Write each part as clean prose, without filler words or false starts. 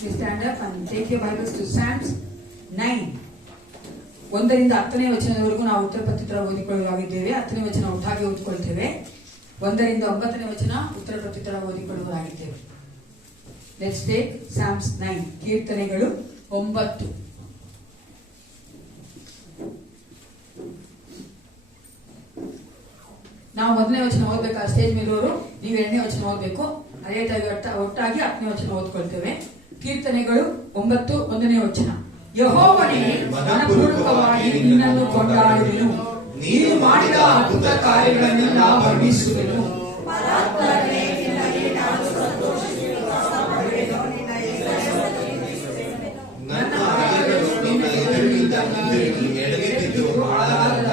Please stand up and take your Bibles to Psalms 9. 1ರಿಂದ 10ನೇ ವಚನದವರೆಗೂ ನಾವು ಉತ್ತರ ಪ್ರತ್ಯುತ್ತರ ಓದಿಕೊಳ್ಳಲಾಗಿದ್ದೇವೆ. 10ನೇ ವಚನ ಒಟ್ಟಾಗಿ ಓದಿಕೊಳ್ಳುತ್ತೇವೆ. 1ರಿಂದ 9ನೇ ವಚನ ಉತ್ತರ ಪ್ರತ್ಯುತ್ತರ ಓದಿಕೊಳ್ಳಲಾಗಿದ್ದೇವೆ. Let's take Psalms 9. ಕೀರ್ತನೆಗಳು 9. ನಾವು 1ನೇ ವಚನ ಓದಬೇಕಾ? ಸ್ಟೇಜ್ ಮೇಲವರು ನೀವು 2ನೇ ವಚನ ಓದಬೇಕು. ಅದೇ ಒಟ್ಟಾಗಿ 10ನೇ ವಚನ ಓದ್ಕೊಳ್ತೇವೆ. ಕೀರ್ತನೆಗಳು 9, 1ನೇ ವಚನ. ಯೆಹೋವನೇ, ಮನಪೂರ್ವಕವಾಗಿ ನಿನ್ನನ್ನು ಕೊಂಡಾಡುವೆನು, ನೀನು ಮಾಡಿದ ಅದ್ಭುತ ಕಾರ್ಯಗಳನ್ನೆಲ್ಲ ವರ್ಣಿಸುವೆನು. ನನ್ನ ಕಾರ್ಯಗಳು ನಿನ್ನ ಎದುರಿನಿಂದ ಹಿಂದಿರುಗಿ ಎಡವಿದ್ದು ಹಾಳಾಗಲ್ಲ.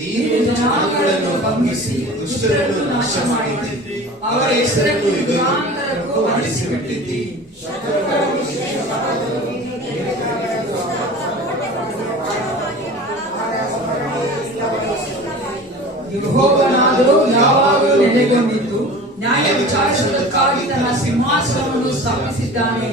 ನೀನು ಜನಾಂಗಗಳನ್ನು ಬಂಧಿಸಿ ದುಷ್ಟರನ್ನು ನಾಶ ಮಾಡಿದ್ದಿ, ಅವರ ಹೆಸರನ್ನು ಯುಗಾಂತರಕ್ಕೂ ಅಳಿಸಿಬಿಟ್ಟಿದ್ದಿ. ಯೆಹೋವನಾದರೂ ಯಾವಾಗಲೂ ನೆಲೆಗೊಂಡಿದ್ದು ನ್ಯಾಯ ವಿಚಾರಿಸುವುದಕ್ಕಾಗಿ ತನ್ನ ಸಿಂಹಾಸನವನ್ನು ಸ್ಥಾಪಿಸಿದ್ದಾನೆ.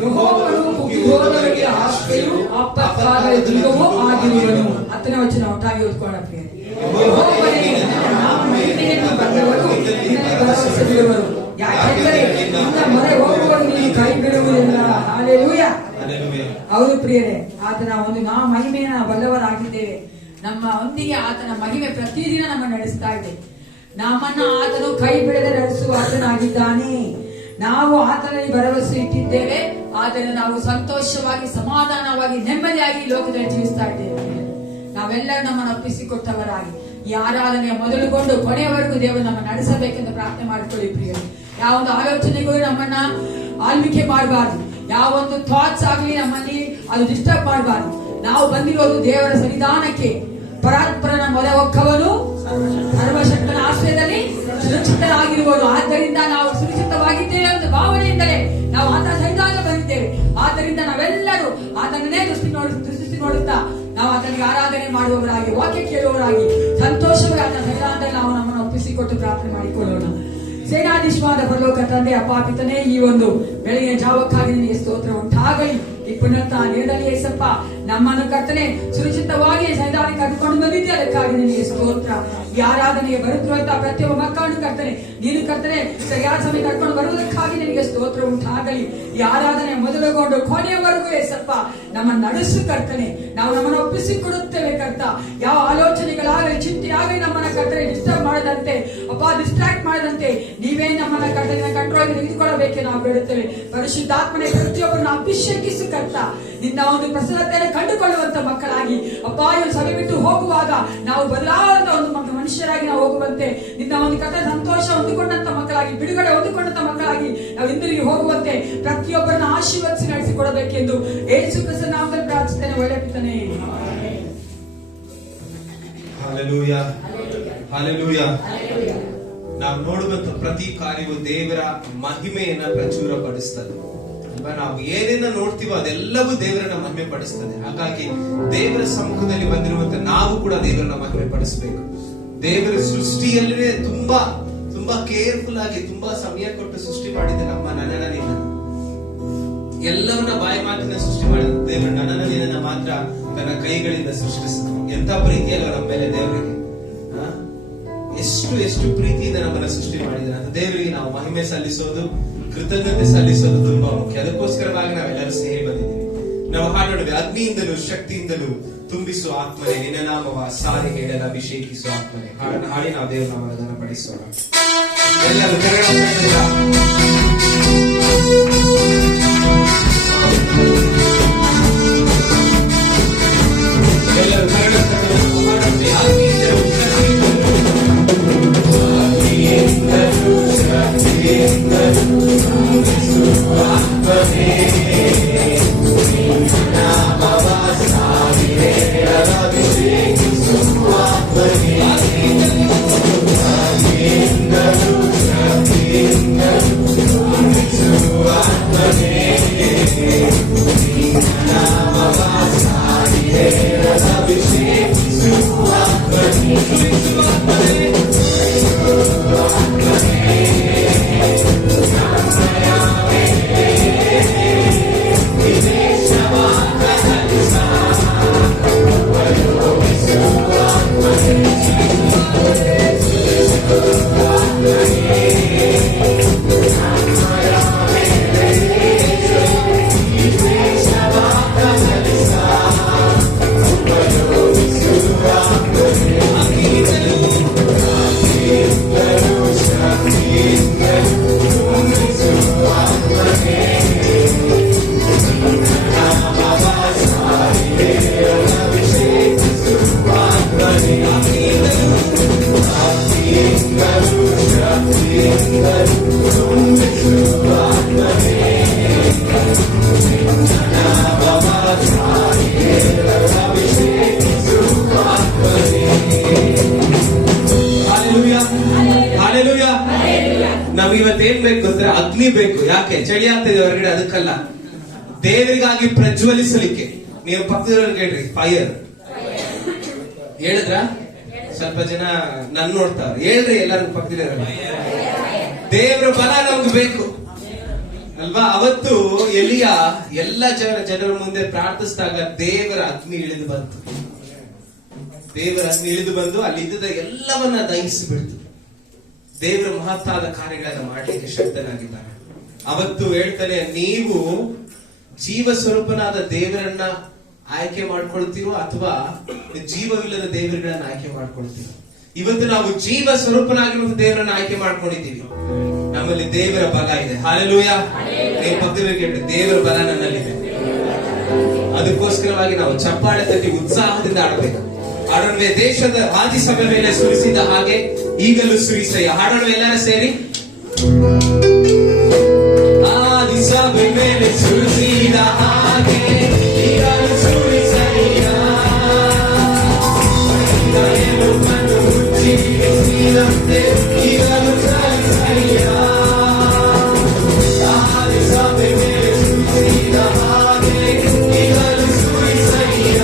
ಯೆಹೋವನು ಕುಗ್ಗಿಹೋದವರಿಗೆ ಆಶ್ರಯವೂ ಆಪತ್ಕಾಲ ದುರ್ಗವೂ ಆಗಿರುವನು. 10ನೇ ವಚನ ಒಟ್ಟಾಗಿ ಓದ್ಕೊಳ್ಳೋಣ ಪ್ರಿಯ. ಯೆಹೋವನೇ, ಮಹಿಮೆಯನ್ನು ಬಂದವರು ನಿನ್ನನ್ನು ಭರವಸೆಯಿಡುವರು, ಯಾಕೆಂದರೆ ನಿನ್ನ ಮೊರೆ ಹೋಗುವರು, ನೀನು ಕೈ ಬಿಡುವುದಿಲ್ಲ. ಹಲ್ಲೆಲೂಯಾ. ಹೌದು ಪ್ರಿಯರೇ, ಆತನ ಒಂದು ನಾವು ಮಹಿಮೆಯ ಬಲ್ಲವರಾಗಿದ್ದೇವೆ. ನಮ್ಮ ಒಂದಿಗೆ ಆತನ ಮಹಿಮೆ ಪ್ರತಿದಿನ ನಮ್ಮ ನಡೆಸ್ತಾ ಇದೆ. ನಮ್ಮನ್ನ ಆತನು ಕೈ ಬಿಡದೆ ನಡೆಸುವ ಆತನಾಗಿದ್ದಾನೆ. ನಾವು ಆತನಲ್ಲಿ ಭರವಸೆ ಇಟ್ಟಿದ್ದೇವೆ. ಆದರೆ ನಾವು ಸಂತೋಷವಾಗಿ, ಸಮಾಧಾನವಾಗಿ, ನೆಮ್ಮದಿಯಾಗಿ ಲೋಕದಲ್ಲಿ ಜೀವಿಸ್ತಾ ಇದ್ದೇವೆ. ನಾವೆಲ್ಲರೂ ನಮ್ಮನ್ನು ಒಪ್ಪಿಸಿಕೊಟ್ಟವರಾಗಿ ಈ ಆರಾಧನೆಯ ಮೊದಲುಗೊಂಡು ಕೊನೆಯವರೆಗೂ ದೇವರು ನಮ್ಮ ನಡೆಸಬೇಕೆಂದು ಪ್ರಾರ್ಥನೆ ಮಾಡಿಕೊಳ್ಳಿ ಪ್ರಿಯರು. ಯಾವ ಒಂದು ಆಲೋಚನೆಗಳು ನಮ್ಮನ್ನ ಆಳ್ವಿಕೆ ಮಾಡಬಾರ್ದು. ಯಾವ ಒಂದು ಥಾಟ್ಸ್ ಆಗಲಿ ನಮ್ಮಲ್ಲಿ ಅದು ಡಿಸ್ಟರ್ಬ್ ಮಾಡಬಾರ್ದು. ನಾವು ಬಂದಿರೋದು ದೇವರ ಸನ್ನಿಧಾನಕ್ಕೆ. ಪರಾತ್ಪರನ ಮೊರೆ ಹೊಕ್ಕವನು ಸರ್ವಶಕ್ತನ ಆಶ್ರಯದಲ್ಲಿ ಸುರಕ್ಷಿತರಾಗಿರುವನು. ಆದ್ದರಿಂದ ನಾವು ಸುರಕ್ಷಿತವಾಗಿದ್ದೇವೆ ಅಂತ ಭಾವನೆಯಿಂದಲೇ ನಾವು ಆತನ ಸನ್ನಿಧಾನ ಬಂದಿದ್ದೇವೆ. ಆದ್ದರಿಂದ ನಾವೆಲ್ಲರೂ ಆತನನ್ನೇ ದೃಷ್ಟಿ ನೋಡುತ್ತಾ ನಾವು ಆತನಿಗೆ ಆರಾಧನೆ ಮಾಡುವವರಾಗಿ, ವಾಕ್ಯ ಕೇಳುವವರಾಗಿ, ಸಂತೋಷವಾಗಿ ಆತನ ಸನ್ನಿಧಾನದಲ್ಲಿ ನಾವು ನಮ್ಮನ್ನು ಒಪ್ಪಿಸಿಕೊಟ್ಟು ಪ್ರಾರ್ಥನೆ ಮಾಡಿಕೊಳ್ಳೋಣ. ಸೇನಾಧೀಶವಾದ ಪರಲೋಕ ತಂದೆ, ಅಪ್ಪ ಪಿತನೇ, ಈ ಒಂದು ಬೆಳಗಿನ ಜಾವಕ್ಕಾಗಿ ನಿನಗೆ ಸ್ತೋತ್ರ ಉಂಟಾಗಲಿ. ಈ ಪುನಃ ನೀರಲ್ಲಿ ಏಸಪ್ಪ ನಮ್ಮನ್ನು ಕರ್ತನೆ ಸುರಕ್ಷಿತವಾಗಿ ಸನ್ನಿಧಾನಕ್ಕೆ ಕರೆದುಕೊಂಡು ಬಂದಿದ್ದೆ, ಅದಕ್ಕಾಗಿ ನಿನಗೆ ಸ್ತೋತ್ರ. ಈ ಆರಾಧನೆಗೆ ಬರುತ್ತಿರುವಂತಹ ಪ್ರತಿಯೊಬ್ಬ ಮಕ್ಕಳನ್ನು ಕರ್ತನೆ ನೀನು ಕರ್ತನೆ ಸರಿಯಾದ ಸಮಯ ಕರ್ಕೊಂಡು ಬರುವುದಕ್ಕಾಗಿ ನಿನಗೆ ಸ್ತೋತ್ರ ಉಂಟಾಗಲಿ. ಈ ಆರಾಧನೆ ಮೊದಲುಗೊಂಡು ಕೊನೆಯವರೆಗೂ ಏಸಪ್ಪ ನಮ್ಮನ್ನು ನಡೆಸು ಕರ್ತನೆ. ನಾವು ನಮ್ಮನ್ನು ಒಪ್ಪಿಸಿಕೊಡುತ್ತೇವೆ ಕರ್ತ. ಯಾವ ಆಲೋಚನೆಗಳಾಗಲಿ, ಚಿಂತೆಯಾಗಲಿ ನಮ್ಮನ್ನ ಕರ್ತನೆ ಡಿಸ್ಟರ್ಬ್ ಮಾಡದಂತೆ, ಅಪ್ಪ ಡಿಸ್ಟ್ರಾಕ್ಟ್ ಮಾಡದಂತೆ ನೀವೇ ನಮ್ಮನ್ನ ಕರ್ತನೆ ಕಂಟ್ರೋಲ್ ತೆಗೆದುಕೊಳ್ಳಬೇಕೆ ನಾವು ಬೇಡುತ್ತೇವೆ. ಪರಿಶುದ್ಧಾತ್ಮನೆ ಪ್ರತಿಯೊಬ್ಬರನ್ನು ಅಭಿಷೇಕಿಸು ಕರ್ತ. ನಿನ್ನ ಒಂದು ಪ್ರಸನ್ನತೆಯನ್ನು ಕಂಡುಕೊಳ್ಳುವಂತ ಮಕ್ಕಳಾಗಿ ಅಪ್ಪ ಇವರು ಸಭೆ ಬಿಟ್ಟು ಹೋಗುವಾಗ ನಾವು ಬದಲಾದಂತ ಒಂದು ಮನುಷ್ಯರಾಗಿ ನಾವು ಹೋಗುವಂತೆ, ನಿನ್ನ ಒಂದು ಕಥೆ ಸಂತೋಷ ಹೊಂದಿಕೊಂಡಂತ ಮಕ್ಕಳಾಗಿ, ಬಿಡುಗಡೆ ಹೊಂದಿಕೊಂಡಂತ ಮಕ್ಕಳಾಗಿ ನಾವು ಹಿಂದಿರುಗಿ ಹೋಗುವಂತೆ ಪ್ರತಿಯೊಬ್ಬರನ್ನು ಆಶೀರ್ವದಿಸಿ ನಡೆಸಿಕೊಡಬೇಕೆಂದು ಯೇಸು ಕ್ರಿಸ್ತನ ನಾಮದಲ್ಲಿ ಪ್ರಾರ್ಥಿಸುತ್ತೇನೆ. ಒಳ್ಳೆ ಪಿತನೇ. Hallelujah, hallelujah. ನಾವು ನೋಡುವಂತ ಪ್ರತಿ ಕಾರ್ಯವು ದೇವರ ಮಹಿಮೆಯನ್ನ ಪ್ರಚುರಪಡಿಸ್ತದೆ. ನಾವು ಏನೇನ ನೋಡ್ತೀವೋ ಅದೆಲ್ಲವೂ ದೇವರನ್ನ ಮಹಿಮೆ ಪಡಿಸ್ತದೆ. ಹಾಗಾಗಿ ದೇವರ ಸಮ್ಮುಖದಲ್ಲಿ ಬಂದಿರುವಂತ ನಾವು ಕೂಡ ದೇವರನ್ನ ಮಹಿಮೆ ಪಡಿಸಬೇಕು. ದೇವರ ಸೃಷ್ಟಿಯಲ್ಲೇ ತುಂಬಾ ತುಂಬಾ ಕೇರ್ಫುಲ್ ಆಗಿ, ತುಂಬಾ ಸಮಯ ಕೊಟ್ಟು ಸೃಷ್ಟಿ ಮಾಡಿದ ನಮ್ಮ ನನ್ನನಿನ ಎಲ್ಲವನ್ನ ಬಾಯಿ ಮಾತಿನ ಸೃಷ್ಟಿ ಮಾಡಿದ ದೇವರು ನನ್ನನಿನ ಮಾತ್ರ ತನ್ನ ಕೈಗಳಿಂದ ಸೃಷ್ಟಿಸಿದ. ಎಂತ ಪ್ರೀತಿಯಲ್ಲ ನಮ್ಮ ಮೇಲೆ ದೇವರಿಗೆ. ಎಷ್ಟು ಎಷ್ಟು ಪ್ರೀತಿಯಿಂದ ನಮ್ಮನ್ನ ಸೃಷ್ಟಿ ಮಾಡಿದ ಅಂತ ದೇವರಿಗೆ ನಾವು ಮಹಿಮೆ ಸಲ್ಲಿಸೋದು, ಕೃತಜ್ಞತೆ ಸಲ್ಲಿಸೋದು ತುಂಬಾ ಮುಖ್ಯ. ಅದಕ್ಕೋಸ್ಕರವಾಗಿ ನಾವೆಲ್ಲರೂ ಸೇರಿ ಬಂದಿದ್ದೀವಿ. ನಾವು ಹಾಡೋಣ, ಅಗ್ನಿಯಿಂದಲೂ ಶಕ್ತಿಯಿಂದಲೂ ತುಂಬಿಸುವ ಆತ್ಮನೆ ನಿನ್ನ ನಾಮವ ಸಾರಿ ಹೇಳಲು ಅಭಿಷೇಕಿಸುವ ಆತ್ಮನೆ. ಹಾಡನ್ನು ಹಾಡಿ ನಾವು ದೇವರ ನಾಮವನ್ನು ಪಡಿಸೋಣ. ಎಲ್ಲರೂ ನಮಗಿವತ್ತೇನ್ ಬೇಕು ಅಂದ್ರೆ ಅಗ್ನಿ ಬೇಕು. ಯಾಕೆ ಚಳಿ ಆಗ್ತದೆ ಹೊರಗಡೆ? ಅದಕ್ಕಲ್ಲ, ದೇವರಿಗಾಗಿ ಪ್ರಜ್ವಲಿಸಲಿಕ್ಕೆ. ನೀವು ಪಕ್ಕದವ್ರಿಗೆ ಹೇಳ್ರಿ ಫೈರ್ ಹೇಳಿದ್ರ? ಸ್ವಲ್ಪ ಜನ ನನ್ ನೋಡ್ತಾರ, ಹೇಳ್ರಿ ಎಲ್ಲರೂ ಪಕ್ಕದ. ದೇವರ ಬಲ ನಮ್ಗೆ ಬೇಕು ಅಲ್ವಾ? ಅವತ್ತು ಎಲಿಯ ಎಲ್ಲ ಜನರ ಮುಂದೆ ಪ್ರಾರ್ಥಿಸಿದಾಗ ದೇವರ ಅಗ್ನಿ ಇಳಿದು ಬಂತು. ದೇವರ ಅಗ್ನಿ ಇಳಿದು ಬಂದು ಅಲ್ಲಿ ಇದ್ದ ಎಲ್ಲವನ್ನ ದಹಿಸಿ ಬಿಡ್ತು. ದೇವರ ಮಹತ್ತಾದ ಕಾರ್ಯಗಳನ್ನ ಮಾಡಲಿಕ್ಕೆ ಶಕ್ತನಾಗಿದ್ದಾನೆ. ಅವತ್ತು ಹೇಳ್ತಾನೆ, ನೀವು ಜೀವ ಸ್ವರೂಪನಾದ ದೇವರನ್ನ ಆಯ್ಕೆ ಮಾಡ್ಕೊಳ್ತೀರೋ ಅಥವಾ ಜೀವವಿಲ್ಲದ ದೇವರುಗಳನ್ನ ಆಯ್ಕೆ ಮಾಡ್ಕೊಳ್ತೀರೋ? ಇವತ್ತು ನಾವು ಜೀವ ಸ್ವರೂಪನಾಗಿರುವ ದೇವರನ್ನ ಆಯ್ಕೆ ಮಾಡ್ಕೊಂಡಿದ್ದೀವಿ. ನಮ್ಮಲ್ಲಿ ದೇವರ ಬಲ ಇದೆ. ಹಾಲೆಲೂಯಾ. ನೀವು ಪಕ್ಕದವರಿಗೆ ಹೇಳಿ, ದೇವರ ಬಲ ನನ್ನಲ್ಲಿದೆ. ಅದಕ್ಕೋಸ್ಕರವಾಗಿ ನಾವು ಚಪ್ಪಾಳೆ ತಟ್ಟಿ ಉತ್ಸಾಹದಿಂದ ಆಡಬೇಕು. ಆಡೋಣ, ದೇಶದ ಆದಿಸಭೆ ಮೇಲೆ ಸುರಿಸಿದ ಹಾಗೆ ಈಗಲೂ ಸುರಿಸಯ್ಯ. ಹಾಡೋಣ ಎಲ್ಲರೂ ಸೇರಿ. ಆದಿಸಭೆ ಮೇಲೆ ಸುರಿಸಿದ ಹಾಗೆ ಈಗಲೂ ಸುರಿಸಯ್ಯ. ಮುಚ್ಚಿದಂತೆ ಈಗಲೂ ಸುರಿಸಯ್ಯ. ಆದಿಸಭೆ ಮೇಲೆ ಸುರಿಸಿದ ಹಾಗೆ ಈಗಲೂ ಸುರಿಸಯ್ಯ.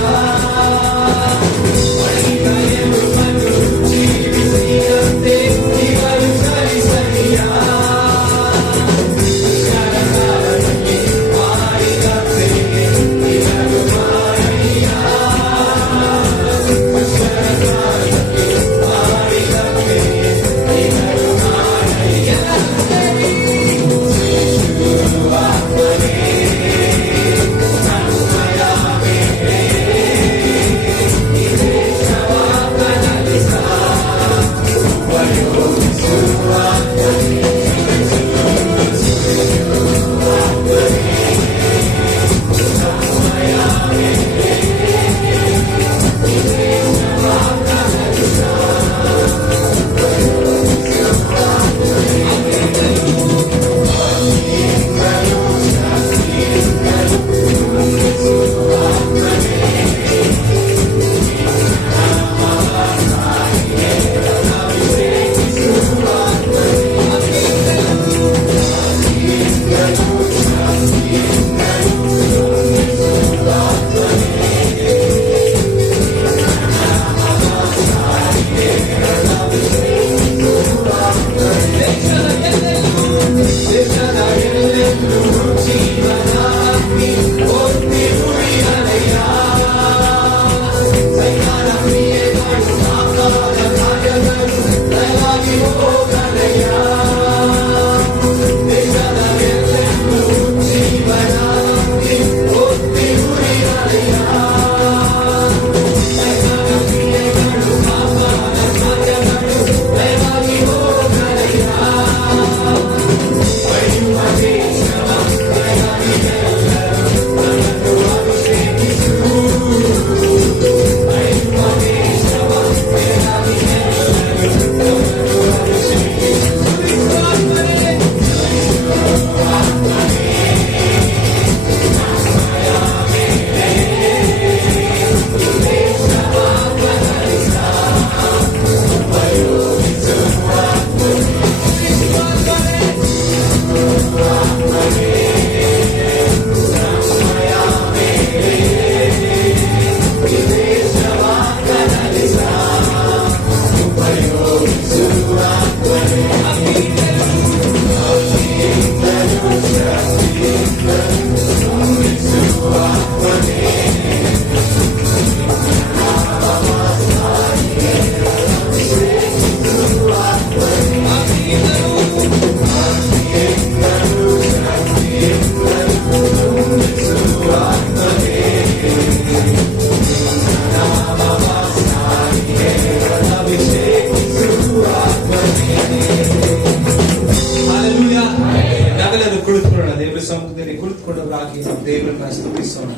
ದೇವರ ಸಮ್ಮುಖದಲ್ಲಿ ಕುಳಿತುಕೊಂಡವರಾಗಿ ನಾವು ದೇವರನ್ನ ಸ್ತುತಿಸೋಣ.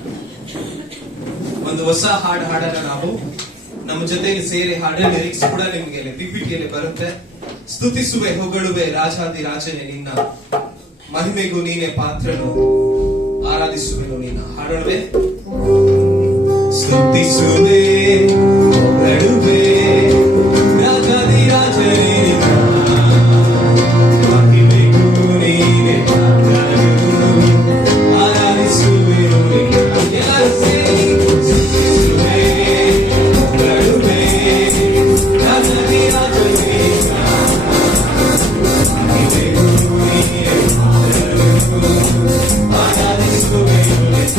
ಒಂದು ಹೊಸ ಹಾಡನ್ನ ನಾವು ನಮ್ಮ ಜೊತೆಗೆ ಸೇರಿ ಹಾಡಿನ ಲಿರಿಕ್ಸ್ ಕೂಡ ನಿಮಗೆ ಪಿಪಿಟಿಯಲ್ಲಿ ಬರುತ್ತೆ. ಸ್ತುತಿಸುವೆ ಹೊಗಳುವೆ ರಾಜಾದಿ ರಾಜನೇ ನಿನ್ನ, ಮಹಿಮೆಗೂ ನೀನೆ ಪಾತ್ರನು, ಆರಾಧಿಸುವೆನು ನಿನ್ನ. ಹಾಡೋಣವೇ? ಸ್ತುತಿಸುವೆ ಹೊಗಳುವೆ ರಾಜಾದಿ ರಾಜನೇ ನಿನ್ನ, ಮಹಿಮೆಗೂ ನೀನೆ ಪಾತ್ರನು, ಆರಾಧಿಸುವೆನು ನಿನ್ನ. ಎಲ್ಲರೂ ಸೇರಿ ಸ್ತುತಿಸುವೆ ಹೊಗಳುವೆ ರಾಜಾದಿ ರಾಜನೇ ನಿನ್ನ, ಮಹಿಮೆಗೂ ನೀನೆ ಪಾತ್ರನು, ಆರಾಧಿಸುವೆನು ನಿನ್ನ.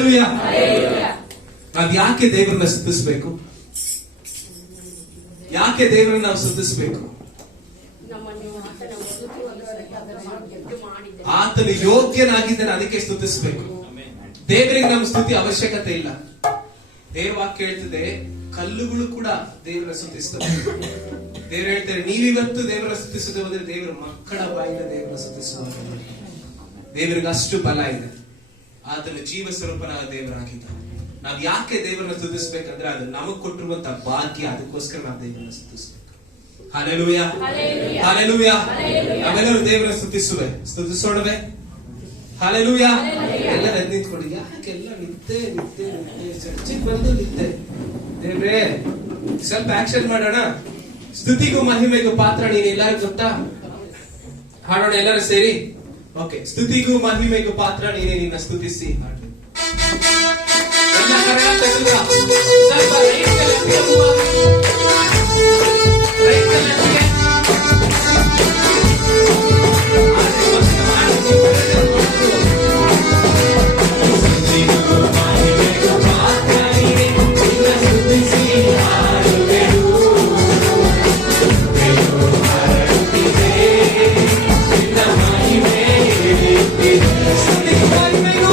ಹಲ್ಲೆಲೂಯಾ. ನಾವ್ ಯಾಕೆ ದೇವರನ್ನ ಸ್ತುತಿಸ್ಬೇಕು? ಯಾಕೆ ದೇವರನ್ನ ನಾವು ಸ್ತುತಿಸ್ಬೇಕು? ಆತನು ಯೋಗ್ಯನಾಗಿದ್ದಾನೆ, ಅದಕ್ಕೆ ಸ್ತುತಿಸ್ಬೇಕು. ದೇವರಿಗೆ ನಮ್ಮ ಸ್ತುತಿ ಅವಶ್ಯಕತೆ ಇಲ್ಲ. ದೇವವಾಕ್ಯ ಹೇಳ್ತದೆ, ಕಲ್ಲುಗಳು ಕೂಡ ದೇವರ ಸ್ತುತಿಸ್ತವೆ. ದೇವರು ಹೇಳ್ತಾರೆ, ನೀವಿವತ್ತು ದೇವರ ಸ್ತುತಿಸದೆ ಹೋದ್ರೆ ದೇವರ ಮಕ್ಕಳ ಬಾಯಿಂದ ದೇವರ ಸ್ತುತಿಸುವ ದೇವರಿಗೆ ಅಷ್ಟು ಬಲ ಇದೆ. ಆತನು ಜೀವ ಸ್ವರೂಪನಾದ ದೇವರಾಗಿದ್ದಾನೆ. ನಾವ್ ಯಾಕೆ ದೇವರನ್ನ ಸ್ತುತಿಸ್ಬೇಕಂದ್ರೆ ಅದು ನಮಗ್ ಕೊಟ್ಟಿರುವಂತ ಭಾಗ್ಯ, ಅದಕ್ಕೋಸ್ಕರ ನಾವು ದೇವರನ್ನ ಸ್ತುತಿಸ್ಬೇಕು. Hallelujah, hallelujah. ನಾವೆಲ್ಲರೂ ದೇವರನ್ನ ಸ್ತುತಿಸೋಣವೇ? ಹಲ್ಲೆಲೂಯಾ. ಎಲ್ಲರೂ ಎದ್ದು ನಿಂತ್ಕೊಂಡು, ಯಾಕೆಲ್ಲ ನಿದ್ದೆ ನಿದ್ದೆ ನಿದ್ದೆ, ಚರ್ಚಿಗೆ ಬಂದು ನಿದ್ದೆ. ದೇವ್ರೇ, ಸ್ವಲ್ಪ ಆಕ್ಷನ್ ಮಾಡೋಣ. ಸ್ತುತಿಗೂ ಮಹಿಮೆಗೂ ಪಾತ್ರ ನೀನು, ಎಲ್ಲರಿಗೂ ಗೊತ್ತಾ? ಹಾಡೋಣ ಎಲ್ಲರೂ ಸೇರಿ. ಓಕೆ, ಸ್ತುತಿಗೂ ಮಹಿಮೆಗೂ ಪಾತ್ರ ನೀನೇ, ನಿನ್ನ ಸ್ತುತಿಸಿ ಹಾಡು. ಎಲ್ಲ ಕರೆಕ್ಟ್ ತೆಗೆದುಕೋ. ಸ್ವಲ್ಪ ರೈಟ್ ಲೆಫ್ಟ್ ಹೋಗುವ. ರೈಟ್ ಲೆಫ್ಟ್ ಗೆ. ಆದ್ರೆ ಫಸ್ಟ್ ಮಾಡಿ ಸ್ತುತಿಗೂ ಮಹಿಮೆಗೂ ಪಾತ್ರ ನೀನೇ, ನಿನ್ನ ಸ್ತುತಿಸಿ ಹಾಡುವೆನು. ನಿನ್ನ ಮಹಿಮೆ ಸ್ತುತಿಗೂ ಮಹಿಮೆಗೂ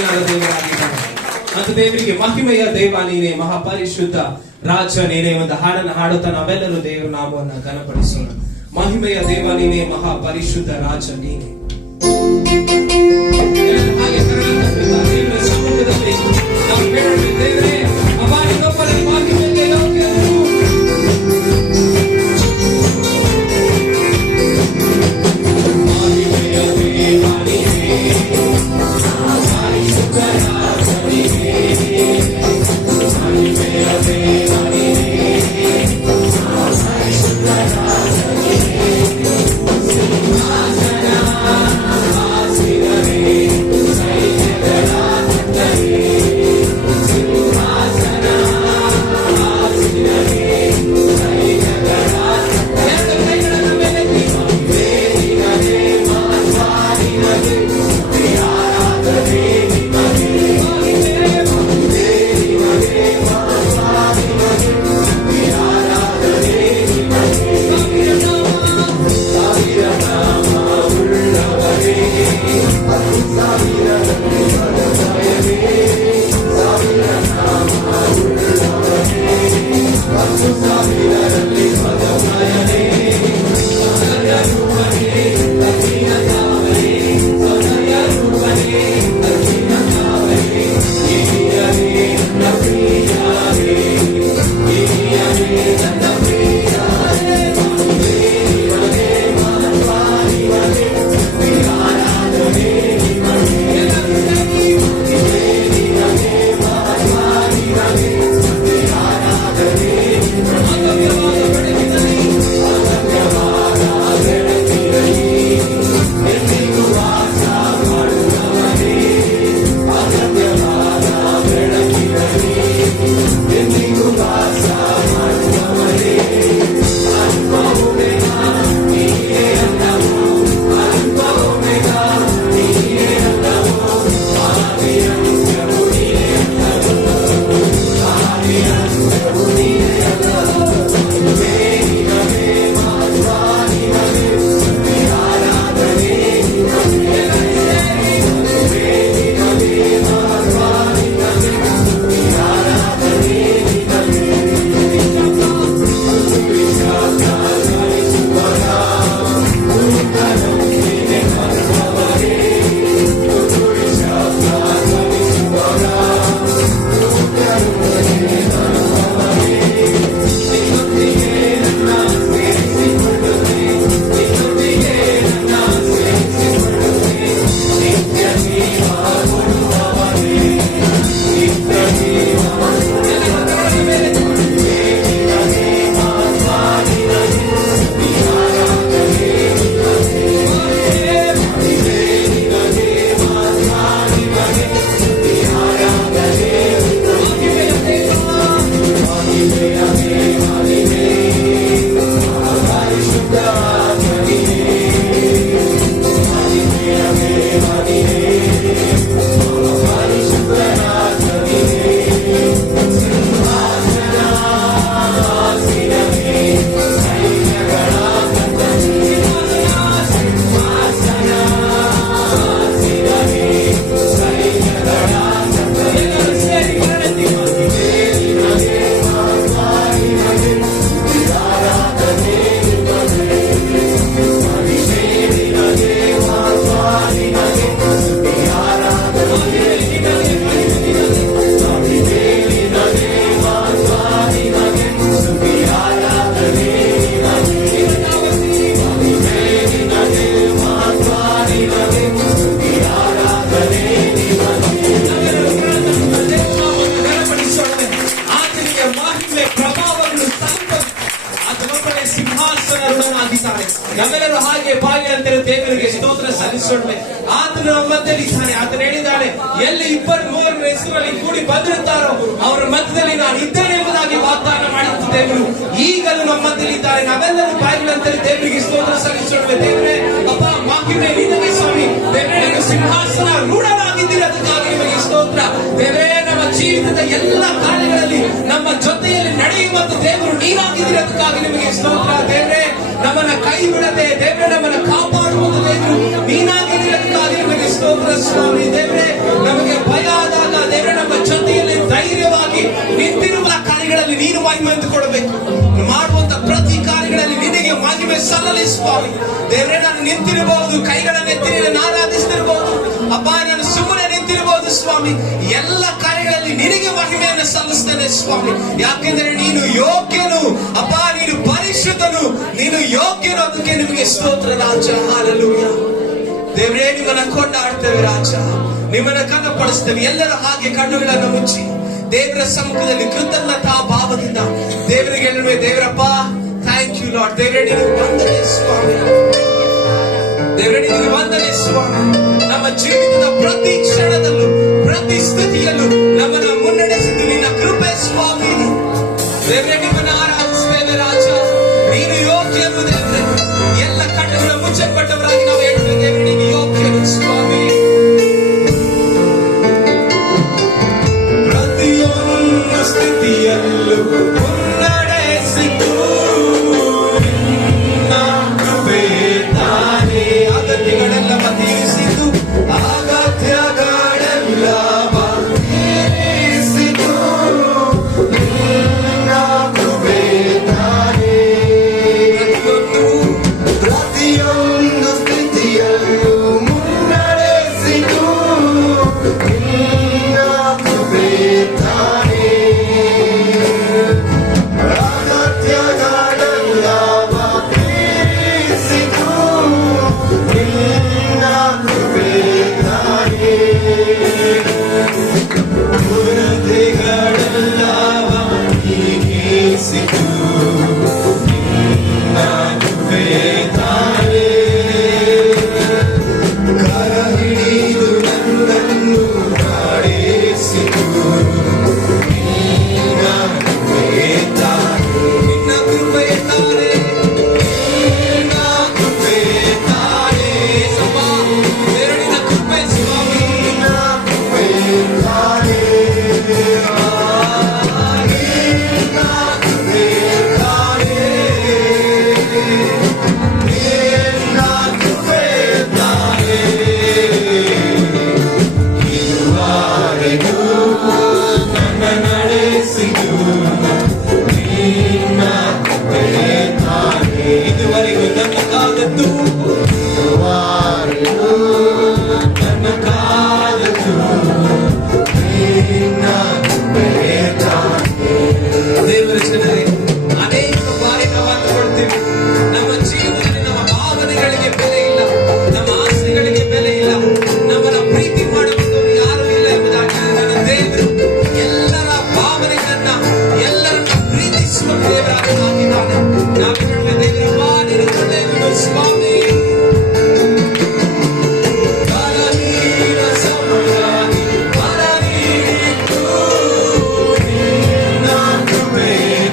ಏನಾದ ದೇವರಾಗಿದ್ದಾನೆ. ಅಂತ ದೇವರಿಗೆ ಮಹಿಮೆಯ ದೇವ ನೀನೇ, ಮಹಾಪರಿಶುದ್ಧ ರಾಜ ನೀನೇ. ಒಂದು ಹಾಡನ್ನು ಹಾಡುತ್ತಾ ನಾವೆಲ್ಲರೂ ದೇವರ ನಾಮವನ್ನು ಘನಪಡಿಸೋಣ. ಮಹಿಮೆಯ ದೇವ ನೀನೇ, ಮಹಾಪರಿಶುದ್ಧ ರಾಜ ನೀನೇ. ಹಾಗೆ ದೇವರ ಸಮ್ಮುಖದಲ್ಲಿ ನಾವು ಹೇಳೋಣ, ದೇವರೇ ಅಪ್ಪ ನಿನ್ನೊಬ್ಬನ ಮಹಿಮೆಗೆ ಯೋಗ್ಯನು. ಮಹಿಮೆಯ ದೇವ ನೀನೇ, ಮಹಾಪರಿಶುದ್ಧ ರಾಜ ನೀನೇ. ಮಹಿಮೆಯ ದೇವ ನೀನೇ, ಮಹಾಪರಿಶುದ್ಧ ರಾಜ ನೀನೇ. ಸಿಂಹಾಸನ ಆಸೀನನೇ, ಸೈನ್ಯಗಳ ಕರ್ತನೇ. ಸಿಂಹಾಸನ ಆಸೀನನೇ, ಸೈನ್ಯಗಳ ಕರ್ತನೇ. ಎರಡು ಕೈಗಳನ್ನು ಮೇಲೆತ್ತಿ. ನಿನಗೆ ಮಹತ್ವ, ನಿನಗೆ ಸ್ತುತಿ ಆರಾಧನೆ ನಿನಗೆ. ನಿನಗೆ ಮಹತ್ವ, ನಿನಗೆ ಸ್ತುತಿ ಆರಾಧನೆ ನಿನಗೆ. ಸಾವಿರ ನಾಮ ಉಳ್ಳವರೇ, 10,000ರಲ್ಲಿ ಬದಲಾಯನೇ. ಸಾವಿರ ನಾಮ ಉಳ್ಳವರೇ, 10,000ರಲ್ಲಿ ಬದಲಾಯನೇ. ಸೌಂದರ್ಯ ರೂಪನೇ, ಕಠಿಣ ಕಾವಲೇ. ಸೌಂದರ್ಯ ರೂಪನೇ, ಕಠಿಣ ಕಾವಲೇ. ಹಿರಿಯರೇ ನನ್ನ ಪ್ರಿಯರೇ, ಹಿರಿಯರೇ ನನ್ನ ಪ್ರಿಯರೇ. ನಿನಗೆ ಮಹತ್ವ, ನಿನಗೆ ಸ್ತುತಿ ಆರಾಧನೆ ನಿನಗೆ. ನಿನಗೆ ಮಹತ್ವ, ನಿನಗೆ ಸ್ತುತಿ ಆರಾಧನೆ ನಿನಗೆ. ಅಗಮ್ಯವಾದ ಬೆಳಕಿರಲಿ, ಎಂದಿಗೂ ವಾಸ ಮಾಡುವವನೇ. ಅಗಮ್ಯವಾದ ಬೆಳಕಿರಲಿ, ಎಂದಿಗೂ ವಾಸ ಮಾಡುವವನೇ. ಅಲ್ಪ ಒಮೆಗಾ ನೀನೇ ಅನ್ನವು, ಅಲ್ಪ ಒಮೆಗಾ ನೀನೇ ಅನ್ನವು. ಆದಿಯಂತ್ಯವು ನೀನೇ ಅನ್ನವು, ಆದಿಯಂತ್ಯವು ನೀನೇ ಅನ್ನವು. ನಿನಗೆ ಮಹತ್ವ, ನಿನಗೆ ಸ್ತುತಿ ಆರಾಧನೆ ನಿನಗೆ. ನಿನಗೆ ಮಹತ್ವ, ನಿನಗೆ ಸ್ತುತಿ ಆರಾಧನೆ ನಿನಗೆ. ವಿಶ್ವಾಸ ಗಳಿಸುವರ, ನಂಬಿಕೆ ಮರೆತವರೇ. ವಿಶ್ವಾಸ ಗಳಿಸುವರ, ನಿನ್ನೊಂದಿಗೆ ನನ್ನ ಸೇರಿಸಿಕೊಳ್ಳುವೆ, ನಿನ್ನೊಂದಿಗೆ ನನ್ನ ಸೇರಿಸಿಕೊಳ್ಳುವೆ. ನಿತ್ಯ ಜೀವ ಕೊಡುವವನೇ, ನಿತ್ಯ ಜೀವ ಕೊಡುವವನೇ. ನಿನಗೆ ಮಹತ್ವ, ನಿನಗೆ ಸ್ತುತಿ ಆರಾಧನೆ ನಿನಗೆ. ನಿನಗೆ ಮಹತ್ವ, ನಿನಗೆ ಸ್ತುತಿ ಆರಾಧನೆ ನಿನಗೆ. ಮಹಿಮೆಯ ದೇವ ನೀನೇ, ಮಹಾಪರಿಶುದ್ಧ ರಾಜ ನೀನೇ. ಮಹಿಮೆಯ ದೇವ ನೀನೇ, ಮಹಾಪರಿಶುದ್ಧ ರಾಜ ನೀನೇ. ಸಿಂಹಾಸನ ಆಸೀನನೇ, ಸೈನ್ಯಗಳ ಕರ್ತನೇ. ಸಿಂಹಾಸನ ಆಸೀನನೇ, ಸೈನ್ಯಗಳ ಕರ್ತನೇ. ನಿನಗೆ ಮಹತ್ವ, ನಿನಗೆ ಸ್ತುತಿ ಆರಾಧನೆ ನಿನಗೆ. ಮಹಿಮೆ ನಿನಗೆ, ಮಹತ್ವ ನಿನಗೆ, ಸ್ತುತಿ ಆರಾಧನೆ ನಿನಗೆ. ಮಹಿಮೆ ನಿನಗೆ, ಮಹತ್ವ ನಿನಗೆ, ಸ್ತುತಿ ಆರಾಧನೆ ನಿನಗೆ. ಮಹಿಮೆ ನಿನಗೆ, ಮಹತ್ವ ನಿನಗೆ, ಸ್ತುತಿ ಆರಾಧನೆ ನಿನಗೆ. ಆತನಿಗೆ ಮಹಿಮೆ ಪ್ರಭಾವಗಳು ಸಂಪತ್ತು. ಆತನೊಬ್ಬನೇ ಸಿಂಹಾಸನರುಡನಾಗಿದ್ದಾನೆ. ನಾವೆಲ್ಲರೂ ಹಾಗೆ ಬಾಗಿಲಂತೆ ದೇವರಿಗೆ ಸ್ತೋತ್ರ ಸಲ್ಲಿಸೋಣ. ಆತನು ನಮ್ಮ ಮಧ್ಯದಲ್ಲಿದ್ದಾನೆ. ಆತನು ಹೇಳಿದ್ದಾನೆ, ಎಲ್ಲಿ 2-3 ಹೆಸರಲ್ಲಿ ಕೂಡಿ ಬಂದಿರುತ್ತಾರೋ ಅವರ ಮಧ್ಯದಲ್ಲಿ ನಾನು ಇದ್ದೇನೆ ಎಂಬುದಾಗಿ ವಾಗ್ದಾನ ಮಾಡಿದ್ದು ದೇವರು ಈಗಲೂ ನಮ್ಮ ಮಧ್ಯದಲ್ಲಿದ್ದಾರೆ. ನಾವೆಲ್ಲರೂ ಬಾಗಿಲಂತೆ ದೇವರಿಗೆ ಸ್ತೋತ್ರ ಸಲ್ಲಿಸೋಣ. ದೇವರೇ ಅಪ್ಪ, ಮಹಿಮೆ ನಿನಗೆ ಸ್ವಾಮಿ. ದೇವರೇ ನೀವು ಸಿಂಹಾಸನ ರೂಢನಾಗಿದ್ದೀರಿ, ಅದಕ್ಕಾಗಿ ನಿಮಗೆ ಸ್ತೋತ್ರ. ದೇವರೇ ನಮ್ಮ ಜೀವಿತದ ಎಲ್ಲ ಕಾರ್ಯಗಳಲ್ಲಿ ನಮ್ಮ ಜೊತೆಯಲ್ಲಿ ನಡೆಯುವಂತ ದೇವರು ನೀನಾಗಿದ್ದೀರಿ, ಅದಕ್ಕಾಗಿ ನಿಮಗೆ ಸ್ತೋತ್ರ. ದೇವರೇ ನಮ್ಮನ್ನ ಕೈ ಬಿಡದೆ, ದೇವರೇ ನಮ್ಮನ್ನ ಕಾಪಾಡುವುದು ದೇವರು ನೀನಾಗಿದ್ದೀರಿ, ಅದಕ್ಕಾಗಿ ನಿಮಗೆ ಸ್ತೋತ್ರ ಸ್ವಾಮಿ. ದೇವರೇ ನಮಗೆ ನಿಂತಿರುವ ಕಾರ್ಯಗಳಲ್ಲಿ ನೀನು ಮಹಿಮೆ ಕೊಡಬೇಕು. ಮಾಡುವಂತ ಪ್ರತಿ ಕಾರ್ಯಗಳಲ್ಲಿ ನಿನಗೆ ಮಹಿಮೆ ಸಲ್ಲಲಿ ಸ್ವಾಮಿ. ದೇವರೇ, ನಾನು ನಿಂತಿರಬಹುದು, ಕೈಗಳನ್ನು ಎತ್ತಿ ನಾನು ಆರಾಧಿಸ್ತಿರಬಹುದು ಅಪ್ಪ, ನಾನು ಸುಮ್ಮನೆ ನಿಂತಿರಬಹುದು ಸ್ವಾಮಿ. ಎಲ್ಲ ಕಾರ್ಯಗಳಲ್ಲಿ ನಿನಗೆ ಮಹಿಮೆಯನ್ನು ಸಲ್ಲಿಸ್ತೇನೆ ಸ್ವಾಮಿ. ಯಾಕೆಂದ್ರೆ ನೀನು ಯೋಗ್ಯನು ಅಪ್ಪ, ನೀನು ಪರಿಶುದ್ಧನು, ನೀನು ಯೋಗ್ಯನು. ಅದಕ್ಕೆ ನಿಮಗೆ ಸ್ತೋತ್ರ ರಾಜ. ಹಲ್ಲೆಲೂಯಾ. ದೇವರೇ, ನಿಮ್ಮನ್ನ ಕೊಂಡಾಡ್ತೇವೆ ರಾಜ, ನಿಮ್ಮನ್ನ ಕನ್ನಪಡಿಸ್ತೇವೆ. ಎಲ್ಲರೂ ಹಾಗೆ ಕಣ್ಣುಗಳನ್ನು ಮುಚ್ಚಿ ದೇವರ ಸಮ್ಮುಖದಲ್ಲಿ ಕೃತಜ್ಞತಾ ಭಾವದಿಂದ ದೇವರಿಗೆ ಹೇಳುವೆ, ದೇವರಪ್ಪ ಥ್ಯಾಂಕ್ ಯು ಲಾರ್ಡ್. ದೇವರೇ, ನಿನಗೆ ವಂದನೆ ಸ್ವಾಮಿ. ದೇವರೇ, ನಿನಗೆ ವಂದನೆ ಸ್ವಾಮಿ. ನಮ್ಮ ಜೀವಿತದ ಪ್ರತಿ ಕ್ಷಣದಲ್ಲೂ ಪ್ರತಿ ಸ್ಥಿತಿಯಲ್ಲೂ ನಮ್ಮನ್ನು ಮುನ್ನಡೆಸಿದ್ದು ನಿನ್ನ ಕೃಪೆ ಸ್ವಾಮಿ. ದೇವರೇ, ನಿಮ್ಮನ್ನು ಆರಾಧಿಸ್ತೇವೆ ರಾಜ. ನೀನು ಯೋಗ್ಯನು ದೇವರೇ. ಎಲ್ಲ ಕಣ್ಣುಗಳ ಮುಚ್ಚಲ್ಪಟ್ಟವರಾಗಿ ನಾವು ಹೇಳ್ತೇವೆ, ದೇವರೇ ನೀನು ಯೋಗ್ಯನು ಸ್ವಾಮಿ. ಪ್ರತಿಯೊಂದು ಸ್ಥಿತಿಯಲ್ಲೂ ಮುನ್ನಡೆಸಿದ್ದು ನಿನ್ನ ಕೃಪೆ ತಾನೇ. ಅಗತ್ಯಗಳೆಲ್ಲ ತೀರಿಸಿದ್ದು, ಅಗತ್ಯಗಳೆಲ್ಲ ತೀರಿಸಿದ್ದು ನಿನ್ನ ಕೃಪೆ ತಾನೇ. ಪ್ರತಿಯೊಂದು ಸ್ಥಿತಿಯಲ್ಲೂ ಮುನ್ನಡೆಸಿದ್ದು ನಿನ್ನ ಕೃಪೆ ತಾನೇ. ಅಗತ್ಯಗಳೆಲ್ಲ ತೀರಿಸಿದ್ದು ನಿನ್ನ ಕೃಪೆ ತಾನೇ. ಕೊರತೆಗಳೆಲ್ಲ ನೀಗಿಸಿದ್ದು ನಿನ್ನ ಕೃಪೆ ತಾನೇ. ಕರ ಹಿಡಿದು ನನ್ನನ್ನು ನಡೆಸಿದ್ದು ನಿನ್ನ ಕೃಪೆ ತಾನೇ. ನಿನ್ನ ಕೃಪೆ ತಾನೇ, ನಿನ್ನ ಕೃಪೆ ತಾನೇ. ಸಮ ನಿನ್ನ ಕೃಪೆ ಸ್ವಾಮಿ, ನಿನ್ನ ಕೃಪೆ ತಾನೇ. ನಿನ್ನ ಕೃಪೆ ತಾನೇ, ನಿನ್ನ ಕೃಪೆ ತಾನೇ. ಇದುವರೆಗೂ ನನ್ನ ನಡೆಸಿದ್ದು ನಿನ್ನ ಕೃಪೆ ತಾನೇ. ಇದುವರೆಗೂ ನನ್ನ ಕಾದದ್ದು, ಇದುವರೆಗೂ ನನ್ನ ಕಾದದ್ದು ನಿನ್ನ ಕೃಪೆ ತಾನೇ. ದೇವರ ಜನರೇ, ಅನೇಕ ಬಾರಿ ನಾವು ಅಂದುಕೊಳ್ತೀವಿ ನಮ್ಮ ಜೀವನದಲ್ಲಿ ನಮ್ಮ ಭಾವನೆಗಳಿಗೆ ಬೆಲೆ ಇಲ್ಲ, ನಮ್ಮ ಆಸ್ತಿಗಳಿಗೆ ಬೆಲೆ ಇಲ್ಲ, ನಮ್ಮನ್ನ ಪ್ರೀತಿ ಮಾಡುವಂತವರು ಯಾರು ಇಲ್ಲ ಎಂಬುದಾಗಿ. ನನ್ನ ದೇವರು ಎಲ್ಲರ ಭಾವನೆಗಳನ್ನ, ಎಲ್ಲರನ್ನ ಪ್ರೀತಿಸುವ ದೇವರಾಗಿದ್ದಾನೆ. ನಾವು ಹೇಳುವ ದೇವರಪ್ಪ ನೀನು ಒಳ್ಳೆಯವನು ಸ್ವಾಮಿ. ಬಲಹೀನ ಸಮಯದಲ್ಲಿ ಬಲ ನೀಡಿದ್ದು ನಿನ್ನ ಕೃಪೆ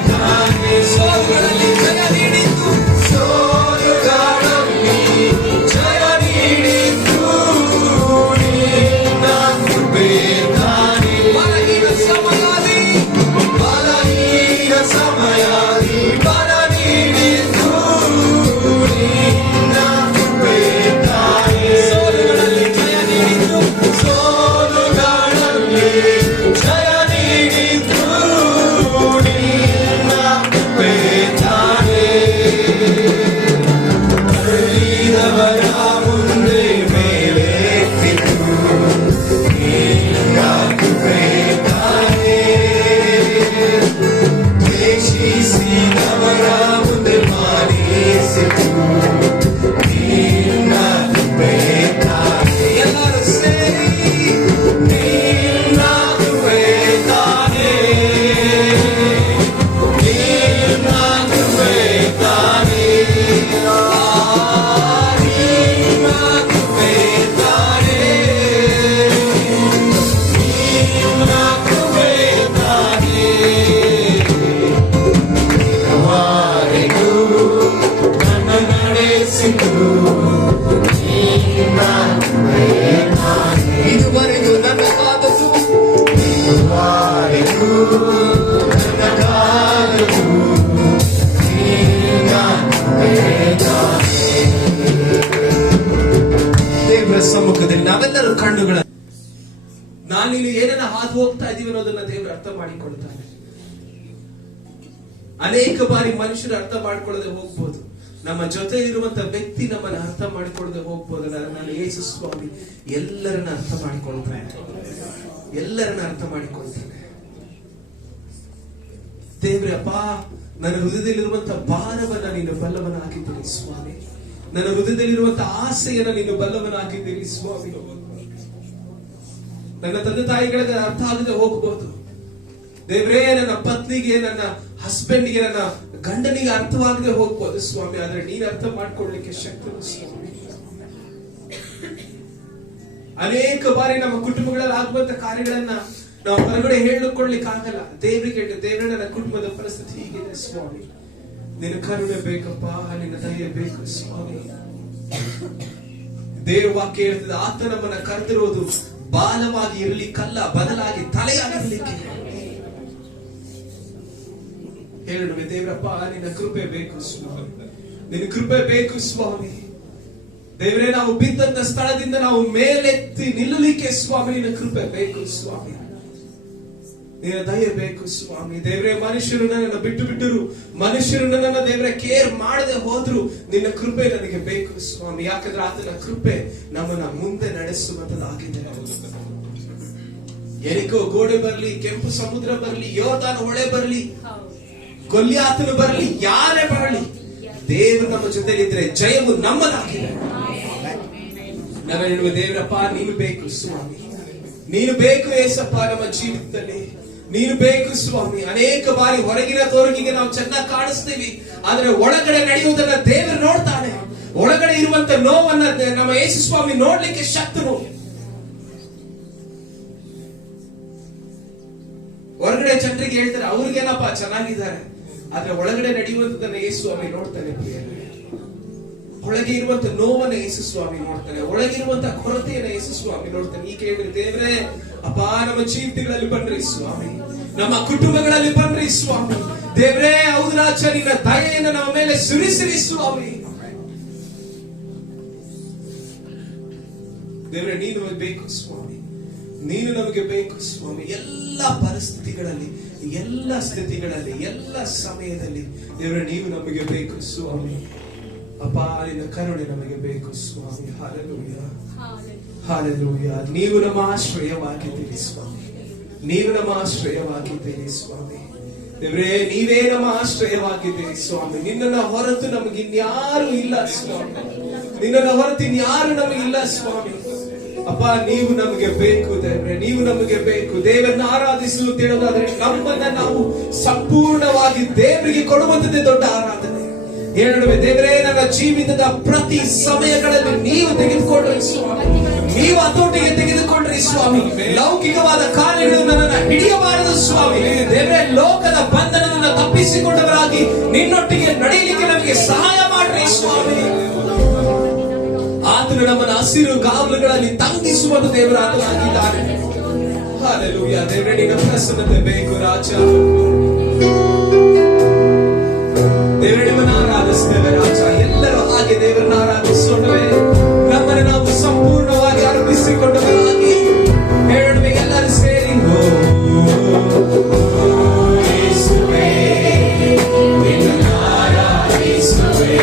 ತಾನೇ. ಸೋಲುಗಳಲ್ಲಿ ಜಯ ನೀಡಿದ್ದು, ಸೋಲುಗಳಲ್ಲಿ ಜಯ ನೀಡಿದ್ದು ನಿನ್ನ ಕೃಪೆ ತಾನೇ. ಬಲಹೀನ ಸಮಯದಲ್ಲಿ ಬಲ ನೀಡಿದ್ದು ನಿನ್ನ ಕೃಪೆ ತಾನೇ. ಸೋಲುಗಳಲ್ಲಿ ಜಯ ನೀಡಿದ್ದು, ಸೋಲುಗಳಲ್ಲಿ ಜಯ ನೀಡಿದ್ದು ನಿನ್ನ ಕೃಪೆ ತಾನೇ. ಕರುಳಿದವರ ಮುಂದೆ ಮೇಲೆತ್ತಿದ್ದು ನಿನ್ನ ಕೃಪೆ ತಾನೇ. ದ್ವೇಷಿಸಿದವರ ಮುಂದೆ ಮಾನಿಸಿದ್ದು ನಿನ್ನ ಕೃಪೆ ತಾನೇ. ಎಲ್ಲರೂ ಸೇರಿ ನಿನ್ನ ಕೃಪೆ ತಾನೇ, ನಿನ್ನ ಕೃಪೆ ತಾನೇ. ನಿನ್ನ ಕೃಪೆ ತಾನೇ, ನಿನ್ನ ಕೃಪೆ ತಾನೇ. ಇದುವರೆಗೂ ನನ್ನ ನಡೆಸಿದ್ದು ನಿನ್ನ ಕೃಪೆ ತಾನೇ. ಇದುವರೆಗೂ ನನ್ನ ಕಾದದ್ದು, ಇದುವರೆಗೂ ನನ್ನ ಕಾದದ್ದು ನಿನ್ನ ಕೃಪೆ ತಾನೇ. ದೇವರ ಸಮ್ಮುಖದಲ್ಲಿ ನಾವೆಲ್ಲರೂ ಕಣ್ಣುಗಳ ನಾನಿಲ್ಲಿ ಏನನ್ನ ಹಾದು ಹೋಗ್ತಾ ಇದೀವಿ ಅನ್ನೋದನ್ನ ದೇವರು ಅರ್ಥ ಮಾಡಿಕೊಳ್ತಾನೆ. ಅನೇಕ ಬಾರಿ ಮನುಷ್ಯರು ಅರ್ಥ ಮಾಡ್ಕೊಳ್ಳದೆ ಹೋಗ್ಬೋದು. ನಮ್ಮ ಜೊತೆ ಇರುವಂತ ವ್ಯಕ್ತಿ ನಮ್ಮನ್ನ ಅರ್ಥ ಮಾಡಿಕೊಳ್ಳದೆ ಹೋಗ್ಬೋದು. ನಾನು ಯೇಸು ಸ್ವಾಮಿ ಎಲ್ಲರನ್ನ ಅರ್ಥ ಮಾಡಿಕೊಳ್ತಾನೆ, ಎಲ್ಲರನ್ನ ಅರ್ಥ ಮಾಡಿಕೊಳ್ತಾನೆ. ದೇವ್ರೆ ಅಪ್ಪ, ನನ್ನ ಹೃದಯದಲ್ಲಿರುವಂತ ಭಾರವನ್ನ ನೀನು ಬಲ್ಲವನಾಗಿದ್ದೀರಿ ಸ್ವಾಮಿ. ನನ್ನ ಹೃದಯದಲ್ಲಿರುವಂತ ಆಸೆಯನ್ನ ನೀನು ಬಲ್ಲವನಾಗಿದ್ದೀರಿ ಸ್ವಾಮಿ. ನನ್ನ ತಂದೆ ತಾಯಿಗಳಿಗೆ ಅರ್ಥ ಆಗದೆ ಹೋಗಬಹುದು ದೇವ್ರೇ, ನನ್ನ ಪತ್ನಿಗೆ, ನನ್ನ ಹಸ್ಬೆಂಡ್ಗೆ, ನನ್ನ ಗಂಡನಿಗೆ ಅರ್ಥವಾಗದೆ ಹೋಗ್ಬೋದು ಸ್ವಾಮಿ. ಆದ್ರೆ ನೀನು ಅರ್ಥ ಮಾಡ್ಕೊಳ್ಳಿಕ್ಕೆ ಶಕ್ತಿ ಸ್ವಾಮಿ. ಅನೇಕ ಬಾರಿ ನಮ್ಮ ಕುಟುಂಬಗಳಲ್ಲಿ ಆಗುವಂತ ಕಾರ್ಯಗಳನ್ನ ನಾವು ಹೊರಗಡೆ ಹೇಳಿಕೊಳ್ಳಿಕ್ಕೆ ಆಗಲ್ಲ. ದೇವರಿಗೆ ದೇವರೇ, ನನ್ನ ಕುಟುಂಬದ ಪರಿಸ್ಥಿತಿ ಹೀಗಿದೆ ಸ್ವಾಮಿ, ನಿನ್ನ ಕರುಣೆ ಬೇಕಪ್ಪ, ನಿನ್ನ ದಯೆ ಬೇಕು ಸ್ವಾಮಿ. ದೇವ ವಾಕ್ಯ ಹೇಳ್ತದೆ, ಆತ ನಮ್ಮನ್ನ ಕರೆದಿರೋದು ಬಾಲವಾಗಿ ಇರಲಿಕ್ಕಲ್ಲ, ಬದಲಾಗಿ ತಲೆಯಾಗಿರ್ಲಿಕ್ಕೆ. ಹೇಳುವೆ ದೇವರಪ್ಪ, ನಿನ್ನ ಕೃಪೆ ಬೇಕು ಸ್ವಾಮಿ, ನಿನ್ನ ಕೃಪೆ ಬೇಕು ಸ್ವಾಮಿ. ದೇವರೇ, ನಾವು ಬಿದ್ದಂತ ಸ್ಥಳದಿಂದ ನಾವು ಮೇಲೆತ್ತಿ ನಿಲ್ಲಲಿಕ್ಕೆ ಸ್ವಾಮಿ ನಿನ್ನ ಕೃಪೆ ಬೇಕು ಸ್ವಾಮಿ, ನಿನ್ನ ದಯೆ ಬೇಕು ಸ್ವಾಮಿ. ದೇವರೇ, ಮನುಷ್ಯರು ನನ್ನನ್ನು ಬಿಟ್ಟು ಬಿಟ್ಟರು, ಮನುಷ್ಯರು ನನ್ನನ್ನು ದೇವರೇ ಕೇರ್ ಮಾಡದೆ ಹೋದ್ರು, ನಿನ್ನ ಕೃಪೆ ನನಗೆ ಬೇಕು ಸ್ವಾಮಿ. ಯಾಕಂದ್ರೆ ಆತನ ಕೃಪೆ ನಮ್ಮನ್ನ ಮುಂದೆ ನಡೆಸುವಂತದಾಗಿದೆ. ಎರಿಕೋ ಗೋಡೆ ಬರ್ಲಿ, ಕೆಂಪು ಸಮುದ್ರ ಬರ್ಲಿ, ಯೋರ್ದಾನ್ ಹೊಳೆ ಬರ್ಲಿ, ಗೊಲ್ಯಾತನು ಬರಲಿ, ಯಾರೇ ಬರಲಿ, ದೇವರು ನಮ್ಮ ಜೊತೆಲಿದ್ರೆ ಜಯವು ನಮ್ಮದಾಗಿದೆ. ನಾವೇಳುವ ದೇವರಪ್ಪ, ನೀನು ಬೇಕು ಸ್ವಾಮಿ, ನೀನು ಬೇಕು ಏಸಪ್ಪ ನಮ್ಮ ಜೀವಿತದಲ್ಲಿ, ನೀನು ಬೇಕು ಸ್ವಾಮಿ. ಅನೇಕ ಬಾರಿ ಹೊರಗಿನ ತೋರಿಗೆಗೆ ನಾವು ಚೆನ್ನಾಗಿ ಕಾಣಿಸ್ತೀವಿ, ಆದ್ರೆ ಒಳಗಡೆ ನಡೆಯುವುದನ್ನ ದೇವರು ನೋಡ್ತಾನೆ. ಒಳಗಡೆ ಇರುವಂತ ನೋವನ್ನ ನಮ್ಮ ಯೇಸು ಸ್ವಾಮಿ ನೋಡ್ಲಿಕ್ಕೆ ಶಕ್ತನು. ಹೊರಗಡೆ ಜನರಿಗೆ ಹೇಳ್ತಾರೆ ಅವ್ರಿಗೇನಪ್ಪ ಚೆನ್ನಾಗಿದ್ದಾರೆ, ಆದ್ರೆ ಒಳಗಡೆ ನಡೆಯುವಂತದನ್ನ ಯೇಸು ಸ್ವಾಮಿ ನೋಡ್ತಾನೆ. ಒಳಗೆ ಇರುವಂತ ನೋವನ್ನ ಯೇಸು ಸ್ವಾಮಿ ನೋಡ್ತಾನೆ, ಒಳಗಿರುವಂತ ಕೊರತೆಯನ್ನ ಯೇಸು ಸ್ವಾಮಿ ನೋಡ್ತಾನೆ. ಈ ಕೇಳಿದ್ರೆ ದೇವ್ರೆ ಅಪ್ಪ, ನಮ್ಮ ಜೀವಿತಗಳಲ್ಲಿ ಬನ್ರಿ ಸ್ವಾಮಿ, ನಮ್ಮ ಕುಟುಂಬಗಳಲ್ಲಿ ಬನ್ರಿ ಸ್ವಾಮಿ. ದೇವ್ರೇ, ಹೌದು ರಾಜ, ನಿನ್ನ ದಯೆಯನ್ನು ನಮ್ಮ ಮೇಲೆ ಸುರಿಸಿರಿ ಸ್ವಾಮಿ. ದೇವ್ರೆ, ನೀನು ನಮಗೆ ಬೇಕು ಸ್ವಾಮಿ, ನೀನು ನಮಗೆ ಬೇಕು ಸ್ವಾಮಿ. ಎಲ್ಲ ಪರಿಸ್ಥಿತಿಗಳಲ್ಲಿ, ಎಲ್ಲ ಸ್ಥಿತಿಗಳಲ್ಲಿ, ಎಲ್ಲ ಸಮಯದಲ್ಲಿ ದೇವರೇ ನೀವು ನಮಗೆ ಬೇಕು ಸ್ವಾಮಿ. ಅಪ್ಪ, ನಿನ್ನ ಕರುಣೆ ನಮಗೆ ಬೇಕು ಸ್ವಾಮಿ. Hallelujah, hallelujah. ನೀವು ನಮ್ಮ ಆಶ್ರಯವಾಗಿದ್ದೀರಿ ಸ್ವಾಮಿ, ನೀವು ನಮ್ಮ ಆಶ್ರಯವಾಗಿದ್ದೀರಿ ಸ್ವಾಮಿ. ದೇವರೇ, ನೀವೇ ನಮ್ಮ ಆಶ್ರಯವಾಗಿದ್ದೀರಿ ಸ್ವಾಮಿ. ನಿನ್ನನ್ನ ಹೊರತು ನಮಗೆ ಇನ್ಯಾರು ಇಲ್ಲ ಸ್ವಾಮಿ, ನಿನ್ನನ್ನ ಹೊರತು ಇನ್ಯಾರು ನಮಗಿಲ್ಲ ಸ್ವಾಮಿ. ಅಪ್ಪ, ನೀವು ನಮಗೆ ಬೇಕು ದೇವರೇ, ನೀವು ನಮಗೆ ಬೇಕು. ದೇವರನ್ನ ಆರಾಧಿಸಲು ಹೇಳೋದಾದ್ರೆ ನಮ್ಮನ್ನ ನಾವು ಸಂಪೂರ್ಣವಾಗಿ ದೇವರಿಗೆ ಕೊಡುವಂತದ್ದೇ ದೊಡ್ಡ ಆರಾಧನೆ. ಹೇಳುವೆ ದೇವರೇ, ನನ್ನ ಜೀವಿತದ ಪ್ರತಿ ಸಮಯಗಳಲ್ಲಿ ನೀವು ತೆಗೆದುಕೊಂಡ್ರಿ ಸ್ವಾಮಿ, ನೀವು ಹತೋಟಿಗೆ ತೆಗೆದುಕೊಂಡ್ರಿ ಸ್ವಾಮಿ. ಲೌಕಿಕವಾದ ಕಾರ್ಯಗಳು ನನ್ನನ್ನು ಹಿಡಿಯಬಾರದು ಸ್ವಾಮಿ. ದೇವರೇ, ಲೋಕದ ಬಂಧನವನ್ನು ತಪ್ಪಿಸಿಕೊಂಡವರಾಗಿ ನಿನ್ನೊಟ್ಟಿಗೆ ನಡೆಯಲಿಕ್ಕೆ ನಮಗೆ ಸಹಾಯ ಮಾಡ್ರಿ ಸ್ವಾಮಿ. ಆತನು ನಮ್ಮನ್ನ ಹಸಿರು ಗಾವಲುಗಳಲ್ಲಿ ತಂಗಿಸುವ ದೇವರಾಗಿದ್ದಾನೆ. ಹಲ್ಲೆಲೂಯಾ. ದೇವರೇ, ನಿನ್ನ ಪ್ರಸನ್ನತೆ ಬೇಕು ರಾಜ. ದೇವರೇ, ನಿಮ್ಮನ್ನ ಆರಾಧಿಸ್ತೇವೆ ರಾಜ. ಎಲ್ಲರೂ ಹಾಗೆ ದೇವರನ್ನ ಆರಾಧಿಸೋಣವೇ, ನಮ್ಮನ್ನು ನಾವು ಸಂಪೂರ್ಣವಾಗಿ ಅರ್ಪಿಸಿಕೊಂಡವರಾಗಿ ಹೇಳುವೆ. ಎಲ್ಲರೂ ಸೇರಿ ಯೇಸುವೇ, ನಿನ್ನನ್ನು ಆರಾಧಿಸುವೆ.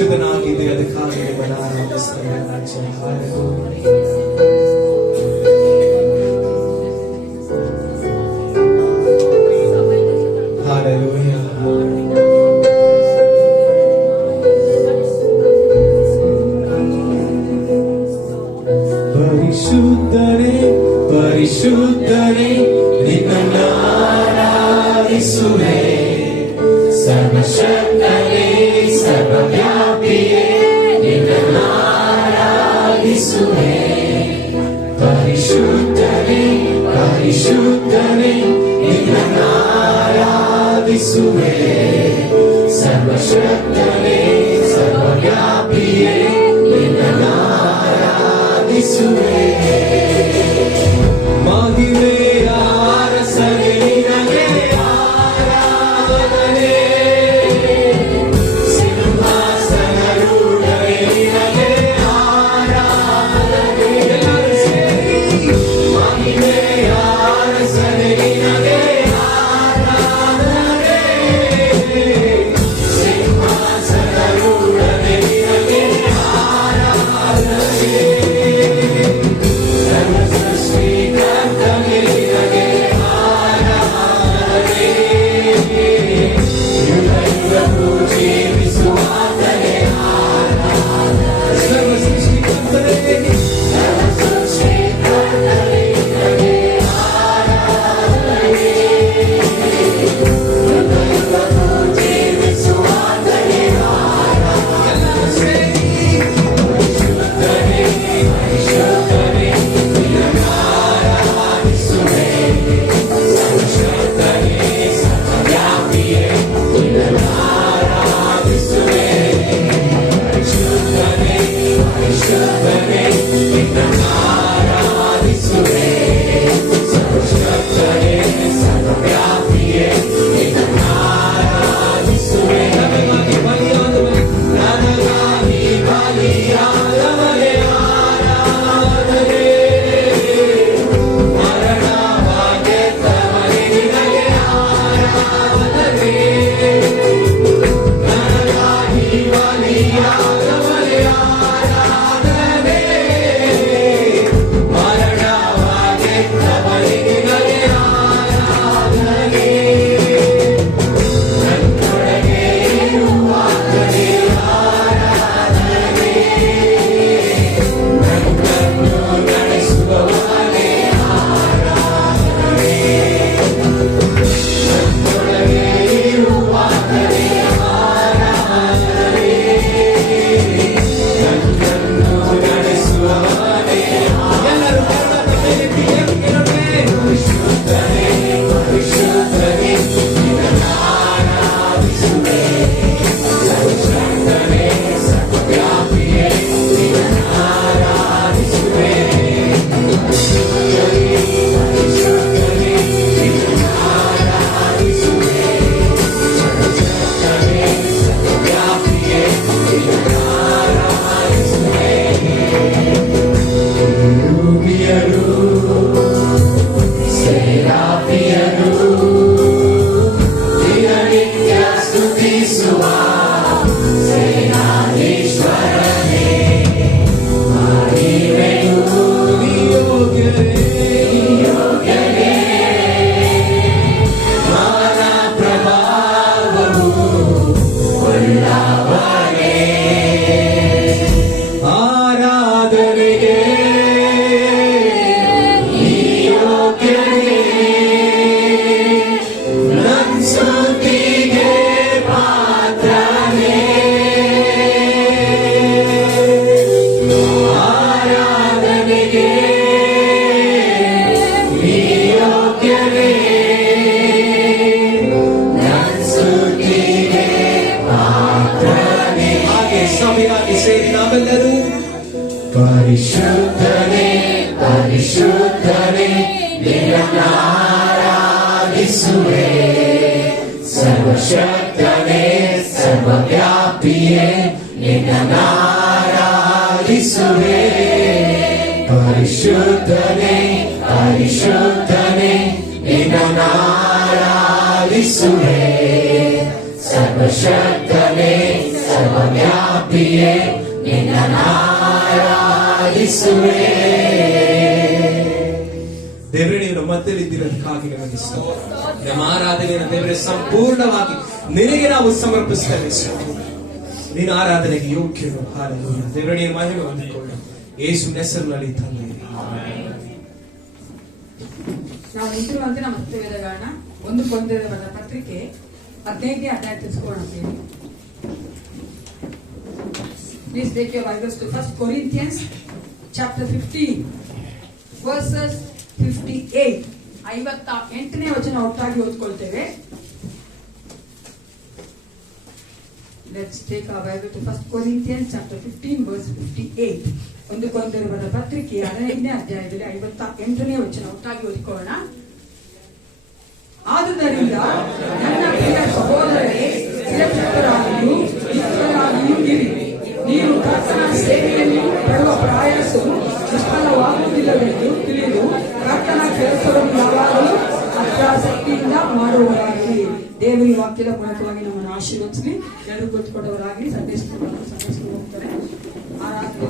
ಪರಿಶುದ್ಧನಾಗಿದ್ದೀರಿ, ಅದಕ್ಕಾಗಿ ನಿಮ್ಮನ್ನು ಆರಾಧಿಸ್ತೇವೆ ರಾಜ. Hallelujah. ಪರಿಶುದ್ಧನೇ ಪರಿಶುದ್ಧನೇ ನಿನ್ನನ್ನು ಆರಾಧಿಸುವೆ, ಸರ್ವಶಕ್ತನೇ ಸರ್ವವ್ಯಾಪಿಯೇ ನಿನ್ನನ್ನು ಆರಾಧಿಸುವೆ. ಪರಿಶುದ್ಧನೇ ಪರಿಶುದ್ಧನೇ ನಿನ್ನನ್ನು ಆರಾಧಿಸುವೆ, ಸರ್ವಶಕ್ತನೇ ಸರ್ವವ್ಯಾಪಿಯೇ ನಿನ್ನನ್ನು ಆರಾಧಿಸುವೆ. ಮಹಿಮೆಯ ಅರಸನೇ ನಿನಗೆ ಆರಾಧನೆ, ಸಿಂಹಾಸನಾರೂಢನೇ ನಿನಗೆ ಆರಾಧನೆ. ಎಲ್ಲರೂ ಸೇರಿ ಮಹಿಮೆಯ ಅರಸನೇ ನಿನಗೆ ಆರಾಧನೆ, ಸಿಂಹಾಸನಾರೂಢನೇ ನಿನಗೆ ಆರಾಧನೆ. ಪರಿಶುದ್ಧನೇ ಪರಿಶುದ್ಧನೇ ನಿನ್ನನ್ನು ಆರಾಧಿಸುವೆ, ಸರ್ವಶಕ್ತನೇ ಸರ್ವವ್ಯಾಪಿಯೇ ನಿನ್ನನ್ನು ಆರಾಧಿಸುವೆ. ಪರಿಶುದ್ಧನೇ ಪರಿಶುದ್ಧನೇ ನಿನ್ನನ್ನು ಆರಾಧಿಸುವೆ, ಸರ್ವಶಕ್ತನೇ ಸರ್ವವ್ಯಾಪಿಯೇ ನಿನ್ನನ್ನಾರಾಧಿಸುವೆ. ದೇವರೇ, ನೀನು ಮಧ್ಯದಲ್ಲಿದ್ದಿರೋದಕ್ಕಾಗಿ ನಮಗೆ ಸ್ತೋತ್ರ. ನಮ್ಮ ಆರಾಧನೆಯನ್ನು ದೇವರೇ ಸಂಪೂರ್ಣವಾಗಿ ನಿನಗೆ ನಾವು ಸಮರ್ಪಿಸ್ತೇವೆ. ನೀನು ಆರಾಧನೆಗೆ ಯೋಗ್ಯನು. ಹಾಲೆಲೂಯಾ. ದೇವರೇ, ನೀನು ಮಹಿಮೆ ಹೊಂದಿಕೊಳ್ಳು. ಯೇಸುವಿನ ಹೆಸರಿನಲ್ಲಿ ತಂದೆ. ನಾವು ನಿಂತಿರುವಂತೆ ನಮ್ಮ ಸತ್ಯವೇದಗಳನ್ನ 1 ಕೊರಿಂಥಿಯರ ಬರೆದ ಪತ್ರಿಕೆ 15ನೇ ಅಧ್ಯಾಯ ತಿಳಿಸ್ಕೊಳ್ಳೋಣ. Please take your Bibles to 1 Corinthians chapter 15 verses 58. 58ನೇ ವಚನ ಒಟ್ಟಾಗಿ ಓದ್ಕೊಳ್ತೇವೆ. Let's take our Bible to 1 Corinthians chapter 15 verse 58. 1 ಕೊರಿಂಥಿಯರ ಬರೆದ ಪತ್ರಿಕೆ 15ನೇ ಅಧ್ಯಾಯದಲ್ಲಿ 58ನೇ ವಚನ ಒಟ್ಟಾಗಿ ಓದಿಕೊಳ್ಳೋಣ. ಆದುದರಿಂದ ನನ್ನ ಪ್ರಿಯ ಸಹೋದರರೇ, ಸ್ಥಿರಚಿತ್ತರಾಗಿಯೂ ಯುಕ್ತರಾಗಿಯೂ ಇರಿ. ನೀವು ಕರ್ತನ ಸೇವೆಯಲ್ಲಿ ಪಡುವ ಪ್ರಯಾಸವು ನಿಷ್ಫಲವಾಗುವುದಿಲ್ಲವೆಂದು ತಿಳಿದು ಕರ್ತನ ಕೆಲಸವನ್ನು ಯಾವಾಗಲೂ ಅತ್ಯಾಸಕ್ತಿಯಿಂದ ಮಾಡುವವರಾಗಿ. ದೇವರಿ ವಾಕ್ಯದ ಮೂಲಕವಾಗಿ ನಮ್ಮನ್ನು ಆಶೀರ್ವದಿಸಲಿ. ಎಲ್ಲರೂ ಕೂತ್ಕೊಂಡವರಾಗಿ ಸಂದೇಶಗಳು ಹೋಗ್ತಾರೆ. ಆರಾಧನೆ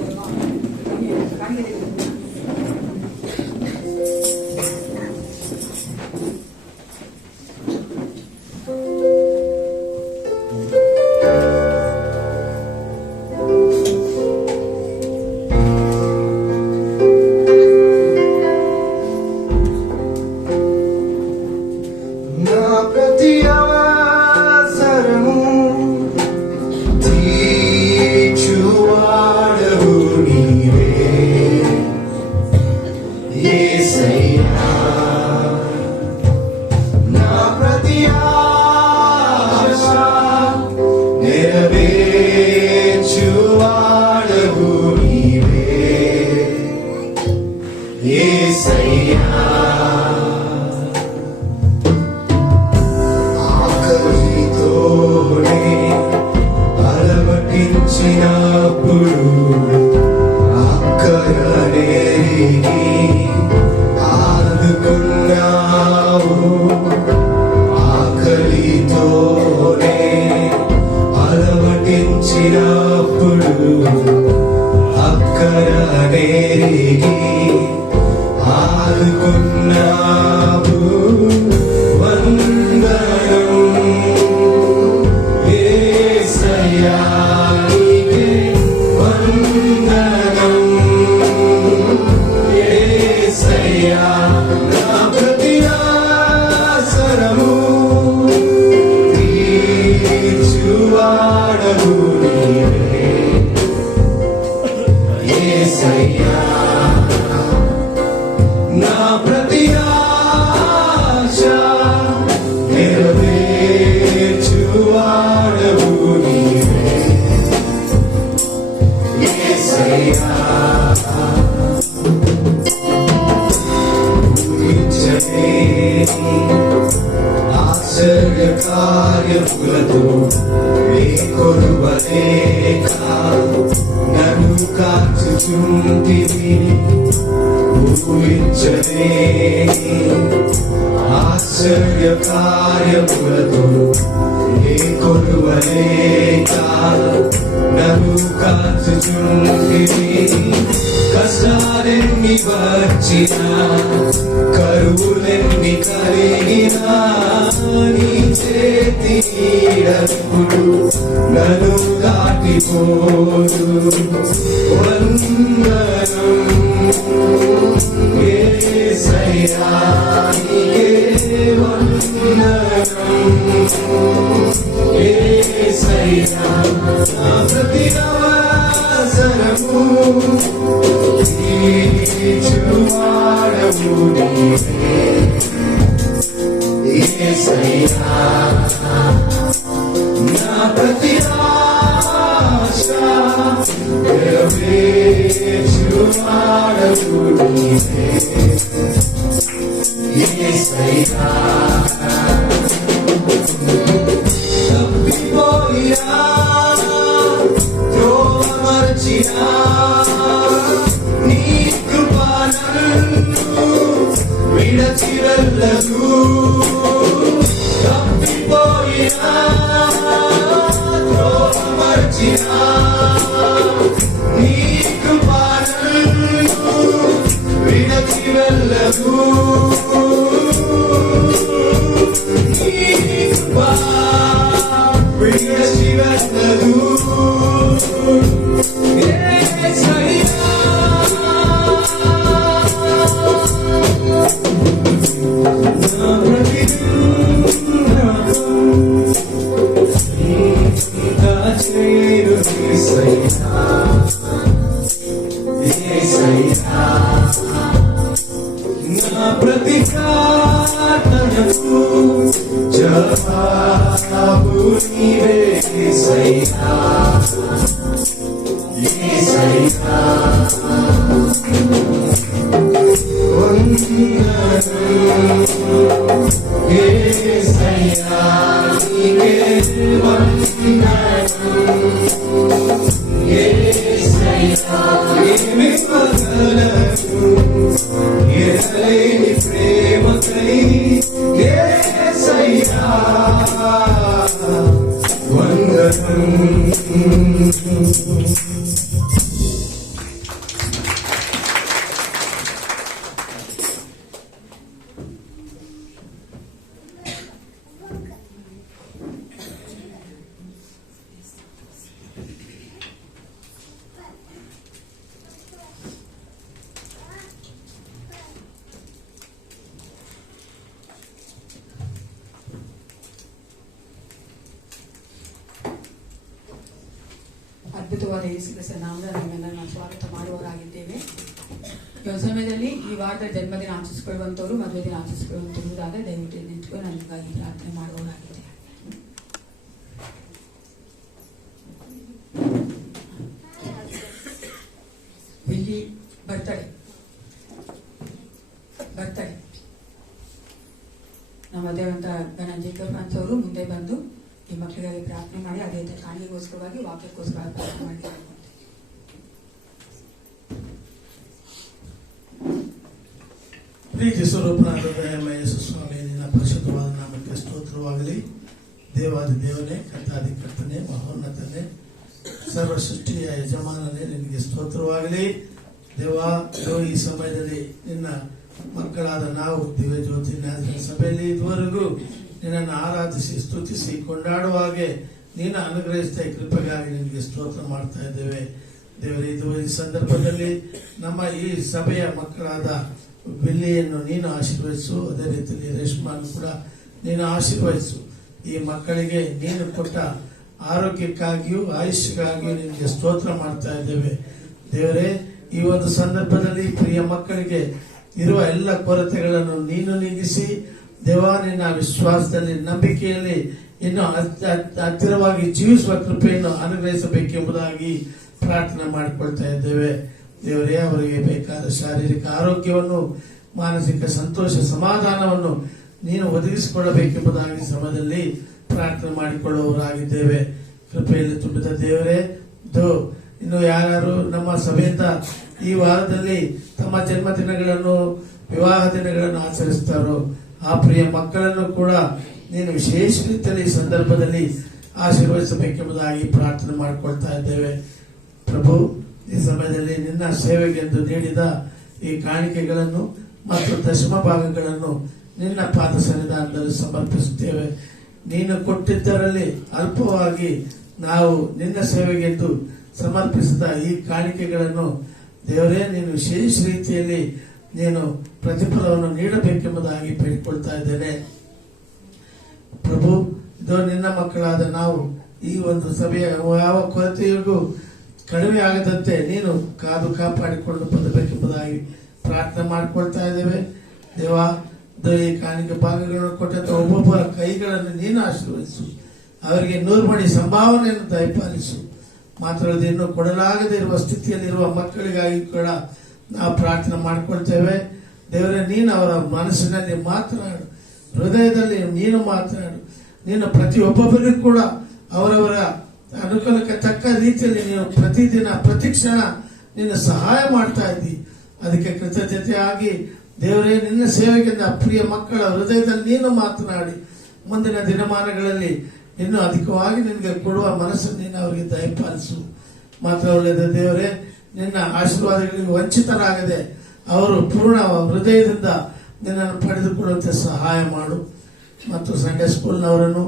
కష్టాలెన్ని వచ్చినా కరువులెన్ని కలిగినా నీ చేతి నీడప్పుడు నన్ను దాటిపోదు. వందనం యేసయ్యా, నీకే వందనం యేసయ్యా. నా ప్రతి అవసరము తీర్చువాడవు నీవే యేసయ్యా. నా ప్రతి ఆశ నెరవేర్చువాడవు నీవే యేసయ్యా. తప్పిపోయినా త్రోవమర్చినా నీ కృప నన్ను విడచి వెళ్ళదు. తప్పిపోయినా నా ప్రతి ప్రార్థనకు జవాబు నీవే యేసయ్యా యేసయ్యా యేసయ్యా నీవే వందనాలు యేసయ్యా నీవే వందనాలు ఎనలేని ప్రేమకై యేసయ్యా వందనం. ಅದ್ಭುತವಾದ ಯೇಸುಕ್ರಿಸ್ತ ನಾಮದಲ್ಲಿ ನಮ್ಮೆಲ್ಲರನ್ನ ಸ್ವಾಗತ ಮಾಡುವವರಾಗಿದ್ದೇವೆ. ಈ ಸಮಯದಲ್ಲಿ ಈ ವಾರದ ಜನ್ಮದಿನ ಆಚರಿಸಿಕೊಳ್ಳುವಂತವರು, ಮದುವೆ ದಿನ ಆಚರಿಸಿಕೊಳ್ಳುವಂತವರಾದ ದಯವಿಟ್ಟು ನಿಂತುಕೊಂಡು ನನಗಾಗಿ ಪ್ರಾರ್ಥನೆ ಮಾಡುವವರಾಗಿದ್ದೇವೆ. ಇಲ್ಲಿ ಬರ್ತಡೆ ನಮ್ಮ ದೇವಂತ ಗಣಂಜೇಕರ್ ಅಂತವರು ಮುಂದೆ ಬಂದು ಈ ಮಕ್ಕಳಿಗಾಗಿ ಪ್ರಾರ್ಥನೆ ಮಾಡಿ ಅದೇ ಕಾಣಿಕೆಗೋಸ್ಕರವಾಗಿ ವಾಕ್ಯಕ್ಕೋಸ್ಕರ ಪ್ರಾರ್ಥನೆ ಮಾಡಿದ್ದಾರೆ. ಪ್ರೀತಿ ಸ್ವರೂಪನಾದ ದಯಾಮಯ ಯೇಸು ಸ್ವಾಮಿ, ನಿನ್ನ ಪರಿಶುದ್ಧವಾದ ನಾಮಕ್ಕೆ ಸ್ತೋತ್ರವಾಗಲಿ. ದೇವಾದಿ ದೇವನೇ, ಕರ್ತಾದಿ ಕರ್ತನೆ, ಮಹೋನ್ನತನೇ, ಸರ್ವ ಸೃಷ್ಟಿಯ ಯಜಮಾನನೇ, ನಿನಗೆ ಸ್ತೋತ್ರವಾಗಲಿ. ದೇವಾ, ಈ ಸಮಯದಲ್ಲಿ ನಿನ್ನ ಮಕ್ಕಳಾದ ನಾವು ದಿವ್ಯ ಜ್ಯೋತಿ ಸಭೆಯಲ್ಲಿ ಇದುವರೆಗೂ ನಿನ್ನನ್ನು ಆರಾಧಿಸಿ ಸ್ತುತಿಸಿ ಕೊಂಡಾಡುವಾಗೆ ನೀನು ಅನುಗ್ರಹಿಸಿದ ಕೃಪೆಗಾಗಿ ನಿನಗೆ ಸ್ತೋತ್ರ ಮಾಡ್ತಾ ಇದ್ದೇವೆ. ದೇವರೇ, ಇದು ಈ ಸಂದರ್ಭದಲ್ಲಿ ನಮ್ಮ ಈ ಸಭೆಯ ಮಕ್ಕಳಾದ ಬಿಲ್ಲಿಯನ್ನು ನೀನು ಆಶೀರ್ವದಿಸು, ಅದೇ ರೀತಿಯಲ್ಲಿ ರೇಷ್ಮಾನು ಕೂಡ ನೀನು ಆಶೀರ್ವದಿಸು. ಈ ಮಕ್ಕಳಿಗೆ ನೀನು ಕೊಟ್ಟ ಆರೋಗ್ಯಕ್ಕಾಗಿಯೂ ಆಯುಷ್ಯಕ್ಕಾಗಿಯೂ ನಿನಗೆ ಸ್ತೋತ್ರ ಮಾಡ್ತಾ ಇದ್ದೇವೆ. ದೇವರೇ, ಈ ಒಂದು ಸಂದರ್ಭದಲ್ಲಿ ಪ್ರಿಯ ಮಕ್ಕಳಿಗೆ ಇರುವ ಎಲ್ಲ ಕೊರತೆಗಳನ್ನು ನೀನು ನೀಗಿಸಿ, ದೇವಾ, ನಿನ್ನ ವಿಶ್ವಾಸದಲ್ಲಿ ನಂಬಿಕೆಯಲ್ಲಿ ಇನ್ನು ಹತ್ತಿರವಾಗಿ ಜೀವಿಸುವ ಕೃಪೆಯನ್ನು ಅನುಗ್ರಹಿಸಬೇಕೆಂಬುದಾಗಿ ಪ್ರಾರ್ಥನೆ ಮಾಡಿಕೊಳ್ತಾ ಇದ್ದೇವೆ. ದೇವರೇ, ಅವರಿಗೆ ಬೇಕಾದ ಶಾರೀರಿಕ ಆರೋಗ್ಯವನ್ನು, ಮಾನಸಿಕ ಸಂತೋಷ ಸಮಾಧಾನವನ್ನು ನೀನು ಒದಗಿಸಿಕೊಳ್ಳಬೇಕೆಂಬುದಾಗಿ ಸಮಯದಲ್ಲಿ ಪ್ರಾರ್ಥನೆ ಮಾಡಿಕೊಳ್ಳುವವರಾಗಿದ್ದೇವೆ. ಕೃಪೆಯಲ್ಲಿ ತುಂಬಿದ ದೇವರೇ, ಇನ್ನು ಯಾರು ನಮ್ಮ ಸಭೆಯಿಂದ ಈ ವಾರದಲ್ಲಿ ತಮ್ಮ ಜನ್ಮದಿನಗಳನ್ನು, ವಿವಾಹ ದಿನಗಳನ್ನು ಆಚರಿಸ್ತಾರೋ ಆ ಪ್ರಿಯ ಮಕ್ಕಳನ್ನು ಕೂಡ ನೀನು ವಿಶೇಷ ರೀತಿಯಲ್ಲಿ ಈ ಸಂದರ್ಭದಲ್ಲಿ ಆಶೀರ್ವದಿಸಬೇಕೆಂಬುದಾಗಿ ಪ್ರಾರ್ಥನೆ ಮಾಡಿಕೊಳ್ತಾ ಇದ್ದೇವೆ. ಪ್ರಭು, ಈ ಸಮಯದಲ್ಲಿ ನಿನ್ನ ಸೇವೆಗೆಂದು ನೀಡಿದ ಈ ಕಾಣಿಕೆಗಳನ್ನು ಮತ್ತು ದಶಮ ಭಾಗಗಳನ್ನು ನಿನ್ನ ಪಾದ ಸನ್ನಿಧಾನದಲ್ಲಿ ಸಮರ್ಪಿಸುತ್ತೇವೆ. ನೀನು ಕೊಟ್ಟಿದ್ದರಲ್ಲಿ ಅಲ್ಪವಾಗಿ ನಾವು ನಿನ್ನ ಸೇವೆಗೆಂದು ಸಮರ್ಪಿಸಿದ ಈ ಕಾಣಿಕೆಗಳನ್ನು ದೇವರೇ, ನೀನು ವಿಶೇಷ ರೀತಿಯಲ್ಲಿ ನೀನು ಪ್ರತಿಫಲವನ್ನು ನೀಡಬೇಕೆಂಬುದಾಗಿ ಬೇಡಿಕೊಳ್ತಾ ಇದ್ದೇನೆ. ಪ್ರಭು, ಇದು ನಿನ್ನ ಮಕ್ಕಳಾದ ನಾವು ಈ ಒಂದು ಸಭೆಯ ಯಾವ ಕೊರತೆಗೂ ಕಡಿಮೆ ಆಗದಂತೆ ನೀನು ಕಾದು ಕಾಪಾಡಿಕೊಂಡು ಬಂದಬೇಕೆಂಬುದಾಗಿ ಪ್ರಾರ್ಥನೆ ಮಾಡಿಕೊಳ್ತಾ ಇದ್ದೇವೆ. ದೇವಾ, ಈ ಕಾಣಿಕೆ ಭಾಗಗಳನ್ನು ಕೊಟ್ಟಂತ ಒಬ್ಬೊಬ್ಬರ ಕೈಗಳನ್ನು ನೀನು ಆಶೀರ್ವದಿಸು, ಅವರಿಗೆ 100 ಮಣಿ ಸಂಭಾವನೆಯನ್ನು ದಯಪಾಲಿಸು. ಮಾತ್ರವಲ್ಲದೆ ಇನ್ನು ಕೊಡಲಾಗದೇ ಇರುವ ಸ್ಥಿತಿಯಲ್ಲಿರುವ ಮಕ್ಕಳಿಗಾಗಿ ಕೂಡ ನಾವು ಪ್ರಾರ್ಥನೆ ಮಾಡಿಕೊಳ್ತೇವೆ. ದೇವರೇ, ನೀನು ಅವರ ಮನಸ್ಸಿನಲ್ಲಿ ಮಾತನಾಡು, ಹೃದಯದಲ್ಲಿ ನೀನು ಮಾತನಾಡು. ನೀನು ಪ್ರತಿಯೊಬ್ಬೊಬ್ಬರಿಗೂ ಕೂಡ ಅವರವರ ಅನುಕೂಲಕ್ಕೆ ತಕ್ಕ ರೀತಿಯಲ್ಲಿ ನೀನು ಪ್ರತಿದಿನ ಪ್ರತಿಕ್ಷಣ ನೀನು ಸಹಾಯ ಮಾಡ್ತಾ ಇದ್ದಿ. ಅದಕ್ಕೆ ಕೃತಜ್ಞತೆಯಾಗಿ ದೇವರೇ, ನಿನ್ನ ಸೇವೆಗಿಂತ ಪ್ರಿಯ ಮಕ್ಕಳ ಹೃದಯದಲ್ಲಿ ನೀನು ಮಾತನಾಡಿ ಮುಂದಿನ ದಿನಮಾನಗಳಲ್ಲಿ ಇನ್ನು ಅಧಿಕವಾಗಿ ನಿನಗೆ ಕೊಡುವ ಮನಸ್ಸನ್ನು ನೀನು ಅವರಿಗೆ ದಯಪಾಲಿಸು. ಮಾತ್ರವಲ್ಲದೆ ದೇವರೇ, ನಿನ್ನ ಆಶೀರ್ವಾದಗಳಿಗೆ ವಂಚಿತರಾಗದೆ ಅವರು ಪೂರ್ಣ ಹೃದಯದಿಂದ ನಿನ್ನನ್ನು ಪಡೆದುಕೊಳ್ಳುವಂತೆ ಸಹಾಯ ಮಾಡು. ಮತ್ತು ಸಂಡೇ ಸ್ಕೂಲ್ನವರನ್ನು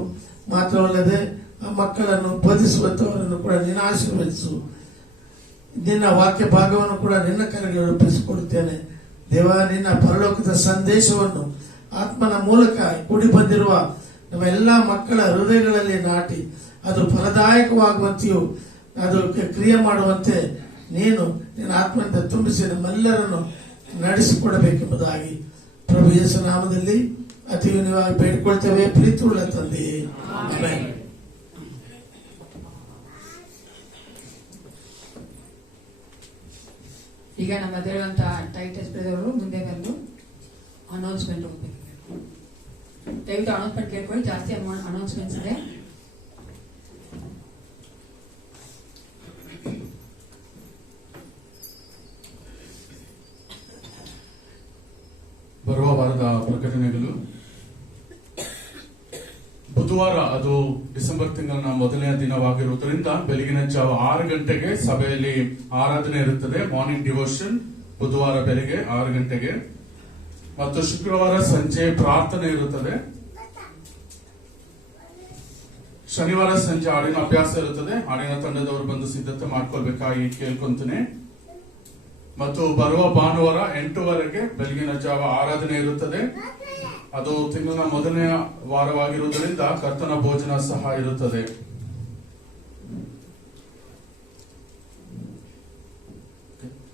ಮಾತ್ರವಲ್ಲದೆ ಆ ಮಕ್ಕಳನ್ನು ಬೋಧಿಸುವಂತವರನ್ನು ಕೂಡ ನೀನು ಆಶೀರ್ವದಿಸು. ನಿನ್ನ ವಾಕ್ಯ ಭಾಗವನ್ನು ಕೂಡ ನಿನ್ನ ಕರೆಗೆ ಒಪ್ಪಿಸಿಕೊಡುತ್ತೇನೆ. ದೇವ, ನಿನ್ನ ಪರಲೋಕದ ಸಂದೇಶವನ್ನು ಆತ್ಮನ ಮೂಲಕ ಕೂಡಿ ಬಂದಿರುವ ನಮ್ಮ ಎಲ್ಲಾ ಮಕ್ಕಳ ಹೃದಯಗಳಲ್ಲಿ ನಾಟಿ ಅದು ಫಲದಾಯಕವಾಗುವಂತೆಯೂ ಅದು ಕ್ರಿಯೆ ಮಾಡುವಂತೆ ನೀನು ನಿನ್ನ ಆತ್ಮನಿಂದ ತುಂಬಿಸಿ ನಮ್ಮೆಲ್ಲರನ್ನು ನಡೆಸಿಕೊಡಬೇಕೆಂಬುದಾಗಿ ಪ್ರಭು ಯೇಸು ನಾಮದಲ್ಲಿ ಅತಿ ವಿನಯವಾಗಿ ಬೇಡಿಕೊಳ್ತೇವೆ. ಪ್ರೀತಿಯುಳ್ಳ ತಂದೆಯೇ, ಆಮೆನ್. ಈಗ ನಮ್ಮ ಎದುರುವಂತ ಟೈಟಸ್ ಬ್ರದರ್ ಅವರು ಮುಂದೆ ಬಂದು ಅನೌನ್ಸ್ಮೆಂಟ್ ಹೋಗ್ಬೇಕು. ದಯವಿಟ್ಟು ಅನೌನ್ಸ್ಮೆಂಟ್ ಕೇಳ್ಕೊಳ್ಳಿ, ಜಾಸ್ತಿ ಅನೌನ್ಸ್ಮೆಂಟ್ಸ್ ಇದೆ. ಬರುವ ವಾರದ ಪ್ರಕಟಣೆಗಳು ಬುಧವಾರ, ಅದು ಡಿಸೆಂಬರ್ ತಿಂಗಳ ಮೊದಲನೇ ದಿನವಾಗಿರುವುದರಿಂದ ಬೆಳಗಿನ ಜಾವ 6 ಗಂಟೆಗೆ ಸಭೆಯಲ್ಲಿ ಆರಾಧನೆ ಇರುತ್ತದೆ. ಮಾರ್ನಿಂಗ್ ಡಿವೋಷನ್ ಬುಧವಾರ ಬೆಳಿಗ್ಗೆ 6 ಗಂಟೆಗೆ ಮತ್ತು ಶುಕ್ರವಾರ ಸಂಜೆ ಪ್ರಾರ್ಥನೆ ಇರುತ್ತದೆ. ಶನಿವಾರ ಸಂಜೆ ಹಾಡಿನ ಅಭ್ಯಾಸ ಇರುತ್ತದೆ. ಹಾಡಿನ ತಂಡದವರು ಬಂದು ಸಿದ್ಧತೆ ಮಾಡ್ಕೊಳ್ಬೇಕಾಗಿ ಕೇಳ್ಕೊಂತೀನಿ. ಮತ್ತು ಬರುವ ಭಾನುವಾರ 8 ಬೆಳಗಿನ ಜಾವ ಆರಾಧನೆ ಇರುತ್ತದೆ. ಅದು ತಿಂಗಳ ಮೊದಲನೆಯ ವಾರವಾಗಿರುವುದರಿಂದ ಕರ್ತನ ಭೋಜನ ಸಹ ಇರುತ್ತದೆ.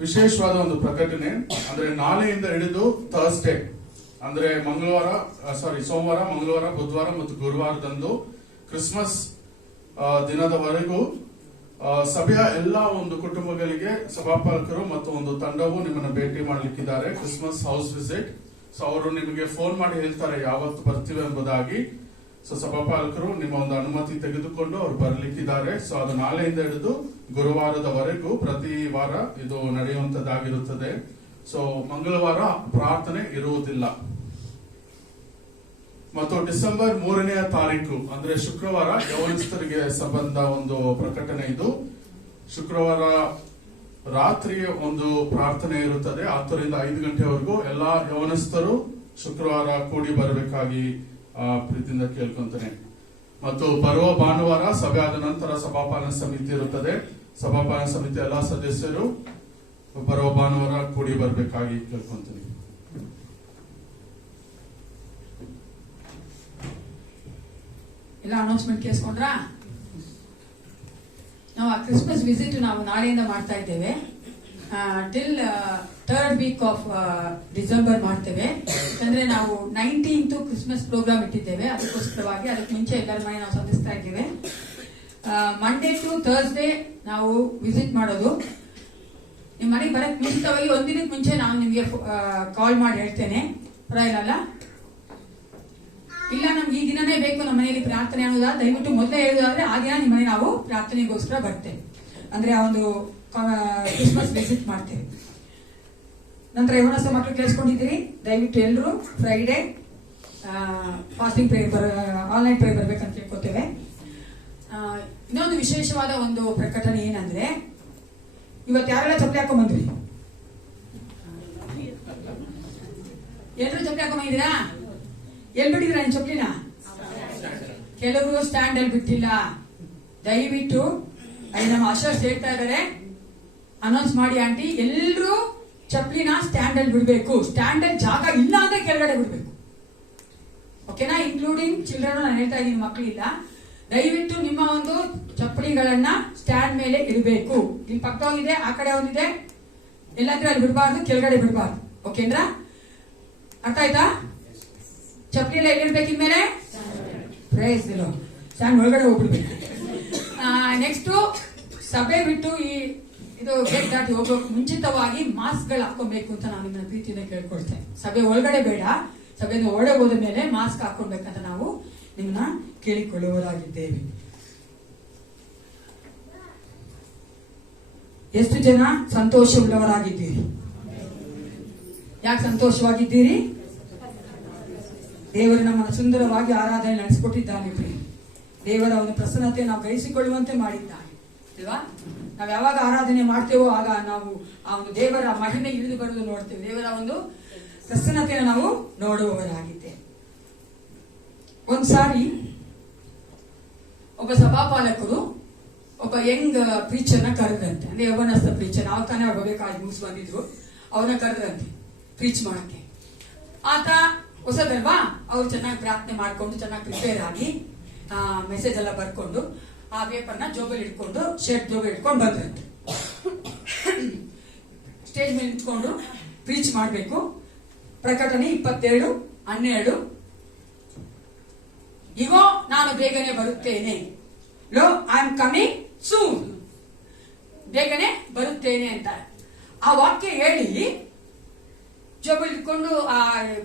ವಿಶೇಷವಾದ ಒಂದು ಪ್ರಕಟಣೆ ಅಂದ್ರೆ ನಾಳೆಯಿಂದ ಹಿಡಿದು ಥರ್ಸ್ಡೇ ಅಂದ್ರೆ ಸೋಮವಾರ, ಮಂಗಳವಾರ, ಬುಧವಾರ ಮತ್ತು ಗುರುವಾರದಂದು ಕ್ರಿಸ್ಮಸ್ ದಿನದವರೆಗೂ ಸಭೆಯ ಎಲ್ಲ ಒಂದು ಕುಟುಂಬಗಳಿಗೆ ಸಭಾಪಾಲಕರು ಮತ್ತು ಒಂದು ತಂಡವು ನಿಮ್ಮನ್ನು ಭೇಟಿ ಮಾಡಲಿಕ್ಕಿದ್ದಾರೆ. Christmas house visit. ಸೊ ಅವರು ನಿಮಗೆ ಫೋನ್ ಮಾಡಿ ಹೇಳ್ತಾರೆ ಯಾವತ್ತು ಬರ್ತೀವಿ ಎಂಬುದಾಗಿ. ಸೊ ಸಭಾಪಾಲಕರು ನಿಮ್ಮ ಒಂದು ಅನುಮತಿ ತೆಗೆದುಕೊಂಡು ಅವರು ಬರಲಿಕ್ಕಿದ್ದಾರೆ. ಸೊ ಅದು ನಾಳೆಯಿಂದ ಹಿಡಿದು ಗುರುವಾರದವರೆಗೂ ಪ್ರತಿ ವಾರ ಇದು ನಡೆಯುವಂತದ್ದಾಗಿರುತ್ತದೆ. ಸೊ ಮಂಗಳವಾರ ಪ್ರಾರ್ಥನೆ ಇರುವುದಿಲ್ಲ. ಮತ್ತು ಡಿಸೆಂಬರ್ 3ನೇ ತಾರೀಕು ಅಂದ್ರೆ ಶುಕ್ರವಾರ ಯೌವನಸ್ಥರಿಗೆ ಸಂಬಂಧ ಒಂದು ಪ್ರಕಟಣೆ. ಇದು ಶುಕ್ರವಾರ ರಾತ್ರಿ ಒಂದು ಪ್ರಾರ್ಥನೆ ಇರುತ್ತದೆ 10 ರಿಂದ 5 ಗಂಟೆವರೆಗೂ. ಎಲ್ಲಾ ಯೌವನಸ್ಥರು ಶುಕ್ರವಾರ ಕೂಡಿ ಬರಬೇಕಾಗಿ ಪ್ರೀತಿಯಿಂದ ಕೇಳ್ಕೊಂತಾನೆ. ಮತ್ತು ಬರುವ ಭಾನುವಾರ ಸಭೆ ಆದ ನಂತರ ಸಭಾಪಾಲನಾ ಸಮಿತಿ ಇರುತ್ತದೆ. ಸಭಾಪಾಲನಾ ಸಮಿತಿ ಎಲ್ಲಾ ಸದಸ್ಯರು ಬರುವ ಭಾನುವಾರ ಕೂಡಿ ಬರಬೇಕಾಗಿ ಕೇಳ್ಕೊಂತೀನಿ. ಎಲ್ಲ ಅನೌನ್ಸ್ಮೆಂಟ್ ಕೇಳಿಸ್ಕೊಂಡ್ರಾ? ನಾವು ಆ ಕ್ರಿಸ್ಮಸ್ ವಿಸಿಟ್ ನಾವು ನಾಳೆಯಿಂದ ಮಾಡ್ತಾ ಇದ್ದೇವೆ. Till 3rd week of December ಮಾಡ್ತೇವೆ. ಅಂದ್ರೆ ನಾವು 19th ಕ್ರಿಸ್ಮಸ್ ಪ್ರೋಗ್ರಾಮ್ ಇಟ್ಟಿದ್ದೇವೆ. ಅದಕ್ಕೋಸ್ಕರವಾಗಿ ಅದಕ್ಕೆ ಮುಂಚೆ ಎಲ್ಲರ ಮನೆ ನಾವು ಸಂಧಿಸ್ತಾ ಇದ್ದೇವೆ. ಮಂಡೇ ಟು ಥರ್ಸ್ಡೇ ನಾವು ವಿಸಿಟ್ ಮಾಡೋದು. ನಿಮ್ಮ ಮನೆಗೆ ಬರಕ್ ಮುಂಚಿತವಾಗಿ ಒಂದಿನಕ್ಕೆ ಮುಂಚೆ ನಾನು ನಿಮಗೆ ಕಾಲ್ ಮಾಡಿ ಹೇಳ್ತೇನೆ. ಪರವಾಗಿಲ್ಲ? ಇಲ್ಲ ನಮ್ಗೆ ಈ ದಿನನೇ ಬೇಕು ನಮ್ಮ ಮನೆಯಲ್ಲಿ ಪ್ರಾರ್ಥನೆ ಅನ್ನೋದಾದ್ರೆ ದಯವಿಟ್ಟು ಮೊದಲೇ ಹೇಳುದಾದ್ರೆ ಆ ದಿನ ನಿಮ್ಮ ಮನೆ ನಾವು ಪ್ರಾರ್ಥನೆಗೋಸ್ಕರ ಬರ್ತೇವೆ. ಅಂದ್ರೆ ಆ ಒಂದು ಕ್ರಿಸ್ಮಸ್ ವಿಸಿಟ್ ಮಾಡ್ತೇವೆ. ನಂತರ ಯೌವನಸ್ಥ ಮಕ್ಕಳು ಕೇಳಿಸ್ಕೊಂಡಿದ್ದೀರಿ, ದಯವಿಟ್ಟು ಎಲ್ಲರೂ Friday fasting prayer online prayer ಬರ್ಬೇಕಂತ ಕೇಳ್ಕೊತೇವೆ. ಇನ್ನೊಂದು ವಿಶೇಷವಾದ ಒಂದು ಪ್ರಕಟಣೆ ಏನಂದ್ರೆ, ಇವತ್ತು ಯಾರೆಲ್ಲ ಚಪ್ಪಲಿ ಹಾಕೊಂಡ್ ಬಂದ್ರಿ? ಎಲ್ಲರೂ ಚಪ್ಪಲಿ ಹಾಕೊಂಡ್ ಬಂದಿದ್ದೀರಾ? ಎಲ್ಲಿ ಬಿಟ್ಟಿದ್ರ ನಿನ್ ಚಪ್ಪಲಿನ? ಕೆಲವರು ಸ್ಟ್ಯಾಂಡ್ ಅಲ್ಲಿ ಬಿಟ್ಟಿಲ್ಲ. ದಯವಿಟ್ಟು ಅಲ್ಲಿ ನಮ್ಮ ಅಶರ್ಸ್ ಹೇಳ್ತಾ ಇದ್ದಾರೆ, ಅನೌನ್ಸ್ ಮಾಡಿ ಆಂಟಿ, ಎಲ್ಲರೂ ಚಪ್ಪಲಿನ ಸ್ಟ್ಯಾಂಡ್ ಅಲ್ಲಿ ಬಿಡ್ಬೇಕು. ಸ್ಟ್ಯಾಂಡ್ ಅಲ್ಲಿ ಜಾಗ ಇಲ್ಲ ಅಂದ್ರೆ ಕೆಳಗಡೆ ಬಿಡ್ಬೇಕು. ಓಕೆನಾ? ಇನ್ಕ್ಲೂಡಿಂಗ್ ಚಿಲ್ಡ್ರನ್ ನಾನು ಹೇಳ್ತಾ ಇದ್ದೀನಿ, ಮಕ್ಕಳಿಲ್ಲ. ದಯವಿಟ್ಟು ನಿಮ್ಮ ಒಂದು ಚಪ್ಪಲಿಗಳನ್ನ ಸ್ಟ್ಯಾಂಡ್ ಮೇಲೆ ಇಡಬೇಕು. ಇಲ್ಲಿ ಪಕ್ಕವಾಗಿದೆ, ಆ ಕಡೆ ಒಂದಿದೆ, ಎಲ್ಲಾದ್ರೂ ಅಲ್ಲಿ ಬಿಡಬಾರ್ದು, ಕೆಳಗಡೆ ಬಿಡಬಾರ್ದು. ಓಕೆಂದ್ರ? ಅರ್ಥ ಆಯ್ತಾ? ಚಪ್ಪಲಿ ಎಲ್ಲ ಎಲ್ಲಿರ್ಬೇಕು ಇನ್ಮೇಲೆ? Price the lord. ಸ್ಟ್ಯಾಂಡ್ ಒಳಗಡೆ ಹೋಗ್ಬಿಡ್ಬೇಕು. ನೆಕ್ಸ್ಟ್ ಸಭೆ ಬಿಟ್ಟು ಇದು ಗೇಟ್ ದಾಟಿ ಹೋಗೋಕೆ ಮುಂಚಿತವಾಗಿ ಮಾಸ್ಕ್ ಗಳು ಹಾಕೊಬೇಕು ಅಂತ ನಾವು ನಿಮ್ಮನ್ನ ಪ್ರೀತಿಯಿಂದ ಕೇಳ್ಕೊಳ್ತೇವೆ. ಸಭೆ ಒಳಗಡೆ ಬೇಡ, ಸಭೆಯಿಂದ ಒಳಗೆ ಹೋದ ಮೇಲೆ ಮಾಸ್ಕ್ ಹಾಕೊಳ್ಬೇಕಂತ ನಾವು ನಿಮ್ಮನ್ನ ಕೇಳಿಕೊಳ್ಳುವುದಾಗಿದ್ದೇವೆ. ಎಷ್ಟು ಜನ ಸಂತೋಷವುಳ್ಳವರಾಗಿದ್ದೀರಿ? ಯಾಕೆ ಸಂತೋಷವಾಗಿದ್ದೀರಿ? ದೇವರು ನಮ್ಮನ್ನು ಸುಂದರವಾಗಿ ಆರಾಧನೆ ನಡೆಸಿಕೊಟ್ಟಿದ್ದಾನೆ. ದೇವರ ಒಂದು ಪ್ರಸನ್ನತೆ ನಾವು ಗ್ರಹಿಸಿಕೊಳ್ಳುವಂತೆ ಮಾಡಿದ್ದಾನೆ ಅಲ್ವಾ? ನಾವು ಯಾವಾಗ ಆರಾಧನೆ ಮಾಡ್ತೇವೋ ಆಗ ನಾವು ಆ ಒಂದು ದೇವರ ಮಹಿಮೆ ಇಳಿದು ಬರುವುದು ನೋಡ್ತೇವೆ. ದೇವರ ಒಂದು ಪ್ರಸನ್ನತೆಯನ್ನು ನಾವು ನೋಡುವವರಾಗಿದ್ದೇವೆ. ಒಂದ್ಸಾರಿ ಒಬ್ಬ ಸಭಾಪಾಲಕರು ಒಬ್ಬ ಯಂಗ್ ಪ್ರೀಚರ್ನ ಕರೆದಂತೆ, ಅಂದ್ರೆ ಯೌವನಸ್ಥ ಪ್ರೀಚರ್, ನಾವು ತಾನೇ ಹೋಗಬೇಕಾಗಿ ಮುಗಿಸ್ ಬಂದಿದ್ರು, ಅವನ್ನ ಕರೆದಂತೆ ಪ್ರೀಚ್ ಮಾಡಕ್ಕೆ. ಆತ ಹೊಸದಲ್ವಾ, ಅವ್ರು ಚೆನ್ನಾಗಿ ಪ್ರಾರ್ಥನೆ ಮಾಡ್ಕೊಂಡು ಚೆನ್ನಾಗಿ ಪ್ರಿಪೇರ್ ಆಗಿ ಮೆಸೇಜ್ ಎಲ್ಲ ಬರ್ಕೊಂಡು ಆ ಪೇಪರ್ನ ಜೋಬಲ್ಲಿ ಇಟ್ಕೊಂಡು ಶರ್ಟ್ ಜೋಬಲ್ಲಿ ಇಟ್ಕೊಂಡು ಬಂದ್ರಂತೆ. ಸ್ಟೇಜ್ ಮೇಲೆ ನಿಂತ್ಕೊಂಡು ಪ್ರೀಚ್ ಮಾಡಬೇಕು. ಪ್ರಕಟಣೆ 22:12. ಇಗೋ ನಾನು ಬೇಗನೆ ಬರುತ್ತೇನೆ. Low I am coming soon. ಬೇಗನೆ ಬರುತ್ತೇನೆ ಅಂತ ಆ ವಾಕ್ಯ ಹೇಳಿ ಜೋಬಲ್ಲಿ ಇಟ್ಕೊಂಡು ಆ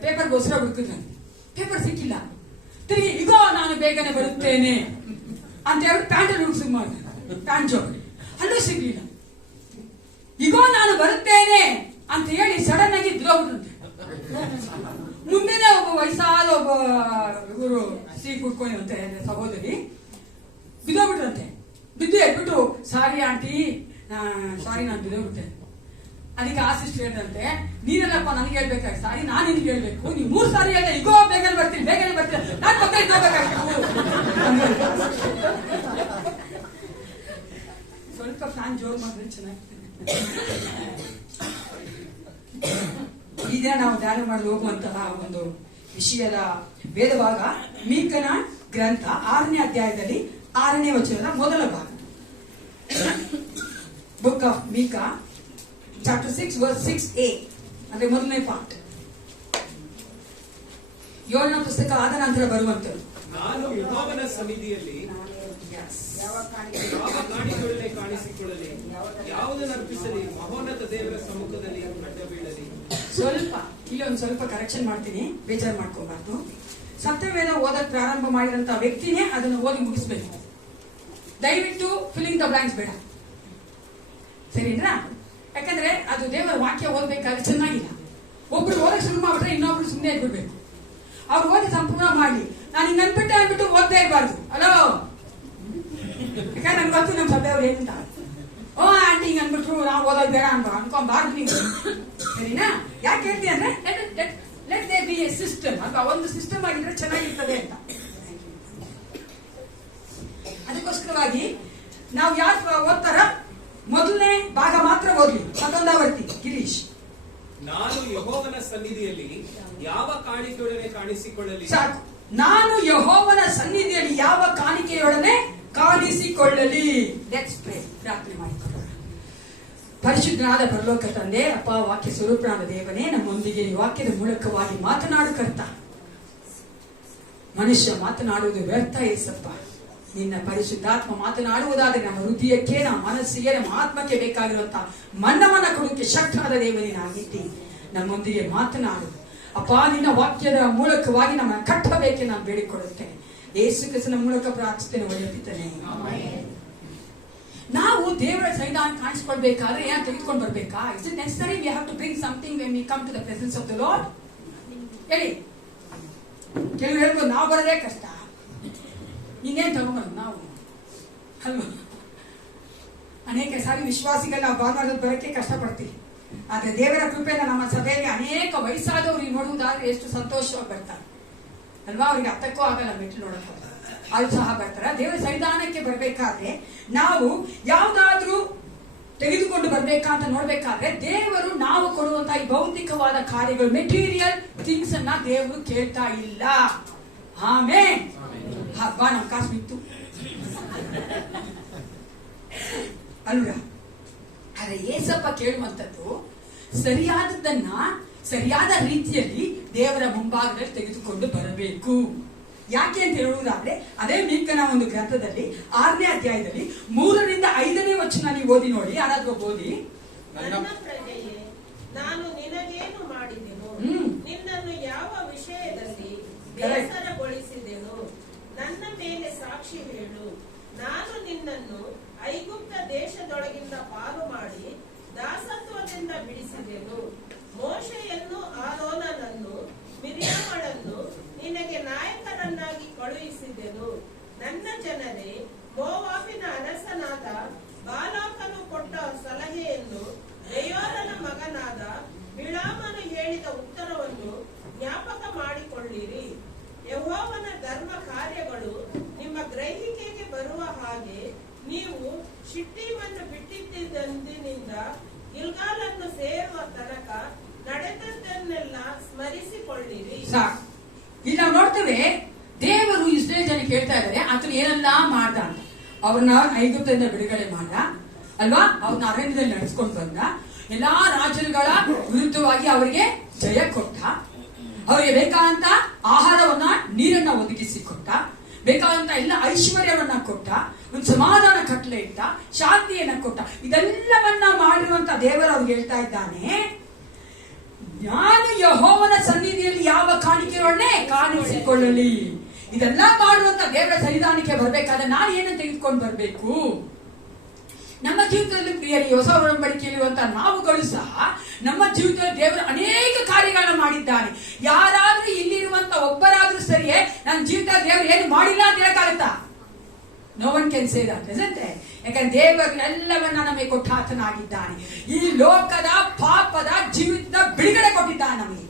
ಪೇಪರ್ಗೋಸ್ಕರ ಹುಡುಕಿದ್ರಂತೆ. ಪೇಪರ್ ಸಿಕ್ಕಿಲ್ಲ. ತಿರುಗಿ ಇಗೋ ನಾನು ಬೇಗನೆ ಬರುತ್ತೇನೆ ಅಂತ ಹೇಳಿ ಪ್ಯಾಂಟಲ್ಲಿ ಹುಡುಕ್ ಮಾಡಿದ್ರು. ಪ್ಯಾಂಟ್ ಜೋಬಲ್ಲಿ ಅಲ್ಲೂ ಸಿಗ್ಲಿಲ್ಲ. ಇಗೋ ನಾನು ಬರುತ್ತೇನೆ ಅಂತ ಹೇಳಿ ಸಡನ್ ಆಗಿ ಬಿದ್ದೋಗ್ಬಿಟ್ರಂತೆ. ಮುಂದೆನೆ ಒಬ್ಬ ವಯಸ್ಸಾದ ಒಬ್ಬ ಇವರು ಸಿಹಿ ಕುಟ್ಕೊಂಡಿರಂತೆ ಸಹೋದರಿ ಬಿದ್ದೋಗ್ಬಿಟ್ರಂತೆ. ಬಿದ್ದು ಎದ್ಬಿಟ್ಟು ಸಾರಿ ಆಂಟಿ, ಸಾರಿ ನಾನು ಬಿದ್ದೋಗ್ಬಿಟ್ಟೆ. ಅದಕ್ಕೆ ಆ ಸಿಸ್ಟರ್ ಹೇಳಿದಂತೆ, ನೀನಲ್ಲಪ್ಪ ನನಗೆ ಹೇಳ್ಬೇಕಾಗಿ ಸಾರಿ, ನಾನು ನಿನ್ಗೆ ಹೇಳ್ಬೇಕು. ನೀವು 3 ಸಾರಿ ಹೇಳಿದೆ ಇಗೋ ಬೇಗನೆ ಬರ್ತೀನಿ ಬೇಗನೆ ಬರ್ತೀನಿ, ನಾನು ಪಕ್ಕ ಇದ್ದೋಗ್ಬೇಕಾಗಿತ್ತು. ಸ್ವಲ್ಪ ಫ್ಯಾನ್ ಜೋರ್ ಮಾಡಿದ್ರೆ ಚೆನ್ನಾಗಿತ್ತು. ಈಗ ನಾವು ಧ್ಯಾನ ಮಾಡಲು ಹೋಗುವಂತಹ ಒಂದು ವಿಷಯದ ವೇದ ಭಾಗ ಮೀಕನ ಗ್ರಂಥ 6ನೇ ಅಧ್ಯಾಯದಲ್ಲಿ 6ನೇ ವಚನದ ಮೊದಲ ಭಾಗ. Book of Micah chapter 6 verse 6a ಅಂದ್ರೆ ಮೊದಲನೇ ಪಾರ್ಟ್. 7ನೇ ಪುಸ್ತಕ ಆದ ನಂತರ ಬರುವಂತದ್ದು. ನಾನು ಯೆಹೋವನ ಸನ್ನಿಧಿಯಲ್ಲಿ ಯಾವ ಕಾಣಿಕೆಯೊಡನೆ ಕಾಣಿಸಿಕೊಳ್ಳಲಿ, ಯಾವುದನ್ನು ಅರ್ಪಿಸಲಿ, ಮಹೋನ್ನತ ದೇವರ ಸಮ್ಮುಖದಲ್ಲಿ ಅಡ್ಡ ಬೀಳಲಿ. ಸ್ವಲ್ಪ ಇಲ್ಲಿ ಒಂದು ಸ್ವಲ್ಪ ಕರೆಕ್ಷನ್ ಮಾಡ್ತೀನಿ, ಬೇಜಾರು ಮಾಡ್ಕೋಬಾರ್ದು. ಸತ್ಯವೇದ ಓದಕ್ ಪ್ರಾರಂಭ ಮಾಡಿದಂತ ವ್ಯಕ್ತಿನೇ ಅದನ್ನು ಓದಿ ಮುಗಿಸ್ಬೇಕು. ದಯವಿಟ್ಟು ಫಿಲ್ಲಿಂಗ್ ದ ಬ್ಲಾಂಕ್ಸ್ ಬೇಡ, ಸರಿನಾ? ಯಾಕಂದ್ರೆ ಅದು ದೇವರ ವಾಕ್ಯ ಓದ್ಬೇಕಾದ್ರೆ ಚೆನ್ನಾಗಿಲ್ಲ. ಒಬ್ರು ಓದಕ್ ಶುರು ಮಾಡ್ಬಿಟ್ರೆ ಇನ್ನೊಬ್ರು ಸುಮ್ಮನೆ ಇದ್ಬಿಡ್ಬೇಕು. ಅವ್ರು ಓದಿ ಸಂಪೂರ್ಣ ಮಾಡಿ ನಾನು ಹಿಂಗ್ ಅನ್ಬಿಟ್ಟೆ ಅಂದ್ಬಿಟ್ಟು ಓದ್ತಾ ಇರಬಾರ್ದು. ಅಲೋ, ಯಾಕಂದ್ರೆ ನನ್ಗೆ ಗೊತ್ತು ನಮ್ಮ ಸಭೆಯವ್ರು ಏನಂತ, ಓ ಆಂಟಿ ಹಿಂಗ್ ಅನ್ಬಿಟ್ರು ನಾವು ಓದೋದು ಬೇಡ ಅನ್ಕೊಂಬಾರ್ದು ನೀವು, ಸರಿನಾ? ಯಾಕೆ ಹೇಳ್ತೀನಿ ಅಂದ್ರೆ let there be a system, ಅಥವಾ ಒಂದು ಸಿಸ್ಟಮ್ ಆಗಿದ್ರೆ ಚೆನ್ನಾಗಿರ್ತದೆ ಅಂತ. ಅದಕ್ಕೋಸ್ಕರವಾಗಿ ನಾವು ಯಾರು ಓದ್ತಾರ ಮೊದಲನೇ ಭಾಗ ಮಾತ್ರ ಓದ್ಲಿ. ಮತ್ತೊಂದಾವರ್ತಿ ಗಿರೀಶ್. ನಾನು ಯೆಹೋವನ ಸನ್ನಿಧಿಯಲ್ಲಿ ಯಾವ ಕಾಣಿಕೆಯೊಡನೆ ಕಾಣಿಸಿಕೊಳ್ಳಲಿ. ಸಾಕು. ನಾನು ಯೆಹೋವನ ಸನ್ನಿಧಿಯಲ್ಲಿ ಯಾವ ಕಾಣಿಕೆಯೊಡನೆ ಕಾಣಿಸಿಕೊಳ್ಳಲಿ. Let's pray. ಪ್ರಾರ್ಥನೆ ಮಾಡಿಕೊಳ್ಳೋಣ. ಪರಿಶುದ್ಧನಾದ ಪರಲೋಕ ತಂದೆ, ಅಪ್ಪ, ವಾಕ್ಯ ಸ್ವರೂಪನಾದ ದೇವನೇ, ನಮ್ಮೊಂದಿಗೆ ಈ ವಾಕ್ಯದ ಮೂಲಕವಾಗಿ ಮಾತನಾಡು ಕರ್ತ. ಮನುಷ್ಯ ಮಾತನಾಡುವುದು ವ್ಯರ್ಥ ಏಸಪ್ಪ. ನಿನ್ನ ಪರಿಶುದ್ಧಾತ್ಮ ಮಾತನಾಡುವುದಾದ್ರೆ ನಮ್ಮ ಹೃದಯಕ್ಕೆ, ನಮ್ಮ ಮನಸ್ಸಿಗೆ, ನಮ್ಮ ಆತ್ಮಕ್ಕೆ ಬೇಕಾಗಿರುವಂತಹ ಮನ್ನವನ್ನ ಕೊಡೋಕೆ ಶಕ್ತನಾದ ದೇವನೇನಾಗಿದ್ದಿ ನಮ್ಮೊಂದಿಗೆ ಮಾತನಾಡು ಅಪ್ಪ. ನಿನ್ನ ವಾಕ್ಯದ ಮೂಲಕವಾಗಿ ನಮ್ಮ ಕಟ್ಟಬೇಕೆ ನಾನು ಬೇಡಿಕೊಳ್ಳುತ್ತೇನೆ. ಯೇಸು ಕ್ರಿಸ್ತನ ಮೂಲಕ ಪ್ರಾರ್ಥಿಸ್ತೇನೆ, ಒಳ್ಳೆಪಿತನೆ. ನಾವು ದೇವರ ಸನ್ನಿಧಾನ ಕಾಣಿಸ್ಕೊಳ್ಬೇಕಾದ್ರೆ ಏನ ತೆಗೆದುಕೊಂಡು ಬರ್ಬೇಕಾ? Is it necessary we have to bring something when we come to the presence of the Lord? ಹೇಳಿ. ಕೆಲವರು ಹೇಳ್ಬೋದು ನಾವು ಬರೋದೇ ಕಷ್ಟ, ಇನ್ನೇನ್ ತಗೊಂಡ್ಬರೋದು ನಾವು ಅಲ್ವಾ? ಅನೇಕ ಸಾರಿ ವಿಶ್ವಾಸಿಗಳು ನಾವು ಭಾನುವಾರದ ಬರೋಕ್ಕೆ ಕಷ್ಟಪಡ್ತೀವಿ. ಆದ್ರೆ ದೇವರ ಕೃಪೆಯಿಂದ ನಮ್ಮ ಸಭೆಯಲ್ಲಿ ಅನೇಕ ವಯಸ್ಸಾದವ್ರಿಗೆ ನೋಡುವುದಾದ್ರೆ ಎಷ್ಟು ಸಂತೋಷವಾಗಿ ಬರ್ತಾರೆ ಅಲ್ವಾ? ಅವ್ರಿಗೆ ಅರ್ಥಕ್ಕೂ ಆಗಲ್ಲ ಮೆಟ್ಲು ನೋಡಕ್, ಅದು ಸಹ ಬರ್ತಾರ. ದೇವರ ಸನ್ನಿಧಾನಕ್ಕೆ ಬರ್ಬೇಕಾದ್ರೆ ನಾವು ಯಾವ್ದಾದ್ರೂ ತೆಗೆದುಕೊಂಡು ಬರ್ಬೇಕಂತ ನೋಡ್ಬೇಕಾದ್ರೆ ದೇವರು ನಾವು ಕೊಡುವಂತಹ ಈ ಭೌತಿಕವಾದ ಕಾರ್ಯಗಳು, ಮೆಟೀರಿಯಲ್ ಥಿಂಗ್ಸ್ ಅನ್ನ ದೇವರು ಕೇಳ್ತಾ ಇಲ್ಲ. ಆಮೇಲೆ ಹಬ್ಬ ನಮ್ ಕಾಸು ಬಿತ್ತು ಅಲ್ವಾ? ಆದ್ರೆ ಏಸಪ್ಪ ಕೇಳುವಂಥದ್ದು ಸರಿಯಾದದ್ದನ್ನ ಸರಿಯಾದ ರೀತಿಯಲ್ಲಿ ದೇವರ ಮುಂಭಾಗದಲ್ಲಿ ತೆಗೆದುಕೊಂಡು ಬರಬೇಕು. ಯಾಕೆ ಅಂತ ಹೇಳುವುದಾದ್ರೆ ಅದೇ ಮೀಕನ ಒಂದು ಗ್ರಂಥದಲ್ಲಿ 6ನೇ ಅಧ್ಯಾಯದಲ್ಲಿ 3ರಿಂದ 5ನೇ ವಚನ ನೀವು ಓದಿ ನೋಡಿ. ಯಾರಾದ್ರೂ ಓದಿ. ನನ್ನ ಪ್ರಜೆಯೇ, ನಾನು ನಿನಗೇನು ಮಾಡಿದೆನು? ನಿನ್ನನ್ನು ಯಾವ ವಿಷಯದಲ್ಲಿ ಬೇಸರಗೊಳಿಸಿದೆನು? ನನ್ನ ಮೇಲೆ ಸಾಕ್ಷಿ ಹೇಳು. ನಾನು ನಿನ್ನನ್ನು ಐಗುಪ್ತ ದೇಶದೊಳಗಿಂದ ಪಾರು ಮಾಡಿ ದಾಸತ್ವದಿಂದ ಬಿಡಿಸಿದೆನು. ಮೋಶೆಯನ್ನು, ಆರೋನನನ್ನು, ಮಿರ್ಯಾಮಳನ್ನು ನಿನಗೆ ನಾಯಕರನ್ನಾಗಿ ಕಳುಹಿಸಿದೆನು. ನನ್ನ ಜನರೇ, ಮೋವಾಬಿನ ಅರಸನಾದ ಬಾಲಾಕನು ಕೊಟ್ಟ ಸಲಹೆಯನ್ನು, ಬೆಯೋರನ ಮಗನಾದ ಬಿಳಾಮನು ಹೇಳಿದ ಉತ್ತರವನ್ನು ಜ್ಞಾಪಕ ಮಾಡಿಕೊಳ್ಳಿರಿ. ಯೆಹೋವನ ಧರ್ಮ ಕಾರ್ಯಗಳು ನಿಮ್ಮ ಗ್ರಹಿಕೆಗೆ ಬರುವ ಹಾಗೆ ನೀವು ಶಿಟ್ಟೀಮನ್ನು ಬಿಟ್ಟಿದ್ದಂದಿನಿಂದ ಗಿಲ್ಗಾಲನ್ನು ಸೇರುವ ತನಕ ನಡೆದದ್ದನ್ನೆಲ್ಲ ಸ್ಮರಿಸಿಕೊಳ್ಳಿರಿ. ಇಲ್ಲಿ ನಾವು ನೋಡ್ತೇವೆ ದೇವರು ಇಸ್ರೇಲ್ ಜನಕ್ಕೆ ಹೇಳ್ತಾ ಇದ್ದಾರೆ ಆತನು ಏನೆಲ್ಲ ಮಾಡ್ದ ಅಂತ. ಅವ್ರನ್ನ ಐಗುಪ್ತದಿಂದ ಬಿಡುಗಡೆ ಮಾಡ ಅಲ್ವಾ, ಅವ್ರನ್ನ ಅರಣ್ಯದಲ್ಲಿ ನಡೆಸ್ಕೊಂಡು ಬಂದ, ಎಲ್ಲಾ ರಾಜರುಗಳ ವಿರುದ್ಧವಾಗಿ ಅವರಿಗೆ ಜಯ ಕೊಟ್ಟ, ಅವರಿಗೆ ಬೇಕಾದಂತ ಆಹಾರವನ್ನ ನೀರನ್ನ ಒದಗಿಸಿ ಕೊಟ್ಟ, ಬೇಕಾದಂತ ಎಲ್ಲ ಐಶ್ವರ್ಯವನ್ನ ಕೊಟ್ಟ, ಒಂದು ಸಮಾಧಾನ ಕಟ್ಲೆ ಇಟ್ಟ, ಶಾಂತಿಯನ್ನ ಕೊಟ್ಟ. ಇದೆಲ್ಲವನ್ನ ಮಾಡಿರುವಂತ ದೇವರು ಅವ್ರಿಗೆ ಹೇಳ್ತಾ ಇದ್ದಾನೆ, ನಾನು ಯೆಹೋವನ ಸನ್ನಿಧಿಯಲ್ಲಿ ಯಾವ ಕಾಣಿಕೆಯೊಡನೆ ಕಾಣಿಸಿಕೊಳ್ಳಲಿ. ಇದೆಲ್ಲ ಮಾಡುವಂತ ದೇವರ ಸನ್ನಿಧಾನಕ್ಕೆ ಬರ್ಬೇಕಾದ್ರೆ ನಾನು ಏನನ್ನು ತೆಗೆದುಕೊಂಡು ಬರ್ಬೇಕು? ನಮ್ಮ ಜೀವಿತದಲ್ಲಿ ಪ್ರಿಯರಿ, ಹೊಸ ಒಡಂಬಡಿಕೆಯಲ್ಲಿರುವಂತ ನಾವುಗಳು ಸಹ ನಮ್ಮ ಜೀವಿತದಲ್ಲಿ ದೇವರು ಅನೇಕ ಕಾರ್ಯಗಳನ್ನ ಮಾಡಿದ್ದಾನೆ. ಯಾರಾದ್ರೂ ಇಲ್ಲಿರುವಂತ ಒಬ್ಬರಾದ್ರೂ ಸರಿಯೇ ನನ್ನ ಜೀವಿತ ದೇವರು ಏನು ಮಾಡಿಲ್ಲ ಅಂತ ಹೇಳಕ್ಕಾಗತ್ತಾ? No one can say that, isn't it? ಯಾಕಂದ್ರೆ ದೇವರು ಎಲ್ಲವನ್ನ ನಮಗೆ ಕೊಟ್ಟ ಆತನಾಗಿದ್ದಾನೆ. ಈ ಲೋಕದ ಪಾಪದ ಜೀವಿತದ ಬಿಡುಗಡೆ ಕೊಟ್ಟಿದ್ದಾನೆ ನಮಗೆ.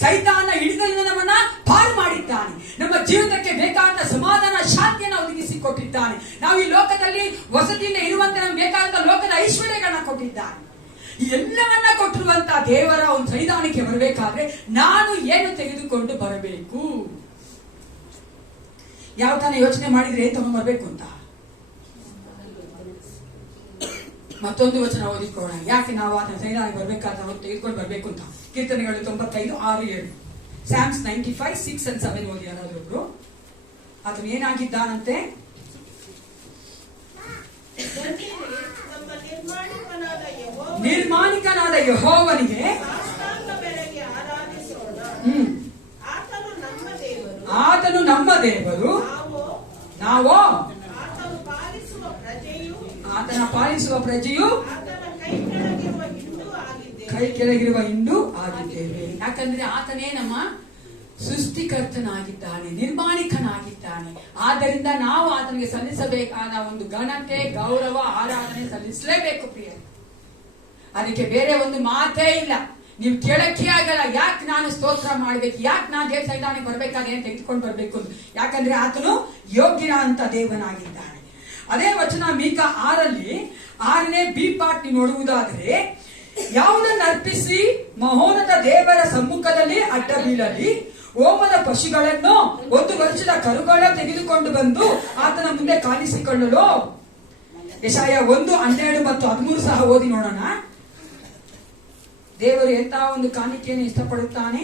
ಸೈತಾನ ಹಿಡಿದಲಿಂದ ನಮ್ಮನ್ನ ಪಾರು ಮಾಡಿದ್ದಾನೆ. ನಮ್ಮ ಜೀವಿತಕ್ಕೆ ಬೇಕಾದ ಸಮಾಧಾನ ಶಾಂತಿಯನ್ನು ಒದಗಿಸಿ ಕೊಟ್ಟಿದ್ದಾನೆ. ನಾವು ಈ ಲೋಕದಲ್ಲಿ ವಸತಿಯಿಂದ ಇರುವಂತೆ ನಮ್ಗೆ ಬೇಕಾದಂತ ಲೋಕದ ಐಶ್ವರ್ಯಗಳನ್ನ ಕೊಟ್ಟಿದ್ದಾನೆ. ಈ ಎಲ್ಲವನ್ನ ಕೊಟ್ಟಿರುವಂತ ದೇವರ ಒಂದು ಸನ್ನಿಧಾನಕ್ಕೆ ಬರಬೇಕಾದ್ರೆ ನಾನು ಏನು ತೆಗೆದುಕೊಂಡು ಬರಬೇಕು? ಯಾವ ತರ ಯೋಚನೆ ಮಾಡಿದ್ರೆ ಏನ್ ತಗೊಂಡ್ ಬರ್ಬೇಕು ಅಂತ ಮತ್ತೊಂದು ವಚನ ಓದಿಕೊಳ್ಳೋಣ. ಯಾಕೆ ನಾವು ಆತನ ಸನ್ನಿಧಾನಕ್ಕೆ ಬರ್ಬೇಕಾದ್ರೆ ನಾವು ತೆಗೆದುಕೊಂಡು ಬರ್ಬೇಕು ಅಂತ. ಕೀರ್ತನೆಗಳು 95:6-7, ಸ್ಯಾಮ್ಸ್ 95:6-7 ಓದಿ ಯಾರಾದ್ರೊಬ್ರು. ಅದನ್ನು ಏನಾಗಿದ್ದಾನಂತೆ? ನಿರ್ಮಾಣಿಕನಾದ ಯೆಹೋವನಿಗೆ ಆತನು ನಮ್ಮ ದೇವರು, ನಾವೋ ಆತನ ಪಾಲಿಸುವ ಪ್ರಜೆಯು ಕೈ ಕೆಳಗಿರುವ ಹಿಂಡು ಆಗಿದ್ದೇವೆ. ಯಾಕಂದ್ರೆ ಆತನೇ ನಮ್ಮ ಸೃಷ್ಟಿಕರ್ತನಾಗಿದ್ದಾನೆ, ನಿರ್ಮಾಣಿಕನಾಗಿದ್ದಾನೆ. ಆದ್ದರಿಂದ ನಾವು ಆತನಿಗೆ ಸಲ್ಲಿಸಬೇಕಾದ ಒಂದು ಘನತೆ, ಗೌರವ, ಆರಾಧನೆ ಸಲ್ಲಿಸಲೇಬೇಕು ಪ್ರಿಯ. ಅದಕ್ಕೆ ಬೇರೆ ಒಂದು ಮಾತೇ ಇಲ್ಲ. ನೀವು ಕೇಳಕ್ಕೆ ಆಗಲ್ಲ, ಯಾಕೆ ನಾನು ಸ್ತೋತ್ರ ಮಾಡ್ಬೇಕು, ಯಾಕೆ ನಾನು ದೇವ ಸನ್ನಿಧಾನಕ್ಕೆ ಬರ್ಬೇಕಾದ್ರೆ ಏನ್ ತೆಗೆದುಕೊಂಡು ಬರ್ಬೇಕು ಅಂತ. ಯಾಕಂದ್ರೆ ಆತನು ಯೋಗ್ಯ ಅಂತ ದೇವನಾಗಿದ್ದಾನೆ. ಅದೇ ವಚನ ಮೀಕ 6:6 ಬಿ ಪಾರ್ಟ್ ನೋಡುವುದಾದ್ರೆ, ಯಾವುದನ್ನು ಅರ್ಪಿಸಿ ಮಹೋನ್ನತ ದೇವರ ಸಮ್ಮುಖದಲ್ಲಿ ಅಡ್ಡ ಬೀಳಲಿ, ಹೋಮದ ಪಶುಗಳನ್ನು 1 ವರ್ಷದ ಕರುಗಳ ತೆಗೆದುಕೊಂಡು ಬಂದು ಆತನ ಮುಂದೆ ಕಾಣಿಸಿಕೊಳ್ಳಲು. ಯೆಶಾಯ 1:12 ಮತ್ತು 13 ಸಹ ಓದಿ ನೋಡೋಣ. ದೇವರು ಎಂತಹ ಒಂದು ಕಾಣಿಕೆಯನ್ನು ಇಷ್ಟಪಡುತ್ತಾನೆ.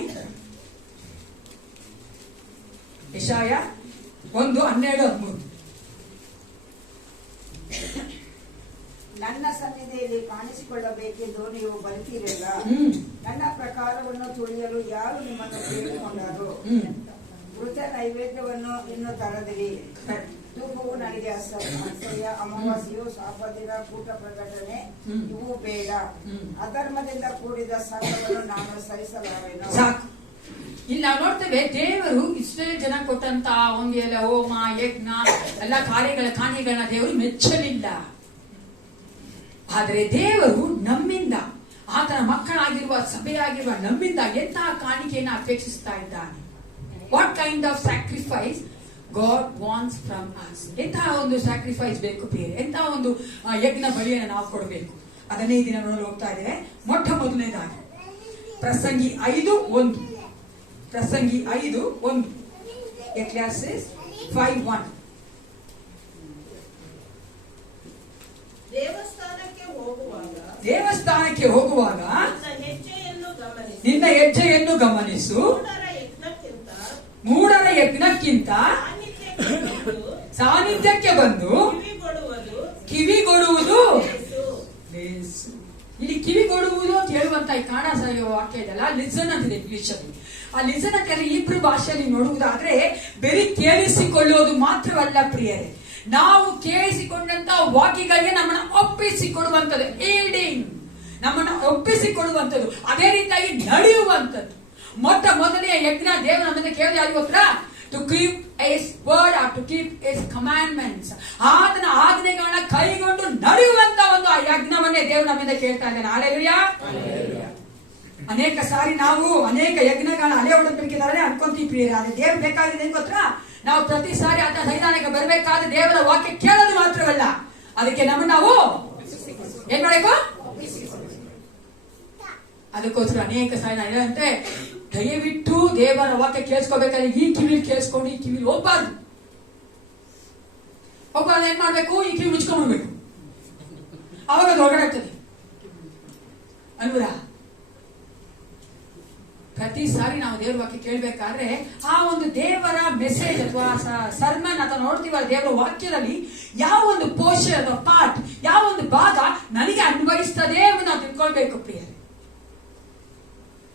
ಯೆಶಾಯ 1:12-13. ನನ್ನ ಸನ್ನಿಧಿಯಲ್ಲಿ ಕಾಣಿಸಿಕೊಳ್ಳಬೇಕೆಂದು ನೀವು ಬರುತ್ತೀರಲ್ಲ, ನನ್ನ ಪ್ರಕಾರವನ್ನು ತುಳಿಯಲು ಯಾರು ನಿಮ್ಮನ್ನು ಕೇಳಿಕೊಂಡರು? ಮೃತ ನೈವೇದ್ಯವನ್ನು ಇನ್ನೂ ತರದಿರಿ. ಧೂಪವು ನನಗೆ ಅಸಹ್ಯ, ಅಮಾವಾಸ್ಯೆಯು, ಶಾಪದಿನ, ಕೂಟ ಪ್ರಕಟಣೆ ಇವು ಬೇಡ. ಅಧರ್ಮದಿಂದ ಕೂಡಿದ ಸಂಘವನ್ನು ನಾನು ಸಹಿಸಲಾರೆನು. ಇಲ್ಲಿ ನಾವು ನೋಡ್ತೇವೆ, ದೇವರು ಇಸ್ರೇಲ್ ಜನ ಕೊಟ್ಟಂತ ಒಂದು ಎಲ್ಲ ಹೋಮ, ಯಜ್ಞ, ಎಲ್ಲ ಕಾಣಿಗಳನ್ನ ದೇವರು ಮೆಚ್ಚಲಿಲ್ಲ. ಆದರೆ ದೇವರು ನಮ್ಮಿಂದ, ಆತನ ಮಕ್ಕಳಾಗಿರುವ ಸಭೆಯಾಗಿರುವ ನಮ್ಮಿಂದ ಎಂತಹ ಕಾಣಿಕೆಯನ್ನು ಅಪೇಕ್ಷಿಸ್ತಾ ಇದ್ದಾನೆ. What kind of sacrifice god wants from us. ಎಂತಹ ಒಂದು ಸ್ಯಾಕ್ರಿಫೈಸ್ ಬೇಕು ಪ್ರಿಯರೇ, ಎಂತಹ ಒಂದು ಯಜ್ಞ ಬಲಿಯನ್ನು ನಾವು ಕೊಡಬೇಕು. ಅದನ್ನೇ ಈ ದಿನ ನೋಡಲು ಹೋಗ್ತಾ ಇದ್ದೇವೆ. ಮೊಟ್ಟ ಮೊದಲನೇದಾಗಿ ಪ್ರಸಂಗಿ 5:1. ಪ್ರಸಂಗಿ 5:1. ಎಕ್ಲೆಸಿಯಾಸ್ 5:1. ದೇವಸ್ಥಾನಕ್ಕೆ ಹೋಗುವಾಗ ನಿನ್ನ ಹೆಜ್ಜೆಯನ್ನು ಗಮನಿಸು. ಮೂಢರ ಯಜ್ಞಕ್ಕಿಂತ ಸಾನ್ನಿಧ್ಯಕ್ಕೆ ಬಂದು ಕಿವಿಗೊಡುವುದು. ಇಲ್ಲಿ ಕಿವಿಗೊಡುವುದು ಅಂತ ಹೇಳುವಂತ ಈ ಕಾರಣ ವಾಕ್ಯ ಇದೆಲ್ಲ, ಲಿಸನ್ ಅಂತಿದೆ ಇಂಗ್ಲಿಷ್ ಅಲ್ಲಿ. ಆ ಲಿಸನ್ ಅಂತ ಇಬ್ರು ಭಾಷೆಯಲ್ಲಿ ನೋಡುವುದಾದ್ರೆ ಬರೀ ಕೇಳಿಸಿಕೊಳ್ಳುವುದು ಮಾತ್ರವಲ್ಲ ಪ್ರಿಯರೇ, ನಾವು ಕೇಳಿಸಿಕೊಂಡಂತ ವಾಕ್ಯಗಳಿಗೆ ನಮ್ಮನ್ನ ಒಪ್ಪಿಸಿಕೊಡುವಂಥದ್ದು, ಈಲ್ಡಿಂಗ್, ನಮ್ಮನ್ನ ಒಪ್ಪಿಸಿಕೊಡುವಂಥದ್ದು, ಅದೇ ರೀತಿಯಾಗಿ ನಡೆಯುವಂಥದ್ದು. ಮೊಟ್ಟ ಮೊದಲನೆಯ ಯಜ್ಞ ದೇವರು ನಮ್ಮಿಂದ ಕೇಳಿದ ಯಾರಿಗೋಸ್ಕರ? To keep his word or to keep his commandments. ಆತನ ಆಜ್ಞೆಗಳನ್ನ ಕೈಗೊಂಡು ನಡೆಯುವಂತ ಒಂದು ಆ ಯಜ್ಞವನ್ನೇ ದೇವರು ನಮ್ಮಿಂದ ಕೇಳ್ತಾ ಇದ್ದಾನೆ. ಹಲ್ಲೆಲೂಯಾ. ಅನೇಕ ಸಾರಿ ನಾವು ಅನೇಕ ಯಜ್ಞಗಳನ್ನ ಹಳೆ ಒಡಂಬಡಿಕೆದಾರನೇ ಅನ್ಕೊಂತೀವಿ ಪ್ರಿಯರೇ. ಆದ್ರೆ ದೇವ್ರು ಬೇಕಾಗಿದೆ ಏನ್ ಗೊತ್ತಾ? ನಾವು ಪ್ರತಿ ಸಾರಿ ಆತನ ಸನ್ನಿಧಾನಕ್ಕೆ ಬರಬೇಕಾದ್ರೆ ದೇವರ ವಾಕ್ಯ ಕೇಳೋದು ಮಾತ್ರವಲ್ಲ, ಅದಕ್ಕೆ ನಾವು ಏನ್ ಮಾಡಬೇಕು? ಅದಕ್ಕೋಸ್ಕರ ಅನೇಕ ಸಾರಿ ನಾನು ಹೇಳಂತೆ, ದಯವಿಟ್ಟು ದೇವರ ವಾಕ್ಯ ಕೇಳಿಸ್ಕೋಬೇಕಾದ್ರೆ ಈ ಕಿವಿಲಿ ಕೇಳಿಸ್ಕೊಂಡು ಈ ಕಿವಿಲಿ ಹೋಗ್ಬಾರ್ದು. ಒಬ್ಬ ಏನ್ ಮಾಡ್ಬೇಕು, ಈ ಕಿವಿ ಮುಚ್ಕೊಂಡ್ಬಿಡ್ಬೇಕು, ಅವಾಗ ಅದು ಹೊರಗಡೆ ಆಗ್ತದೆ ಅಲ್ವರ. ಪ್ರತಿ ಸಾರಿ ನಾವು ದೇವರ ವಾಕ್ಯ ಕೇಳ್ಬೇಕಾದ್ರೆ ಆ ಒಂದು ದೇವರ ಮೆಸೇಜ್ ಅಥವಾ ಸರ್ಮನ್ ಅಥವಾ ನೋಡ್ತೀವಲ್ಲ ದೇವರ ವಾಕ್ಯದಲ್ಲಿ ಯಾವ ಒಂದು ಪೋರ್ಷನ್ ಅಥವಾ ಪಾರ್ಟ್, ಯಾವ ಒಂದು ಭಾಗ ನನಗೆ ಅನ್ವಯಿಸ್ತದೆ ಎಂದು ನಾವು ತಿಳ್ಕೊಳ್ಬೇಕು ಪ್ರಿಯರೇ.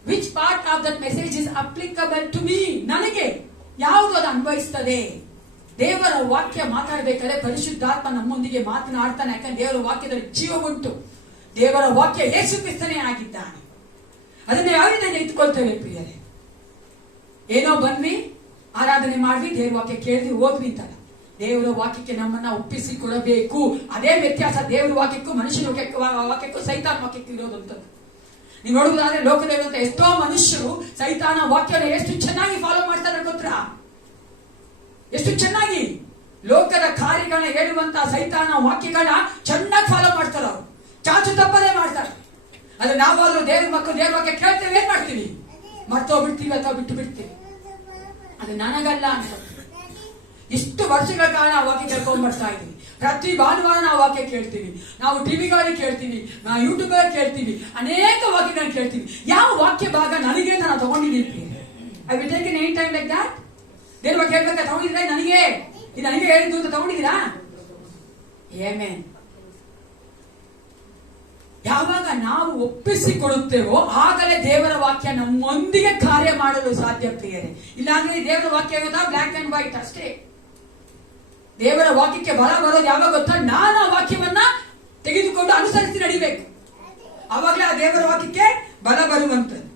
Which part of that message is applicable to me, ನನಗೆ ಯಾವುದು ಅದು ಅನ್ವಯಿಸ್ತದೆ. ದೇವರ ವಾಕ್ಯ ಮಾತಾಡಬೇಕಾದ್ರೆ ಪರಿಶುದ್ಧಾತ್ಮ ನಮ್ಮೊಂದಿಗೆ ಮಾತನಾಡ್ತಾನೆ. ಯಾಕಂದ್ರೆ ದೇವರ ವಾಕ್ಯದಲ್ಲಿ ಜೀವ ಉಂಟು. ದೇವರ ವಾಕ್ಯ ಯೇಸು ಕ್ರಿಸ್ತನೇ ಆಗಿದ್ದಾನೆ. ಅದನ್ನ ಯಾವ ರೀತಿ ಇಟ್ಕೊಳ್ತೇವೆ ಪ್ರಿಯರೇ? ಏನೋ ಬಂದ್ವಿ, ಆರಾಧನೆ ಮಾಡ್ವಿ, ದೇವರ ವಾಕ್ಯ ಕೇಳಿದ್ವಿ, ಹೋದ್ವಿ ಅಂತಲ್ಲ. ದೇವರ ವಾಕ್ಯಕ್ಕೆ ನಮ್ಮನ್ನ ಒಪ್ಪಿಸಿಕೊಡಬೇಕು. ಅದೇ ವ್ಯತ್ಯಾಸ ದೇವರ ವಾಕ್ಯಕ್ಕೂ ಮನುಷ್ಯನ ವಾಕ್ಯಕ್ಕೂ ಸೈತಾನ ವಾಕ್ಯಕ್ಕೂ ಇರೋದಂಥದ್ದು. ನೀವು ನೋಡುವುದಾದ್ರೆ ಲೋಕದಲ್ಲಿರುವಂತ ಎಷ್ಟೋ ಮನುಷ್ಯರು ಸೈತಾನ ವಾಕ್ಯನ ಎಷ್ಟು ಚೆನ್ನಾಗಿ ಫಾಲೋ ಮಾಡ್ತಾರೆ ಗೊತ್ತಾ? ಎಷ್ಟು ಚೆನ್ನಾಗಿ ಲೋಕದ ಕಾರ್ಯಗಳನ್ನ ಹೇಳುವಂತ ಸೈತಾನ ವಾಕ್ಯಗಳನ್ನ ಚೆನ್ನಾಗಿ ಫಾಲೋ ಮಾಡ್ತಾರೆ. ಅವರು ಚಾಚು ತಪ್ಪದೇ ಮಾಡ್ತಾರೆ. ಆದ್ರೆ ನಾವಾದ್ರೂ ದೇವ್ರ ಮಕ್ಕಳು ದೇವ್ರ ವಾಕ್ಯ ಕೇಳ್ತೇವೆ, ಏನ್ ಮಾಡ್ತೀವಿ? ಮರ್ತೋಗ್ಬಿಡ್ತೀವಿ ಅಥವಾ ಬಿಟ್ಟು ಬಿಡ್ತೀವಿ. ಅದು ನನಗಲ್ಲ ಅಂತ ಇಷ್ಟು ವರ್ಷಗಳ ಕಾಲ ನಾವು ವಾಕ್ಯ ಕೇಳ್ಕೊಂಡ್ ಬರ್ತಾ ಇದ್ದೀವಿ. ಪ್ರತಿ ಭಾನುವಾರ ನಾವು ವಾಕ್ಯ ಕೇಳ್ತೀವಿ, ನಾವು ಟಿವಿಗಳಲ್ಲಿ ಕೇಳ್ತೀವಿ, ನಾವು ಯೂಟ್ಯೂಬ್ ಅಲ್ಲಿ ಕೇಳ್ತೀವಿ, ಅನೇಕ ವಾಕ್ಯಗಳನ್ನ ಕೇಳ್ತೀವಿ. ಯಾವ ವಾಕ್ಯ ಭಾಗ ನನಗೆ ನಾನು ತಗೊಂಡಿದ್ದೀನಿ? I will take in any time like that. ದೇವ್ರ ವಾಕ್ಯ ಹೇಳ್ಬೇಕಾ ತಗೊಂಡಿದ್ರೆ ನನಗೆ ಇದು ನನಗೆ ಹೇಳಿದ್ದು ಅಂತ ತಗೊಂಡಿದ್ದೀರಾ? ಆಮೆನ್. ಯಾವಾಗ ನಾವು ಒಪ್ಪಿಸಿಕೊಡುತ್ತೇವೋ ಆಗಲೇ ದೇವರ ವಾಕ್ಯ ನಮ್ಮೊಂದಿಗೆ ಕಾರ್ಯ ಮಾಡಲು ಸಾಧ್ಯ ಪ್ರಿಯರೇ. ಇಲ್ಲಾಂದ್ರೆ ದೇವರ ವಾಕ್ಯ ಬ್ಲಾಕ್ ಅಂಡ್ ವೈಟ್ ಅಷ್ಟೇ. ದೇವರ ವಾಕ್ಯಕ್ಕೆ ಬಲ ಬರೋದು ಯಾವಾಗ ಗೊತ್ತಾ? ನಾನು ಆ ವಾಕ್ಯವನ್ನ ತೆಗೆದುಕೊಂಡು ಅನುಸರಿಸಿ ನಡಿಬೇಕು. ಆವಾಗಲೇ ಆ ದೇವರ ವಾಕ್ಯಕ್ಕೆ ಬಲ ಬರುವಂತದ್ದು.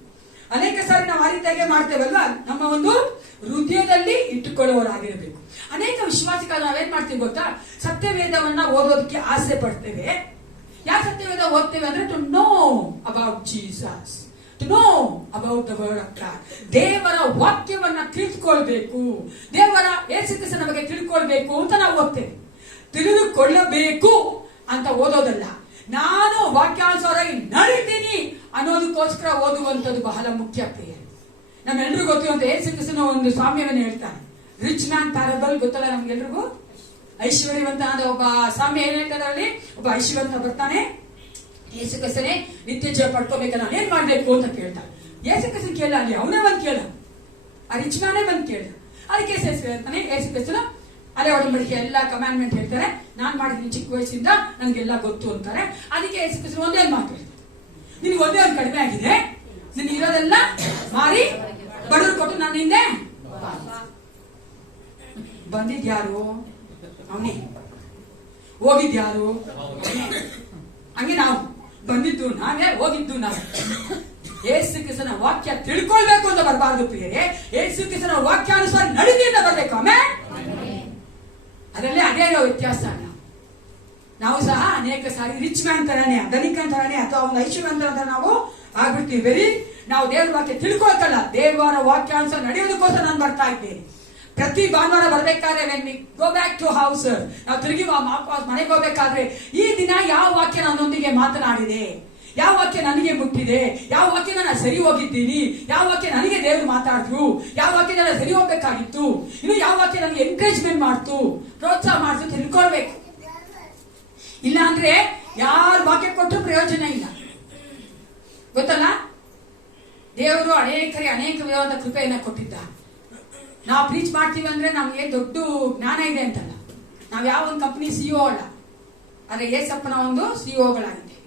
ಅನೇಕ ಸಾರಿ ನಾವು ಆ ರೀತಿಯಾಗಿ ಮಾಡ್ತೇವಲ್ವಾ? ನಮ್ಮ ಒಂದು ಹೃದಯದಲ್ಲಿ ಇಟ್ಟುಕೊಳ್ಳುವವರಾಗಿರಬೇಕು. ಅನೇಕ ವಿಶ್ವಾಸಿಗಳು ನಾವೇನ್ ಮಾಡ್ತೀವಿ ಗೊತ್ತಾ? ಸತ್ಯವೇದವನ್ನ ಓದೋದಕ್ಕೆ ಆಸೆ ಪಡ್ತೇವೆ. ಯಾಕೆ ಸತ್ಯವೇದ ಓದ್ತೇವೆ ಅಂದ್ರೆ to know about Jesus, to know about the word of God. ದೇವರ ವಾಕ್ಯವನ್ನ ತಿಳಿದುಕೊಳ್ಬೇಕು, ದೇವರ ಯೇಸು ಕ್ರಿಸ್ತನ ಬಗ್ಗೆ ತಿಳ್ಕೊಳ್ಬೇಕು ಅಂತ ನಾವು ಓದ್ತೇವೆ. ತಿಳಿದುಕೊಳ್ಳಬೇಕು ಅಂತ ಓದೋದಲ್ಲ. ನಾನು ವಾಕ್ಯಾನುಸಾರವಾಗಿ ನಡೀತೀನಿ ಅನ್ನೋದಕ್ಕೋಸ್ಕರ ಓದುವಂಥದ್ದು ಬಹಳ ಮುಖ್ಯ ಪ್ರಿಯ. ನಮ್ಮೆಲ್ಲರಿಗೂ ಗೊತ್ತಿರುವಂತ ಯೇಸು ಕ್ರಿಸ್ತನ ಒಂದು ಸಾಮ್ಯವನ್ನು ಹೇಳ್ತಾನೆ. ರಿಚ್ ಮ್ಯಾನ್ ಪ್ಯಾರಬಲ್ ಗೊತ್ತಲ್ಲ ನಮ್ಗೆಲ್ರಿಗೂ? ಐಶ್ವರ್ಯವಂತ ಒಬ್ಬ ಸಾಮ್ಯ ಏನ್ ಹೇಳ್ತಾರೆ ಅಲ್ಲಿ? ಒಬ್ಬ ಐಶ್ವರ್ಯವಂತ ಬರ್ತಾನೆ, ಯೇಸು ಕ್ರಿಸ್ತನೇ ನಿತ್ಯ ಜೀವ ಪಡ್ಕೋಬೇಕು, ನಾನು ಏನ್ ಮಾಡ್ಬೇಕು ಅಂತ ಕೇಳ್ತಾನೆ. ಯೇಸು ಕ್ರಿಸ್ತನ್ ಕೇಳ, ಅಲ್ಲಿ ಅವನೇ ಬಂದ್ ಕೇಳ, ಆ ರಿಚ್ ಮ್ಯಾನೇ ಬಂದ್ ಕೇಳ. ಅದಕ್ಕೆ ಹೇಳ್ತಾನೆ ಯೇಸು ಕ್ರಿಸ್ತನು ಅದೇ ಒಡಂಬಡಿಕೆ ಎಲ್ಲ ಕಮ್ಯಾಂಡ್ಮೆಂಟ್ ಹೇಳ್ತಾರೆ. ನಾನ್ ಮಾಡಿದ್ದೀನಿ ಚಿಕ್ಕ ವಯಸ್ಸಿಂದ, ನನ್ಗೆಲ್ಲ ಗೊತ್ತು ಅಂತಾರೆ. ಅದಕ್ಕೆ ಯೇಸು ಕ್ರಿಸ್ತನು ಒಂದೇ ಒಂದು ಮಾತು ಹೇಳ್ತಾರೆ, ನಿನ್ಗೆ ಒಂದೇ ಒಂದು ಕಡಿಮೆ ಆಗಿದೆ, ನಿನ್ ಇರೋದೆಲ್ಲ ಮಾರಿ ಬಡವ್ರು ಕೊಟ್ಟು ನನ್ನ ಹಿಂದೆ ಬಂದಿದ್ಯಾರು? ಅವನೇ. ಹೋಗಿದ್ಯಾರು? ಹಂಗೆ ನಾವು ಬಂದಿದ್ದು ನಾವೇ, ಹೋಗಿದ್ದು ನಾವು. ಯೇಸು ಕ್ರಿಸ್ತನ ವಾಕ್ಯ ತಿಳ್ಕೊಳ್ಬೇಕು ಅಂತ ಬರಬಾರ್ದು ಪ್ರಿಯರೇ. ಯೇಸು ಕ್ರಿಸ್ತನ ವಾಕ್ಯಾನುಸಾರ ನಡೀಲಿ ಅಂತ ಬರ್ಬೇಕು. ಆಮೇಲೆ ಅದರಲ್ಲೇ ಅದೇ ವ್ಯತ್ಯಾಸ. ನಾವು ಸಹ ಅನೇಕ ಸಾರಿ ರಿಚ್ ಮ್ಯಾನ್ ತರಾನೇ, ಧನಿಕನ್ ತರಾನೇ ಅಥವಾ ಒಂದು ಐಶ್ವರ್ಯವಂತ ಅಂತ ನಾವು ಆಗ್ಬಿಡ್ತೀವಿ. ನಾವು ದೇವರ ವಾಕ್ಯ ತಿಳ್ಕೊಳ್ತಲ್ಲ, ದೇವರ ವಾಕ್ಯಾನುಸಾರ ನಡೆಯೋದಕ್ಕೋಸ್ಕರ ನಾನು ಬರ್ತಾ ಇದ್ದೇನೆ. ಪ್ರತಿ ಭಾನುವಾರ ಬರ್ಬೇಕಾದ್ರೆ when we go back to house, ನಾವು ತಿರುಗಿ ಮನೆಗೆ ಹೋಗ್ಬೇಕಾದ್ರೆ ಈ ದಿನ ಯಾವ ವಾಕ್ಯ ನನ್ನೊಂದಿಗೆ ಮಾತನಾಡಿದೆ, ಯಾವ ವಾಕ್ಯ ನನಗೆ ಮುಟ್ಟಿದೆ, ಯಾವ ವಾಕ್ಯ ನಾನು ಸರಿ ಹೋಗಿದ್ದೀನಿ, ಯಾವ ವಾಕ್ಯ ನನಗೆ ದೇವರು ಮಾತಾಡಿದ್ರು, ಯಾವ ವಾಕ್ಯ ನಾನು ಸರಿ ಹೋಗ್ಬೇಕಾಗಿತ್ತು, ಇನ್ನು ಯಾವ ವಾಕ್ಯ ನನಗೆ ಎನ್ಕರೇಜ್ಮೆಂಟ್ ಮಾಡ್ತು, ಪ್ರೋತ್ಸಾಹ ಮಾಡ್ತು, ತಿಳ್ಕೊಳ್ಬೇಕು. ಇಲ್ಲ ಅಂದ್ರೆ ಯಾರು ವಾಕ್ಯ ಕೊಟ್ಟರು ಪ್ರಯೋಜನ ಇಲ್ಲ. ಗೊತ್ತಲ್ಲ, ದೇವರು ಅನೇಕರಿಗೆ ಅನೇಕ ವಿಧವಾದ ಕೃಪೆಯನ್ನ ಕೊಟ್ಟಿದ್ದ. ನಾವು ಪ್ರೀಚ್ ಮಾಡ್ತೀವಿ ಅಂದ್ರೆ ನಮ್ಗೆ ದೊಡ್ಡ ಜ್ಞಾನ ಇದೆ ಅಂತಲ್ಲ. ನಾವ್ ಯಾವ ಒಂದು ಕಂಪನಿ ಸಿಇಒ ಅಲ್ಲ, ಆದ್ರೆ ಏಸಪ್ಪನ ಒಂದು ಸಿಇಒಗಳಾಗಿದ್ದೇವೆ.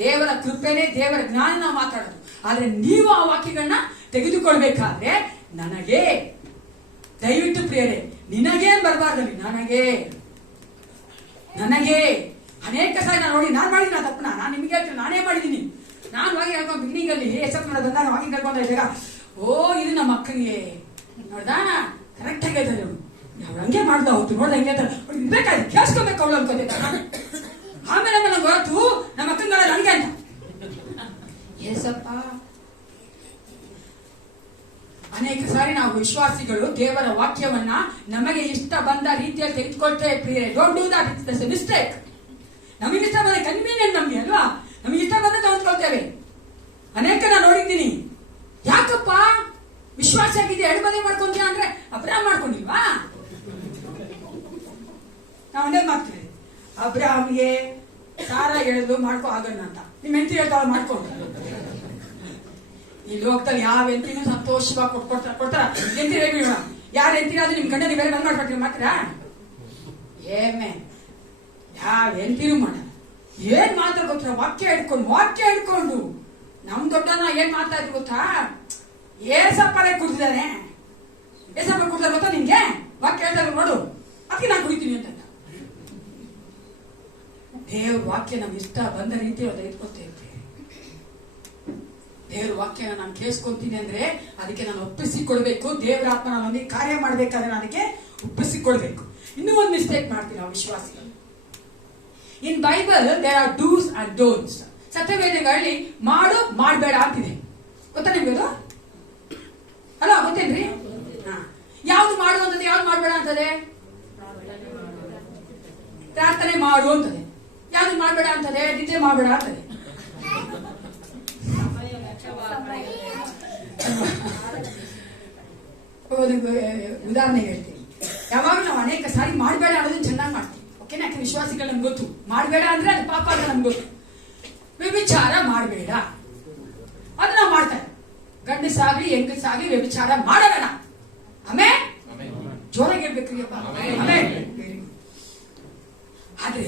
ದೇವರ ಕೃಪೆನೇ, ದೇವರ ಜ್ಞಾನ ನಾವು ಮಾತಾಡೋದು. ಆದ್ರೆ ನೀವು ಆ ವಾಕ್ಯಗಳನ್ನ ತೆಗೆದುಕೊಳ್ಬೇಕಾದ್ರೆ ನನಗೆ, ದಯವಿಟ್ಟು ಪ್ರಿಯರೇ, ನಿನಗೇನ್ ಬರಬಾರ್ದಲ್ಲಿ, ನನಗೆ ಅನೇಕ ಸಾರಿ ನಾನು ನೋಡಿ, ನಾನ್ ಮಾಡಿದ್ದೀನಿ ಆ ತಪ್ಪನ, ನಾನು ನಿಮ್ಗೆ ಹೇಳ್ತೀನಿ, ನಾನೇ ಮಾಡಿದ್ದೀನಿ. ನಾನು ವಾಗಿ ಹೇಳ್ಕೊಂಡು ಬಿಗಿನಿಂಗ್ ಅಲ್ಲಿ ಏಸಪ್ಪನ ಬಂದಾಗ ವಾಗಿ ಹೇಳ್ಕೊಂಡ ಇದ್ದಾಗ, ಓ ಇದು ನಮ್ಮ ಅಕ್ಕನಿಗೆ ನೋಡ್ದಾ ಕರೆಕ್ಟ್ ಆಗಿ ಹೇಳ್ತಾರೆ, ಅವ್ರು ಹಂಗೆ ಮಾಡ್ದ ಹೋಗ್ತು, ನೋಡ್ದ ಹಂಗೆ ಬೇಕಾದ್ರೆ ಕೇಳಿಸ್ಕೋಬೇಕು ಅವಳು ಅನ್ಕೋತಿದ್ದ. ಆಮೇಲೆ ನಂಗೆ ಗೊತ್ತು ನಮ್ಮ ಅಕ್ಕನ ನನಗೆ ಅಂತ. ಏಸಪ್ಪ, ಅನೇಕ ಸಾರಿ ನಾವು ವಿಶ್ವಾಸಿಗಳು ದೇವರ ವಾಕ್ಯವನ್ನ ನಮಗೆ ಇಷ್ಟ ಬಂದ ರೀತಿಯಲ್ಲಿ ತೆಗೆದುಕೊಳ್ತೇವೆ ಪ್ರಿಯರೇ. Don't do that, it's A mistake. ನಮಗೆ ಇಷ್ಟ ಬಂದ ಕನ್ವೀನಿಯಂಟ್ ನಮ್ಗೆ ಅಲ್ವಾ, ನಮಗೆ ಇಷ್ಟ ಬಂದ ತೆಗೆದುಕೊಳ್ತೇವೆ. ಅನೇಕ ನಾನು ನೋಡಿದ್ದೀನಿ, ಯಾಕಪ್ಪ ವಿಶ್ವಾಸ ಆಗಿದೆ ಎರಡು ಮನೆ ಮಾಡ್ಕೊಂತೀಯ ಅಂದ್ರೆ ಅಪರಾಧ ಮಾಡ್ಕೊಂಡಿಲ್ವಾ? ನಾವು ಒಂದೇ ಅಬ್ರಾಹ್ಮ್ಗೆ ಸಾರ ಹೇಳಿದ್ರು ಮಾಡ್ಕೊ ಆಗೋಣ ಅಂತ, ನಿಮ್ ಹೆಂಡತಿ ಹೇಳ್ತಾಳ ಮಾಡ್ಕೊಂಡು. ಈ ಲೋಕದಲ್ಲಿ ಯಾವ ಹೆಂಡತಿನೂ ಸಂತೋಷವಾಗಿ ಕೊಡ್ತಾರ ಹೆಂಡತಿ ಹೇಳಿ ಯಾರು ಹೆಂಡತಿನಾದ್ರೂ ನಿಮ್ ಗಂಡ ನೀವೆಲ್ಲ ಬಂದ್ ಮಾಡ್ಕೊಡ್ತೀವಿ ಮಾತ್ರ ಏಮೆ ಯಾವ ಹೆಂಡತಿನೂ ಮಾಡ. ಏನ್ ಮಾತ್ರ ಗೊತ್ತಿರ ವಾಕ್ಯ ಹಿಡ್ಕೊಂಡು ನಮ್ ದೊಡ್ಡನ ಏನ್ ಮಾತಾಡ್ತು ಗೊತ್ತಾ, ಏಸಪ್ಪರೇ ಕುಡ್ದಿದ್ದಾನೆ. ಏಸಪ್ಪ ಕುಡ್ದಾರ ಗೊತ್ತಾ ನಿನ್ಗೆ, ವಾಕ್ಯ ಹೇಳ್ತಾರೆ ನೋಡು, ಅದಕ್ಕೆ ನಾನು ಕುಡಿತೀನಿ ಅಂತ. ದೇವ್ರ ವಾಕ್ಯ ನಮ್ಗೆ ಇಷ್ಟ ಬಂದ ರೀತಿ ಅದು ಎತ್ಕೊಳ್ತಾ ಇರ್ತೀವಿ. ದೇವ್ರ ವಾಕ್ಯನ ನಾನು ಕೇಳಿಸ್ಕೊಂತೀನಿ ಅಂದ್ರೆ ಅದಕ್ಕೆ ನಾನು ಒಪ್ಪಿಸಿಕೊಡ್ಬೇಕು. ದೇವ್ರ ಆತ್ಮ ನಮಗೆ ಕಾರ್ಯ ಮಾಡ್ಬೇಕಾದ್ರೆ ನಾನು ಅದಕ್ಕೆ ಒಪ್ಪಿಸಿಕೊಡ್ಬೇಕು. ಇನ್ನೂ ಒಂದು ಮಿಸ್ಟೇಕ್ ಮಾಡ್ತೀವಿ ನಾವು ವಿಶ್ವಾಸಿಗಳು. In Bible there are dos and don'ts. ಸತ್ಯವೇದಗಳಲ್ಲಿ ಮಾಡು ಮಾಡಬೇಡ ಅಂತಿದೆ, ಗೊತ್ತಾ ನಿಮ್ಗೆ ಅದು? ಅಲ್ಲ ಗೊತ್ತೇನ್ರಿ? ಯಾವ್ದು ಮಾಡು ಅಂತದೆ, ಯಾವ್ದು ಮಾಡಬೇಡ ಅಂತದೆ? ಪ್ರಾರ್ಥನೆ ಮಾಡು ಅಂತದೆ. ಯಾವ್ದು ಮಾಡಬೇಡ ಅಂತದೆ? ನಿದ್ದೆ ಮಾಡಬೇಡ ಅಂತದೆ. ಉದಾಹರಣೆ ಹೇಳ್ತೀನಿ. ಯಾವಾಗ ನಾವು ಅನೇಕ ಸಾರಿ ಮಾಡಬೇಡ ಅನ್ನೋದನ್ನ ಚೆನ್ನಾಗಿ ಮಾಡ್ತೀವಿ, ಓಕೆನಾ? ಯಾಕೆ ವಿಶ್ವಾಸಿಗಳು ನಮ್ಗೆ ಗೊತ್ತು, ಮಾಡಬೇಡ ಅಂದ್ರೆ ಅದು ಪಾಪ ಅಂತ ನಮ್ಗೆ ಗೊತ್ತು. ವ್ಯಭಿಚಾರ ಮಾಡಬೇಡ ಅದು ನಾವು ಮಾಡ್ತಾರೆ. ಗಂಡಸಾಗ್ಲಿ ಹೆಂಗಸಾಗ್ಲಿ ವ್ಯಭಿಚಾರ ಮಾಡಬೇಡ. ಆಮೇಲೆ ಜೋರಾಗಿ ಹೇಳ್ಬೇಕ್ರಿ ಅಪ್ಪ. ಆದ್ರೆ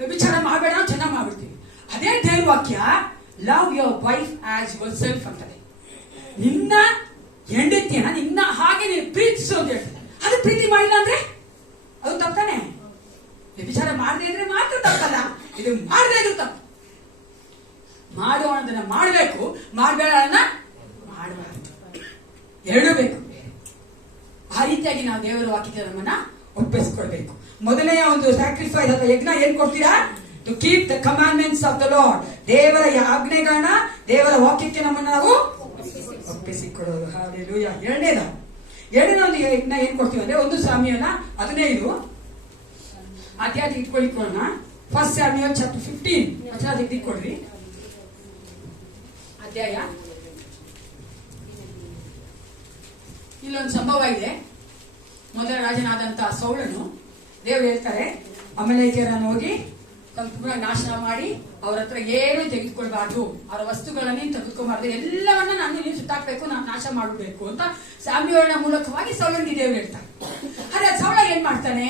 ವ್ಯಭಿಚಾರ ಮಾಡಬೇಡ ಚೆನ್ನಾಗಿ ಮಾಡ್ಬಿಡ್ತೀವಿ. ಅದೇ ದೇವ್ರ ವಾಕ್ಯ love your wife as yourself ಅಂತದೆ. ನಿನ್ನ ಹೆಂಡತಿಯನ್ನ ನಿನ್ನ ಹಾಗೆ ನೀನು ಪ್ರೀತಿಸು ಅಂತ ಹೇಳ್ತದೆ. ಅದು ಪ್ರೀತಿ ಮಾಡಿಲ್ಲ ಅಂದ್ರೆ ಅದು ತಪ್ಪಾನೆ. ವ್ಯಭಿಚಾರ ಮಾಡದೆ ಇದ್ರೆ ಮಾತ್ರ ತಪ್ಪಲ್ಲ, ಇದು ಮಾಡದೇ ಇದ್ರು ತಪ್ಪು. ಮಾಡುವ ಅನ್ನೋದನ್ನ ಮಾಡಬೇಕು, ಮಾಡಬೇಡ ಅನ್ನೋದನ್ನ ಮಾಡಬಾರ್ದು. ಎರಡೂ ಬೇಕು. ಆ ರೀತಿಯಾಗಿ ನಾವು ದೇವರ ವಾಕ್ಯಕ್ಕೆ ನಮ್ಮನ್ನ ಒಪ್ಪಿಸಿಕೊಳ್ಬೇಕು. ಮೊದಲನೆಯ ಒಂದು ಸ್ಯಾಕ್ರಿಫೈಸ್ ಅಥವಾ ಯಜ್ಞ ಏನ್ ಕೊಡ್ತೀರಾ? To keep the commandments of the Lord. ದೇವರ ಆಜ್ಞೆಗಳನ್ನ, ದೇವರ ವಾಕ್ಯಕ್ಕೆ ನಮ್ಮನ್ನ ನಾವು ಒಪ್ಪಿಸಿಕೊಡೋದು. ಹಲ್ಲೆಲೂಯಾ. ಎರಡನೇ ಒಂದು ಯಜ್ಞ ಏನ್ ಕೊಡ್ತೀವಿ ಅಂದ್ರೆ 1 ಸಾಮ್ಯನ 15 ಅಧ್ಯಾಯ ತೆಗೆದುಕೊಳ್ಳಿಕೊಳ್ಳೋಣ. 1 Samuel chapter 15 ವಚನ ತೆಗೆದುಕೊಳ್ಳ್ರಿ. ಅಧ್ಯಾಯ. ಇಲ್ಲೊಂದು ಸಂಭವ ಇದೆ. ಮೊದಲ ರಾಜನಾದಂತಹ ಸೌಲನು ದೇವರು ಹೇಳ್ತಾರೆ ಅಮಲೇಕ್ಯರನ್ನು ಹೋಗಿ ಸಂಪೂರ್ಣ ನಾಶನ ಮಾಡಿ ಅವ್ರ ಹತ್ರ ಏನು ತೆಗೆದುಕೊಳ್ಬಾರ್ದು, ಅವರ ವಸ್ತುಗಳನ್ನ ತೆಗೆದುಕೊಬಾರ್ದು, ಎಲ್ಲವನ್ನ ನಾನು ಇಲ್ಲಿ ಸುತ್ತಾಕ್ಬೇಕು, ನಾನು ನಾಶ ಮಾಡಬೇಕು ಅಂತ ಸ್ಯಾಮ್ಯುಯೇಲನ ಮೂಲಕವಾಗಿ ಸೌಲನಿಗೆ ದೇವರು ಹೇಳ್ತಾರೆ. ಆದ್ರೆ ಸೌಲ ಏನ್ ಮಾಡ್ತಾನೆ?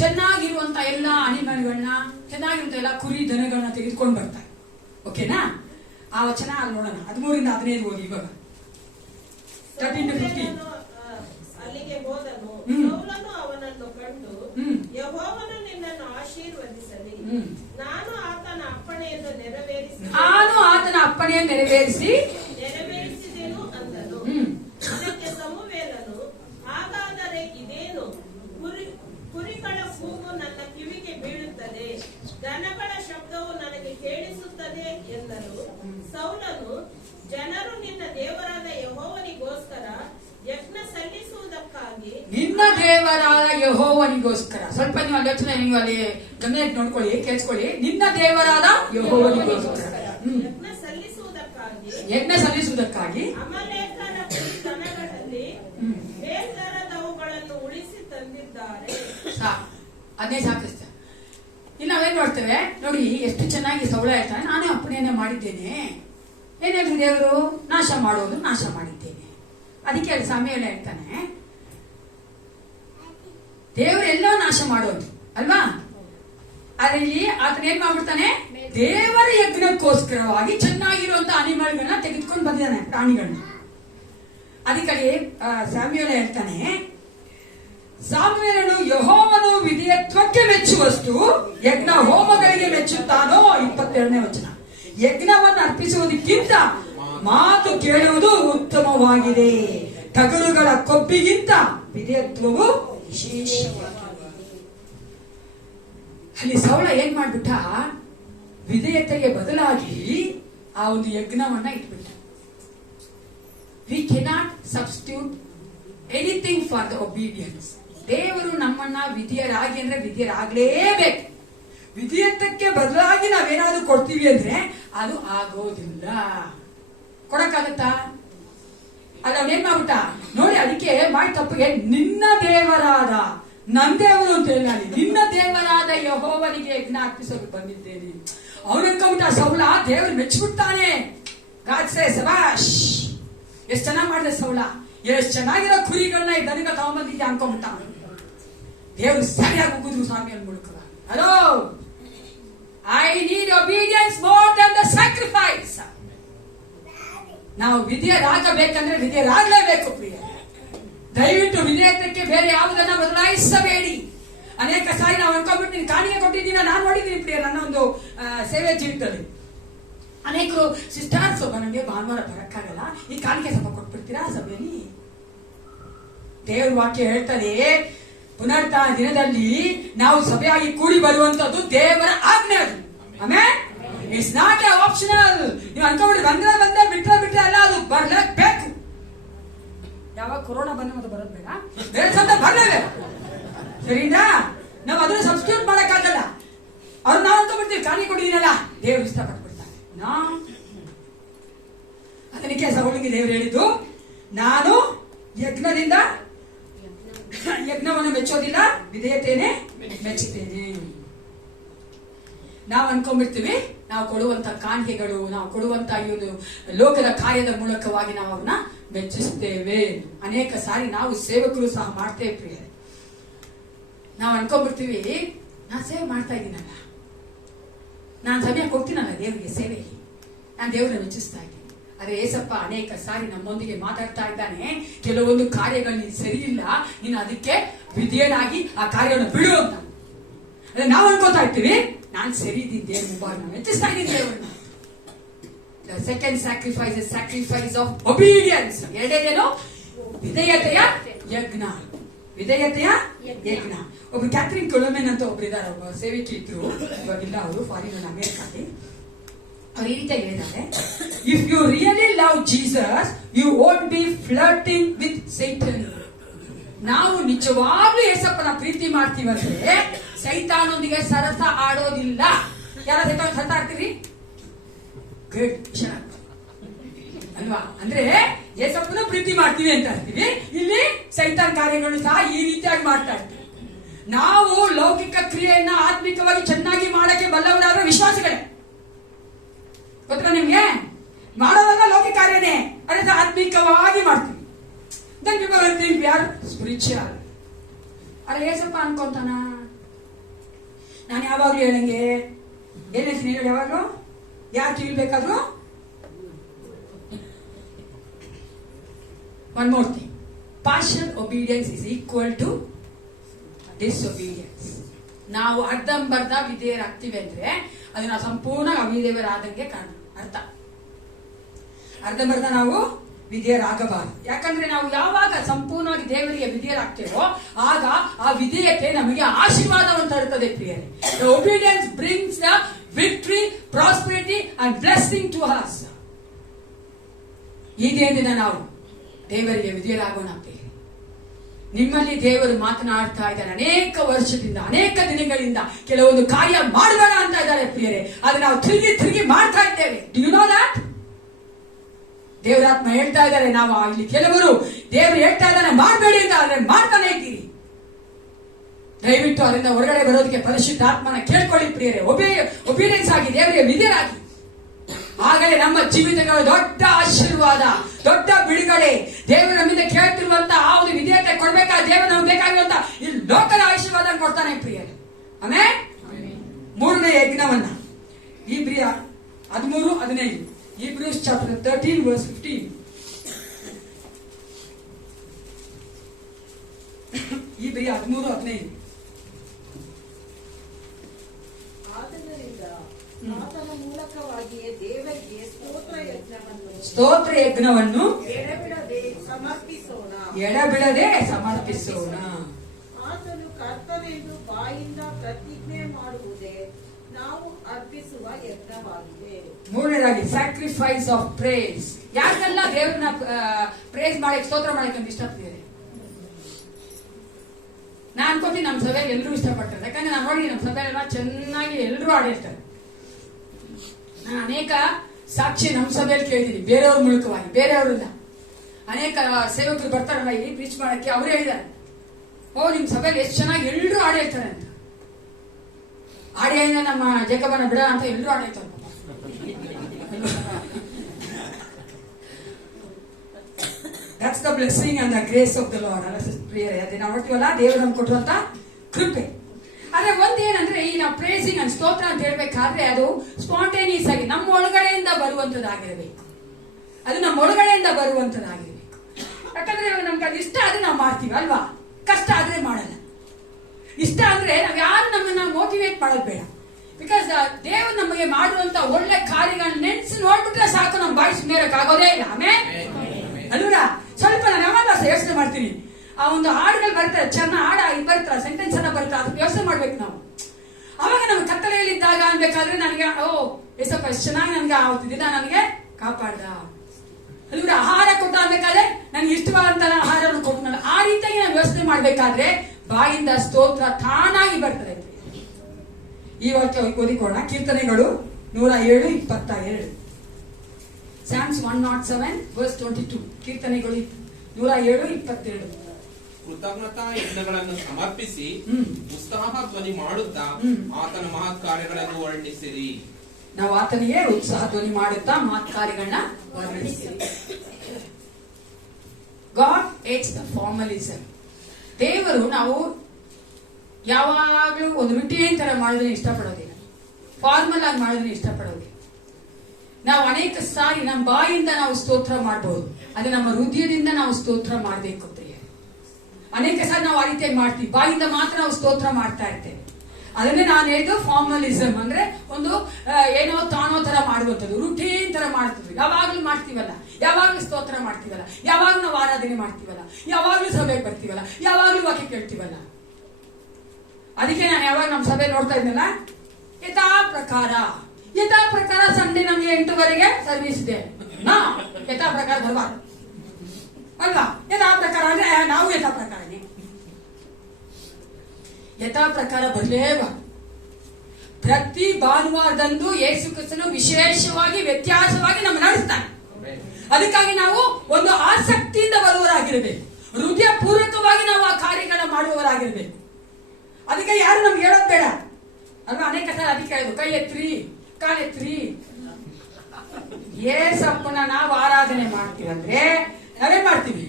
ಚೆನ್ನಾಗಿರುವಂತ ಎಲ್ಲ ಅನಿಮಲ್ಗಳನ್ನ, ಚೆನ್ನಾಗಿರುವಂತ ಎಲ್ಲ ಕುರಿ ದನಗಳನ್ನ ತೆಗೆದುಕೊಂಡು ಬರ್ತಾರೆ. ಓಕೆನಾ? ಆ ವಚನ ಅಲ್ಲಿ ನೋಡೋಣ. 13 ಇಂದ 15 ಓದಿ ಇವಾಗ. 13 to 15. ಅಲ್ಲಿಗೆ ಹೋದನು. ಸೌಲನು ಅವನನ್ನು ಕಂಡು, ಯೆಹೋವನು ನಿನ್ನನ್ನು ಆಶೀರ್ವದಿಸಲಿ, ನಾನು ಆತನ ಅಪ್ಪಣೆಯನ್ನು ನೆರವೇರಿಸಿದೆನು ಅಂದನು. ಅದಕ್ಕೆ ಸಮುವೇಲನು, ಹಾಗಾದರೆ ಇದೇನು? ಕುರಿಗಳ ಕೂಗು ನನ್ನ ಕಿವಿಗೆ ಬೀಳುತ್ತದೆ, ದನಗಳ ಶಬ್ದವು ನನಗೆ ಕೇಳಿಸುತ್ತದೆ ಎಂದನು. ಸೌಲನು, ಜನರು ನಿನ್ನ ದೇವರಾದ ಯೆಹೋವನಿಗೋಸ್ಕರ ಯಜ್ಞ ಸಲ್ಲಿಸುವುದಕ್ಕಾಗಿ, ನಿನ್ನ ದೇವರಾದ ಯೆಹೋವನಿಗೋಸ್ಕರ, ಸ್ವಲ್ಪ ನೀವು ಅಲ್ಲಿ ನೀವು ಅಲ್ಲಿ ಗಮನ ನೋಡ್ಕೊಳ್ಳಿ, ಕೇಳಿಸ್ಕೊಳ್ಳಿ. ನಿನ್ನ ದೇವರಾದ ಯೆಹೋವನಿಗೋಸ್ಕರ ಯಜ್ಞ ಸಲ್ಲಿಸುವುದಕ್ಕಾಗಿ ಅಮಲೇಕರ ಕುರಿ ದನಗಳಲ್ಲಿ ಬೇರ್ದರದವುಗಳನ್ನು ಉಳಿಸಿ ತಂದಿದ್ದಾರೆ. ಅದೇ ಸಾಕಿಸ್ತ. ಇಲ್ಲಿ ನಾವೇನ್ ನೋಡ್ತೇವೆ ನೋಡಿ, ಎಷ್ಟು ಚೆನ್ನಾಗಿ ಸೌಲ ಹೇಳ್ತಾನೆ, ನಾನೇ ಅಪ್ಪಣೆಯನ್ನ ಮಾಡಿದ್ದೇನೆ. ಏನ್ ಹೇಳ್ರಿ ದೇವರು? ನಾಶ ಮಾಡೋದು ನಾಶ ಮಾಡಿದ್ದೇನೆ. ಅದಕ್ಕೆ ಅಲ್ಲಿ ಸಮಯ ಹೇಳ್ತಾನೆ, ದೇವರು ಎಲ್ಲ ನಾಶ ಮಾಡೋದು ಅಲ್ವಾ? ಅದರಲ್ಲಿ ಆತನ ಏನ್ ಮಾಡ್ಬಿಡ್ತಾನೆ? ದೇವರ ಯಜ್ಞಕ್ಕೋಸ್ಕರವಾಗಿ ಚೆನ್ನಾಗಿರುವಂತ ಅನಿಮಲ್ಗಳನ್ನ ತೆಗೆದುಕೊಂಡು ಬಂದಿದ್ದಾನೆ, ಪ್ರಾಣಿಗಳನ್ನ. ಅದಕ್ಕೆ ಸ್ಯಾಮ್ಯುಯೇಲ ಹೇಳ್ತಾನೆ, ಸಾಮುವೇಲನು ಯೆಹೋವನು ವಿಧೇಯತ್ವಕ್ಕೆ ಮೆಚ್ಚುವಷ್ಟು ಯಜ್ಞ ಹೋಮಗಳಿಗೆ ಮೆಚ್ಚುತ್ತಾನೋ. 22ನೇ ವಚನ. ಯಜ್ಞವನ್ನು ಅರ್ಪಿಸುವುದಕ್ಕಿಂತ ಮಾತು ಕೇಳುವುದು ಉತ್ತಮವಾಗಿದೆ, ಟಗರುಗಳ ಕೊಬ್ಬಿಗಿಂತ ವಿಧೇಯತ್ವವು ವಿಶೇಷವಾಗಿದೆ. ಅಲ್ಲಿ ಸೌಳ ಏನ್ ಮಾಡ್ಬಿಟ್ಟ? ವಿಧೇಯತೆಗೆ ಬದಲಾಗಿ ಆ ಒಂದು ಯಜ್ಞವನ್ನ ಇಟ್ಬಿಟ್ಟ. We cannot substitute anything for the obedience. ದೇವರು ನಮ್ಮನ್ನ ವಿಧಿಯರಾಗಿ ಅಂದ್ರೆ ವಿಧಿಯರಾಗಲೇಬೇಕು. ವಿಧೇಯತಕ್ಕೆ ಬದಲಾಗಿ ನಾವೇನಾದ್ರೂ ಕೊಡ್ತೀವಿ ಅಂದ್ರೆ ಅದು ಆಗೋದಿಲ್ಲ. ಕೊಡಕ್ಕಾಗತ್ತಾ? ಅಲ್ಲ, ಅವನೇನ್ ಮಾಡ್ಬಿಟ್ಟ ನೋಡಿ. ಅದಕ್ಕೆ ಮಾಡಿ ತಪ್ಪಿಗೆ ನಿನ್ನ ದೇವರಾದ ನನ್ನ ದೇವರು ಅಂತ ಹೇಳಿ ನಿನ್ನ ದೇವರಾದ ಯೆಹೋವನಿಗೆ ಯಜ್ಞ ಅರ್ಪಿಸಲು ಬಂದಿದ್ದೇನೆ. ಅವನು ಅನ್ಕೊಂಬಿಟ್ಟ ಸೌಲ ದೇವರು ಮೆಚ್ಚಿಬಿಡ್ತಾನೆ. ಗಾಡ್ ಸೇ ಸಬಾಷ್, ಎಷ್ಟು ಚೆನ್ನಾಗಿ ಮಾಡಿದೆ ಸೌಲ, ಎಷ್ಟು ಚೆನ್ನಾಗಿರೋ ಕುರಿಗಳನ್ನ ದನಿಗ ತಗೊಂಡ್ಬಂದಿದ್ದೆ ಅನ್ಕೊಂಬಿಟ್ಟ. ದೇವರು ಸರಿಯಾಗಿ ಹೋಗುದು ಸ್ವಾಮಿ ಅನ್ಬಿಡ್ಕವ. Hello, I need obedience more than the sacrifice. ನಾವು ವಿಧೇಯರಾಗಬೇಕಂದ್ರೆ ವಿಧೇಯರಾಗಲೇಬೇಕು ಪ್ರಿಯ. ದಯವಿಟ್ಟು ವಿಧೇಯತಕ್ಕೆ ಬೇರೆ ಯಾವುದನ್ನ ಬದಲಾಯಿಸಬೇಡಿ. ಅನೇಕ ಸಾರಿ ನಾವು ಅನ್ಕೊಂಡ್ಬಿಟ್ಟು ನೀನು ಕಾಣಿಕೆ ಕೊಟ್ಟಿದ್ದೀನ ನಾನು ನೋಡಿದ್ದೀನಿ ಪ್ರಿಯ ನನ್ನ ಒಂದು ಸೇವೆ ಜೀವಿತದಲ್ಲಿ. ಅನೇಕರು ಸಿಸ್ಟರ್ಸ್ ನನಗೆ ಭಾನುವಾರ ಬರಕ್ಕಾಗಲ್ಲ, ಈ ಕಾಣಿಕೆ ಸ್ವಲ್ಪ ಕೊಟ್ಬಿಡ್ತೀರಾ ಸಭೆಯಲ್ಲಿ. ದೇವ್ರ ವಾಕ್ಯ ಹೇಳ್ತಾರೆ, ಪುನರುತ್ಥಾನ ದಿನದಲ್ಲಿ ನಾವು ಸಭೆಯಾಗಿ ಕೂಡಿ ಬರುವಂತದ್ದು ದೇವರ ಆಜ್ಞೆ. ಅದು ಆಮೇಲೆ ಇಟ್ಸ್ ನಾಟ್ ಎ ಆಪ್ಷನಲ್. ನೀವು ಅನ್ಕೊಂಡ್ಬಿಟ್ಟು ಬಂದ್ರೆ ಬಿಟ್ರೆ ಅಲ್ಲ, ಅದು ಬರ್ಲೇಬೇಕು. ಯಾವಾಗ ಕೊರೋನಾ ಬಂದ್ರೆ ಮತ್ತೆ ಬರೋದು ಬೇಡ, ಬೇರೆ ಸತ ಬರ್ಲೇಬೇಕು. ಸರಿನಾ? ನಾವು ಅದನ್ನ ಸಬ್ಸ್ಟಿಟ್ಯೂಟ್ ಮಾಡಕ್ಕಾಗಲ್ಲ. ಅವ್ರು ನಾವು ಅನ್ಕೊಂಡ್ಬಿಡ್ತೀವಿ ಕಾಣಿಕೆ ಕೊಟ್ಟಿದ್ದೀನಲ್ಲ, ದೇವ್ರು ಇಷ್ಟಪಟ್ಬಿಡ್ತಾರೆ. ಅದಕ್ಕೆ ಸೌಲಿಗೆ ದೇವ್ರು ಹೇಳಿದ್ದು, ನಾನು ಯಜ್ಞವನ್ನು ಮೆಚ್ಚೋದಿಲ್ಲ, ವಿಧೇಯತೆಯನ್ನೇ ಮೆಚ್ಚುತ್ತೇನೆ. ನಾವು ಅನ್ಕೊಂಡ್ಬಿಡ್ತೀವಿ ನಾವು ಕೊಡುವಂತ ಕಾಣಿಕೆಗಳು, ನಾವು ಕೊಡುವಂತ ಈ ಒಂದು ಲೋಕದ ಕಾರ್ಯದ ಮೂಲಕವಾಗಿ ನಾವು ಅವನ್ನ ಮೆಚ್ಚಿಸ್ತೇವೆ. ಅನೇಕ ಸಾರಿ ನಾವು ಸೇವಕರು ಸಹ ಮಾಡ್ತೇವೆ ಪ್ರಿಯ. ನಾವು ಅನ್ಕೊಂಡ್ಬಿಡ್ತೀವಿ, ನಾನು ಸೇವೆ ಮಾಡ್ತಾ ಇದ್ದೀನಲ್ಲ, ನಾನು ಸಮಯಕ್ಕೆ ಹೋಗ್ತೀನಲ್ಲ ದೇವರಿಗೆ ಸೇವೆಯಲ್ಲಿ, ನಾನು ದೇವರನ್ನ ಮೆಚ್ಚಿಸ್ತಾ ಇದ್ದೀನಿ. ಆದ್ರೆ ಏಸಪ್ಪ ಅನೇಕ ಸಾರಿ ನಮ್ಮೊಂದಿಗೆ ಮಾತಾಡ್ತಾ ಇದ್ದಾನೆ, ಕೆಲವೊಂದು ಕಾರ್ಯಗಳು ನೀನು ಸರಿ ಇಲ್ಲ, ನೀನು ಅದಕ್ಕೆ ವಿಧೇಯನಾಗಿ ಆ ಕಾರ್ಯವನ್ನು ಬಿಡು ಅಂತ. ಅದೇ ನಾವು ಅನ್ಕೋತಾ ಇರ್ತೀವಿ, ನಾನು ಸರಿ ಇದ್ದೀನಿ, ದೇವ್ರ ಮುಂಭಾಗ ಮೆಚ್ಚಿಸ್ತಾ ಇದ್ದೀನಿ ದೇವರನ್ನ. The second sacrifice is sacrifice of obedience. ಎರಡನೇದೇನು? ವಿಧೇಯತೆಯ ಯಜ್ಞ. ವಿಧೇಯತೆಯ ಯಜ್ಞ. ಒಬ್ರು ಕ್ಯಾಥರಿನ್ ಕೊಲೊಮೆನ್ ಅಂತ ಒಬ್ರು ಇದ್ದಾರೆ, ಒಬ್ಬ ಸೇವಿಕೆ ಇದ್ರು, ಇವಾಗಿಲ್ಲ ಅವರು, ಫಾರಿನ್ ಅಮೇರಿಕಾದಲ್ಲಿ. ಅವ್ರು ಈ ರೀತಿಯಾಗಿ ಹೇಳಿದ್ದಾರೆ, if you really love Jesus you won't be flirting with Satan. ನಾವು ನಿಜವಾಗ್ಲೂ ಯೇಸಪ್ಪನ ಪ್ರೀತಿ ಮಾಡ್ತೀವಂದ್ರೆ ಸೈತಾನೊಂದಿಗೆ ಸರಸ ಆಡೋದಿಲ್ಲ. ಯಾರ ಸೈತಾನ ಸರಸ ಆಡ್ತೀರಿ? ಗುಡ್ ಅಲ್ವಾ? ಅಂದ್ರೆ ಯೇಸಪ್ಪನ ಪ್ರೀತಿ ಮಾಡ್ತೀವಿ ಅಂತ ಇರ್ತೀವಿ, ಇಲ್ಲಿ ಸೈತಾನ್ ಕಾರ್ಯಗಳು ಸಹ ಈ ರೀತಿಯಾಗಿ ಮಾಡ್ತಾ ಇರ್ತೀವಿ. ನಾವು ಲೌಕಿಕ ಕ್ರಿಯೆಯನ್ನ ಆತ್ಮಿಕವಾಗಿ ಚೆನ್ನಾಗಿ ಮಾಡಕ್ಕೆ ಬಲ್ಲವರಾದ ವಿಶ್ವಾಸಿಗಳೇ. ಗೊತ್ತಾ ನಿಮ್ಗೆ? ಮಾಡೋದಲ್ಲ ಲೌಕಿಕ ಕಾರ್ಯನೇ, ಅದನ್ನ ಆತ್ಮಿಕವಾಗಿ ಮಾಡ್ತೀವಿ. Then people will think we are spiritual. ಅರೆ ಏಸಪ್ಪ ಅನ್ಕೊಂತಾನ, ನಾನು ಯಾವಾಗ್ಲೂ ಹೇಳಂಗೆ ಏನ್ ಹೇಳ್ತೀನಿ ಹೇಳಿ, ಯಾವಾಗ್ಲೂ ಯಾರು ಕಿವಿಬೇಕಾದ್ರು. One more thing, partial obedience is equal to disobedience. ನಾವು ಅರ್ಧಂಬರ್ಧ ವಿಧೇಯರಾಗ್ತೀವಿ ಅಂದ್ರೆ ಅದನ್ನ ಸಂಪೂರ್ಣ ಅವಿಧೇಯರಾದಂಗೆ ಅರ್ಥ. ಅರ್ಧಂಬರ್ಧ ನಾವು ವಿಧೇಯರಾಗಬಾರದು. ಯಾಕಂದ್ರೆ ನಾವು ಯಾವಾಗ ಸಂಪೂರ್ಣವಾಗಿ ದೇವರಿಗೆ ವಿಧೇಯರಾಗ್ತೇವೋ ಆಗ ಆ ವಿಧೇಯತೆ ನಮಗೆ ಆಶೀರ್ವಾದವನ್ನು ತರುತ್ತದೆ ಪ್ರಿಯರೇ. Obedience brings the victory, prosperity and blessing to us. ಈ ದಿನದಿಂದ ನಾವು ದೇವರಿಗೆ ವಿಧೇಯರಾಗೋಣ ಪ್ರಿಯರೇ. ನಿಮ್ಮಲ್ಲಿ ದೇವರು ಮಾತನಾಡ್ತಾ ಇದ್ದಾರೆ ಅನೇಕ ವರ್ಷದಿಂದ, ಅನೇಕ ದಿನಗಳಿಂದ. ಕೆಲವೊಂದು ಕಾರ್ಯ ಮಾಡಬೇಡ ಅಂತ ಇದ್ದಾರೆ ಪ್ರಿಯರೇ, ಆದ್ರೆ ನಾವು ತಿರುಗಿ ಮಾಡ್ತಾ ಇದ್ದೇವೆ. Do you know that? ದೇವರಾತ್ಮ ಹೇಳ್ತಾ ಇದ್ದಾರೆ, ನಾವು ಇಲ್ಲಿ ಕೆಲವರು ದೇವರು ಹೇಳ್ತಾ ಇದ್ದಾನೆ ಮಾಡಬೇಡಿ ಅಂತ, ಆದ್ರೆ ಮಾಡ್ತಾನೆ ಇದ್ದೀರಿ. ದಯವಿಟ್ಟು ಅದರಿಂದ ಹೊರಗಡೆ ಬರೋದಕ್ಕೆ ಪರಿಶುದ್ಧ ಆತ್ಮನ ಕೇಳ್ಕೊಳ್ಳಿ ಪ್ರಿಯರೇ. ಒಬೀಡಿಯನ್ಸ್ ಆಗಿ ದೇವರಿಗೆ ವಿಧೇಯರಾಗಿ, ಆಗಲೇ ನಮ್ಮ ಜೀವಿತಗಳು ದೊಡ್ಡ ಆಶೀರ್ವಾದ, ದೊಡ್ಡ ಬಿಡುಗಡೆ. ದೇವರು ನಮ್ಮಿಂದ ಕೇಳ್ತಿರುವಂತ ಆ ಒಂದು ವಿಧೇಯತೆ ಕೊಡ್ಬೇಕಾ, ದೇವರು ನಮ್ಗೆ ಬೇಕಾಗಿರುವಂತ ಈ ಲೋಕದ ಆಶೀರ್ವಾದ ಕೊಡ್ತಾನೆ ಪ್ರಿಯರೇ. ಆಮೇಲೆ ಮೂರನೇ ಯಜ್ಞವನ್ನ ಇಬ್ರಿಯ 13-15, Hebrews chapter 13 verse 15. ಇಬ್ರಿಯ 13-15. ಆದ್ದರಿಂದ ಆತನ ಮೂಲಕವಾಗಿಯೇ ದೇವರಿಗೆ ಸ್ತೋತ್ರ ಯಜ್ಞವನ್ನು ಎಡಬಿಡದೆ ಸಮರ್ಪಿಸೋಣ. ಆತನು ಕರ್ತನೆಂದು ಬಾಯಿಂದ ಪ್ರತಿಜ್ಞೆ ಮಾಡುವುದೇ ನಾವು ಅರ್ಪಿಸುವ ಯಜ್ಞವಾಗಿದೆ. ಮೂರನೇದಾಗಿ ಸ್ಯಾಕ್ರಿಫೈಸ್ ಆಫ್ ಪ್ರೇಸ್. ಯಾಕೆಲ್ಲ ದೇವ್ರನ್ನ ಪ್ರೇಸ್ ಮಾಡಕ್ಕೆ, ಸ್ತೋತ್ರ ಮಾಡಕ್ಕೆ ಅಂತ ಇಷ್ಟಪಡ್ತಿದ್ದಾರೆ? ನಾನು ಅನ್ಕೋತೀನಿ ನಮ್ಮ ಸಭೆಯಲ್ಲಿ ಎಲ್ಲರೂ ಇಷ್ಟಪಡ್ತಾರೆ. ಯಾಕಂದ್ರೆ ನಾನು ನೋಡಿ ನಮ್ಮ ಸಭೆಯೆಲ್ಲ ಚೆನ್ನಾಗಿ ಎಲ್ಲರೂ ಆಡಿರ್ತಾರೆ. ನಾನು ಅನೇಕ ಸಾಕ್ಷಿ ನಮ್ಮ ಸಭೆಯಲ್ಲಿ ಕೇಳಿದ್ದೀನಿ, ಬೇರೆಯವ್ರ ಮೂಲಕವಾಗಿ, ಬೇರೆಯವರಲ್ಲ. ಅನೇಕ ಸೇವಕರು ಬರ್ತಾರಲ್ಲ ಇಲ್ಲಿ ಪ್ರೀಚ್ ಮಾಡಕ್ಕೆ, ಅವರೇ ಹೇಳಿದ್ದಾರೆ ಓ ನಿಮ್ ಸಭೆಯಲ್ಲಿ ಎಷ್ಟು ಚೆನ್ನಾಗಿ ಎಲ್ರು ಹಾಡು ಹೇಳ್ತಾರೆ ಅಂತ. ಹಾಡಿಯಿಂದ ನಮ್ಮ ಜಗಬನ ಬಿಡ ಅಂತ ಎಲ್ರು ಹಾಡು ಹೇಳ್ತಾರೆ. That's the blessing and the grace of the Lord. ಅದೇ ನಾವು ನೋಡ್ತೀವಲ್ಲ, ದೇವರು ನಮ್ಗೆ ಕೊಟ್ಟಿರುವಂತ ಕೃಪೆ. ಆದ್ರೆ ಒಂದೇನಂದ್ರೆ ಈ ನಾವು ಪ್ರೇಸಿಂಗ್ ಅಂಡ್ ಸ್ತೋತ್ರ ಅಂತ ಹೇಳ್ಬೇಕಾದ್ರೆ ಅದು ಸ್ಪಾಂಟೇನಿಯಸ್ ಆಗಿ ನಮ್ಮ ಒಳಗಡೆಯಿಂದ ಬರುವಂತದ್ದಾಗಿರ್ಬೇಕು. ಅದು ನಮ್ಮ ಒಳಗಡೆಯಿಂದ ಬರುವಂತದ್ದಾಗಿರ್ಬೇಕು. ಯಾಕಂದ್ರೆ ನಮ್ಗೆ ಅದು ಇಷ್ಟ ಆದ್ರೆ ನಾವು ಮಾಡ್ತೀವಿ ಅಲ್ವಾ, ಕಷ್ಟ ಆದ್ರೆ ಮಾಡಲ್ಲ. ಇಷ್ಟ ಅಂದ್ರೆ ನಾವ್ ಯಾರು ನಮ್ಮನ್ನ ಮೋಟಿವೇಟ್ ಮಾಡೋದು ಬೇಡ. ಬಿಕಾಸ್ ದೇವರು ನಮಗೆ ಮಾಡುವಂತ ಒಳ್ಳೆ ಕಾರ್ಯಗಳನ್ನ ನೆನ್ಸಿ ನೋಡ್ಬಿಟ್ರೆ ಸಾಕು, ನಮ್ಮ ಬಾಯಿ ಸುಮ್ಮನೆ ಆಗೋದೇ ಇಲ್ಲ. ಆಮೇಲೆ ಅಲ್ವಾ, ಸ್ವಲ್ಪ ನಾನು ಯಾವಾಗ ಯೋಚನೆ ಮಾಡ್ತೀನಿ, ಆ ಒಂದು ಹಾಡುಗಳು ಬರ್ತಾರೆ, ಚೆನ್ನಾಗಿ ಹಾಡ ಇದು ಬರ್ತಾರೆ, ಸೆಂಟೆನ್ಸ್ ಎಲ್ಲ ಬರ್ತಾರೆ, ಅದಕ್ಕೆ ಯೋಚನೆ ಮಾಡ್ಬೇಕು ನಾವು. ಅವಾಗ ನಮ್ಗೆ ಕತ್ತಲೆಯಲ್ಲಿದ್ದಾಗ ಅನ್ಬೇಕಾದ್ರೆ ನನಗೆ ಎಷ್ಟಪ್ಪ ಎಷ್ಟು ಚೆನ್ನಾಗಿ ನನ್ಗೆ ಆವತ್ತು ದಿನ ನನಗೆ ಕಾಪಾಡ್ದ ಅಲ್ವಾ, ಆಹಾರ ಕೊಟ್ಟ ಅನ್ಬೇಕಾದ್ರೆ ನನ್ಗೆ ಇಷ್ಟವಾದಂತ ಆಹಾರವನ್ನು ಕೊಟ್ಟು, ಆ ರೀತಿಯಾಗಿ ನಾವು ಯೋಚನೆ ಮಾಡ್ಬೇಕಾದ್ರೆ ಬಾಯಿಂದ ಸ್ತೋತ್ರ ತಾನಾಗಿ ಬರ್ತದೆ. ಈ ವಾಕ್ಯ ಓದಿಕೊಳ್ಳೋಣ. ಕೀರ್ತನೆಗಳು 107:22. Psalms 107:22. ಕೀರ್ತನೆಗಳು 107:22. ಕೃತಜ್ಞತಾ ಯಜ್ಞಗಳನ್ನು ಸಮರ್ಪಿಸಿ ಉತ್ಸಾಹ ಧ್ವನಿ ಮಾಡುತ್ತಾ ಆತನ ಮಹತ್ ಕಾರ್ಯಗಳನ್ನು ವರ್ಣಿಸಿರಿ. ನಾವು ಆತನಿಗೆ ಉತ್ಸಾಹ ಧ್ವನಿ ಮಾಡುತ್ತಾ ಮಹತ್ ಕಾರ್ಯಗಳನ್ನ ವರ್ಣಿಸಿರಿ. God hates the formalism. ದೇವರು ನಾವು ಯಾವಾಗ್ಲೂ ಒಂದು ರುಟೀನ್ ತರ ಮಾಡೋದನ್ನ ಇಷ್ಟಪಡೋದಿಲ್ಲ, ಫಾರ್ಮಲ್ ಆಗಿ ಮಾಡೋದನ್ನ ಇಷ್ಟಪಡೋದಿಲ್ಲ. ನಾವು ಅನೇಕ ಸಾರಿ ನಮ್ಮ ಬಾಯಿಂದ ನಾವು ಸ್ತೋತ್ರ ಮಾಡಬಹುದು, ಅದೇ ನಮ್ಮ ಹೃದಯದಿಂದ ನಾವು ಸ್ತೋತ್ರ ಮಾಡಬೇಕು ಅಂತ. ಅನೇಕ ಸಾರಿ ನಾವು ಆ ರೀತಿಯಾಗಿ ಮಾಡ್ತೀವಿ, ಬಾಯಿಂದ ಮಾತ್ರ ನಾವು ಸ್ತೋತ್ರ ಮಾಡ್ತಾ ಇರ್ತೇವೆ. ಅದನ್ನೇ ನಾನು ಹೇಳಿದ್ದು ಫಾರ್ಮಲಿಸಮ್ ಅಂದ್ರೆ ಒಂದು ಏನೋ ತಾನೋ ತರ ಮಾಡುವಂಥದ್ದು, ರುಟೀನ್ ತರ ಮಾಡ್ತೀವಿ. ಯಾವಾಗ್ಲೂ ಮಾಡ್ತೀವಲ್ಲ, ಯಾವಾಗ್ಲೂ ಸ್ತೋತ್ರ ಮಾಡ್ತೀವಲ್ಲ, ಯಾವಾಗ್ಲೂ ನಾವು ಆರಾಧನೆ ಮಾಡ್ತೀವಲ್ಲ, ಯಾವಾಗ್ಲೂ ಸಭೆಗೆ ಬರ್ತೀವಲ್ಲ, ಯಾವಾಗ್ಲೂ ವಾಕ್ಯ ಕೇಳ್ತೀವಲ್ಲ. ಅದಕ್ಕೆ ನಾನು ಯಾವಾಗ ನಮ್ಮ ಸಭೆ ನೋಡ್ತಾ ಇದ್ನಲ್ಲ, ಯಥಾ ಪ್ರಕಾರ ಸಂಡೇ ನಮ್ಗೆ 8:00 ಸರ್ವಿಸ್ ಇದೆ. ಯಥಾ ಪ್ರಕಾರ ಬರಬಾರ್ದು ಅಲ್ವಾ. ಯಥಾ ಪ್ರಕಾರ ಅಂದ್ರೆ ನಾವು ಯಥಾ ಪ್ರಕಾರನೇ, ಯಥಾ ಪ್ರಕಾರ ಬರಲೇಬಾರ್ದು. ಪ್ರತಿ ಭಾನುವಾರದಂದು ಯೇಸು ಕ್ರಿಸ್ತನು ವಿಶೇಷವಾಗಿ ವ್ಯತ್ಯಾಸವಾಗಿ ನಮ್ಮ ನಡೆಸ್ತಾನೆ. ಅದಕ್ಕಾಗಿ ನಾವು ಒಂದು ಆಸಕ್ತಿಯಿಂದ ಬರುವವರಾಗಿರಬೇಕು, ಹೃದಯ ಪೂರ್ವಕವಾಗಿ ನಾವು ಆ ಕಾರ್ಯಗಳನ್ನ ಮಾಡುವವರಾಗಿರ್ಬೇಕು. ಅದಕ್ಕೆ ಯಾರು ನಮ್ಗೆ ಹೇಳೋದು ಬೇಡ ಅಲ್ವಾ. ಅನೇಕ ಸಲ ಅದಕ್ಕೆ ಹೇಳೋದು, ಕೈ ಎತ್ರಿ ಕಾಲೆತ್ರಿ. ಏಸಪ್ಪನ ನಾವು ಆರಾಧನೆ ಮಾಡ್ತೀವಂದ್ರೆ ನಾವೇನ್ ಮಾಡ್ತೀವಿ,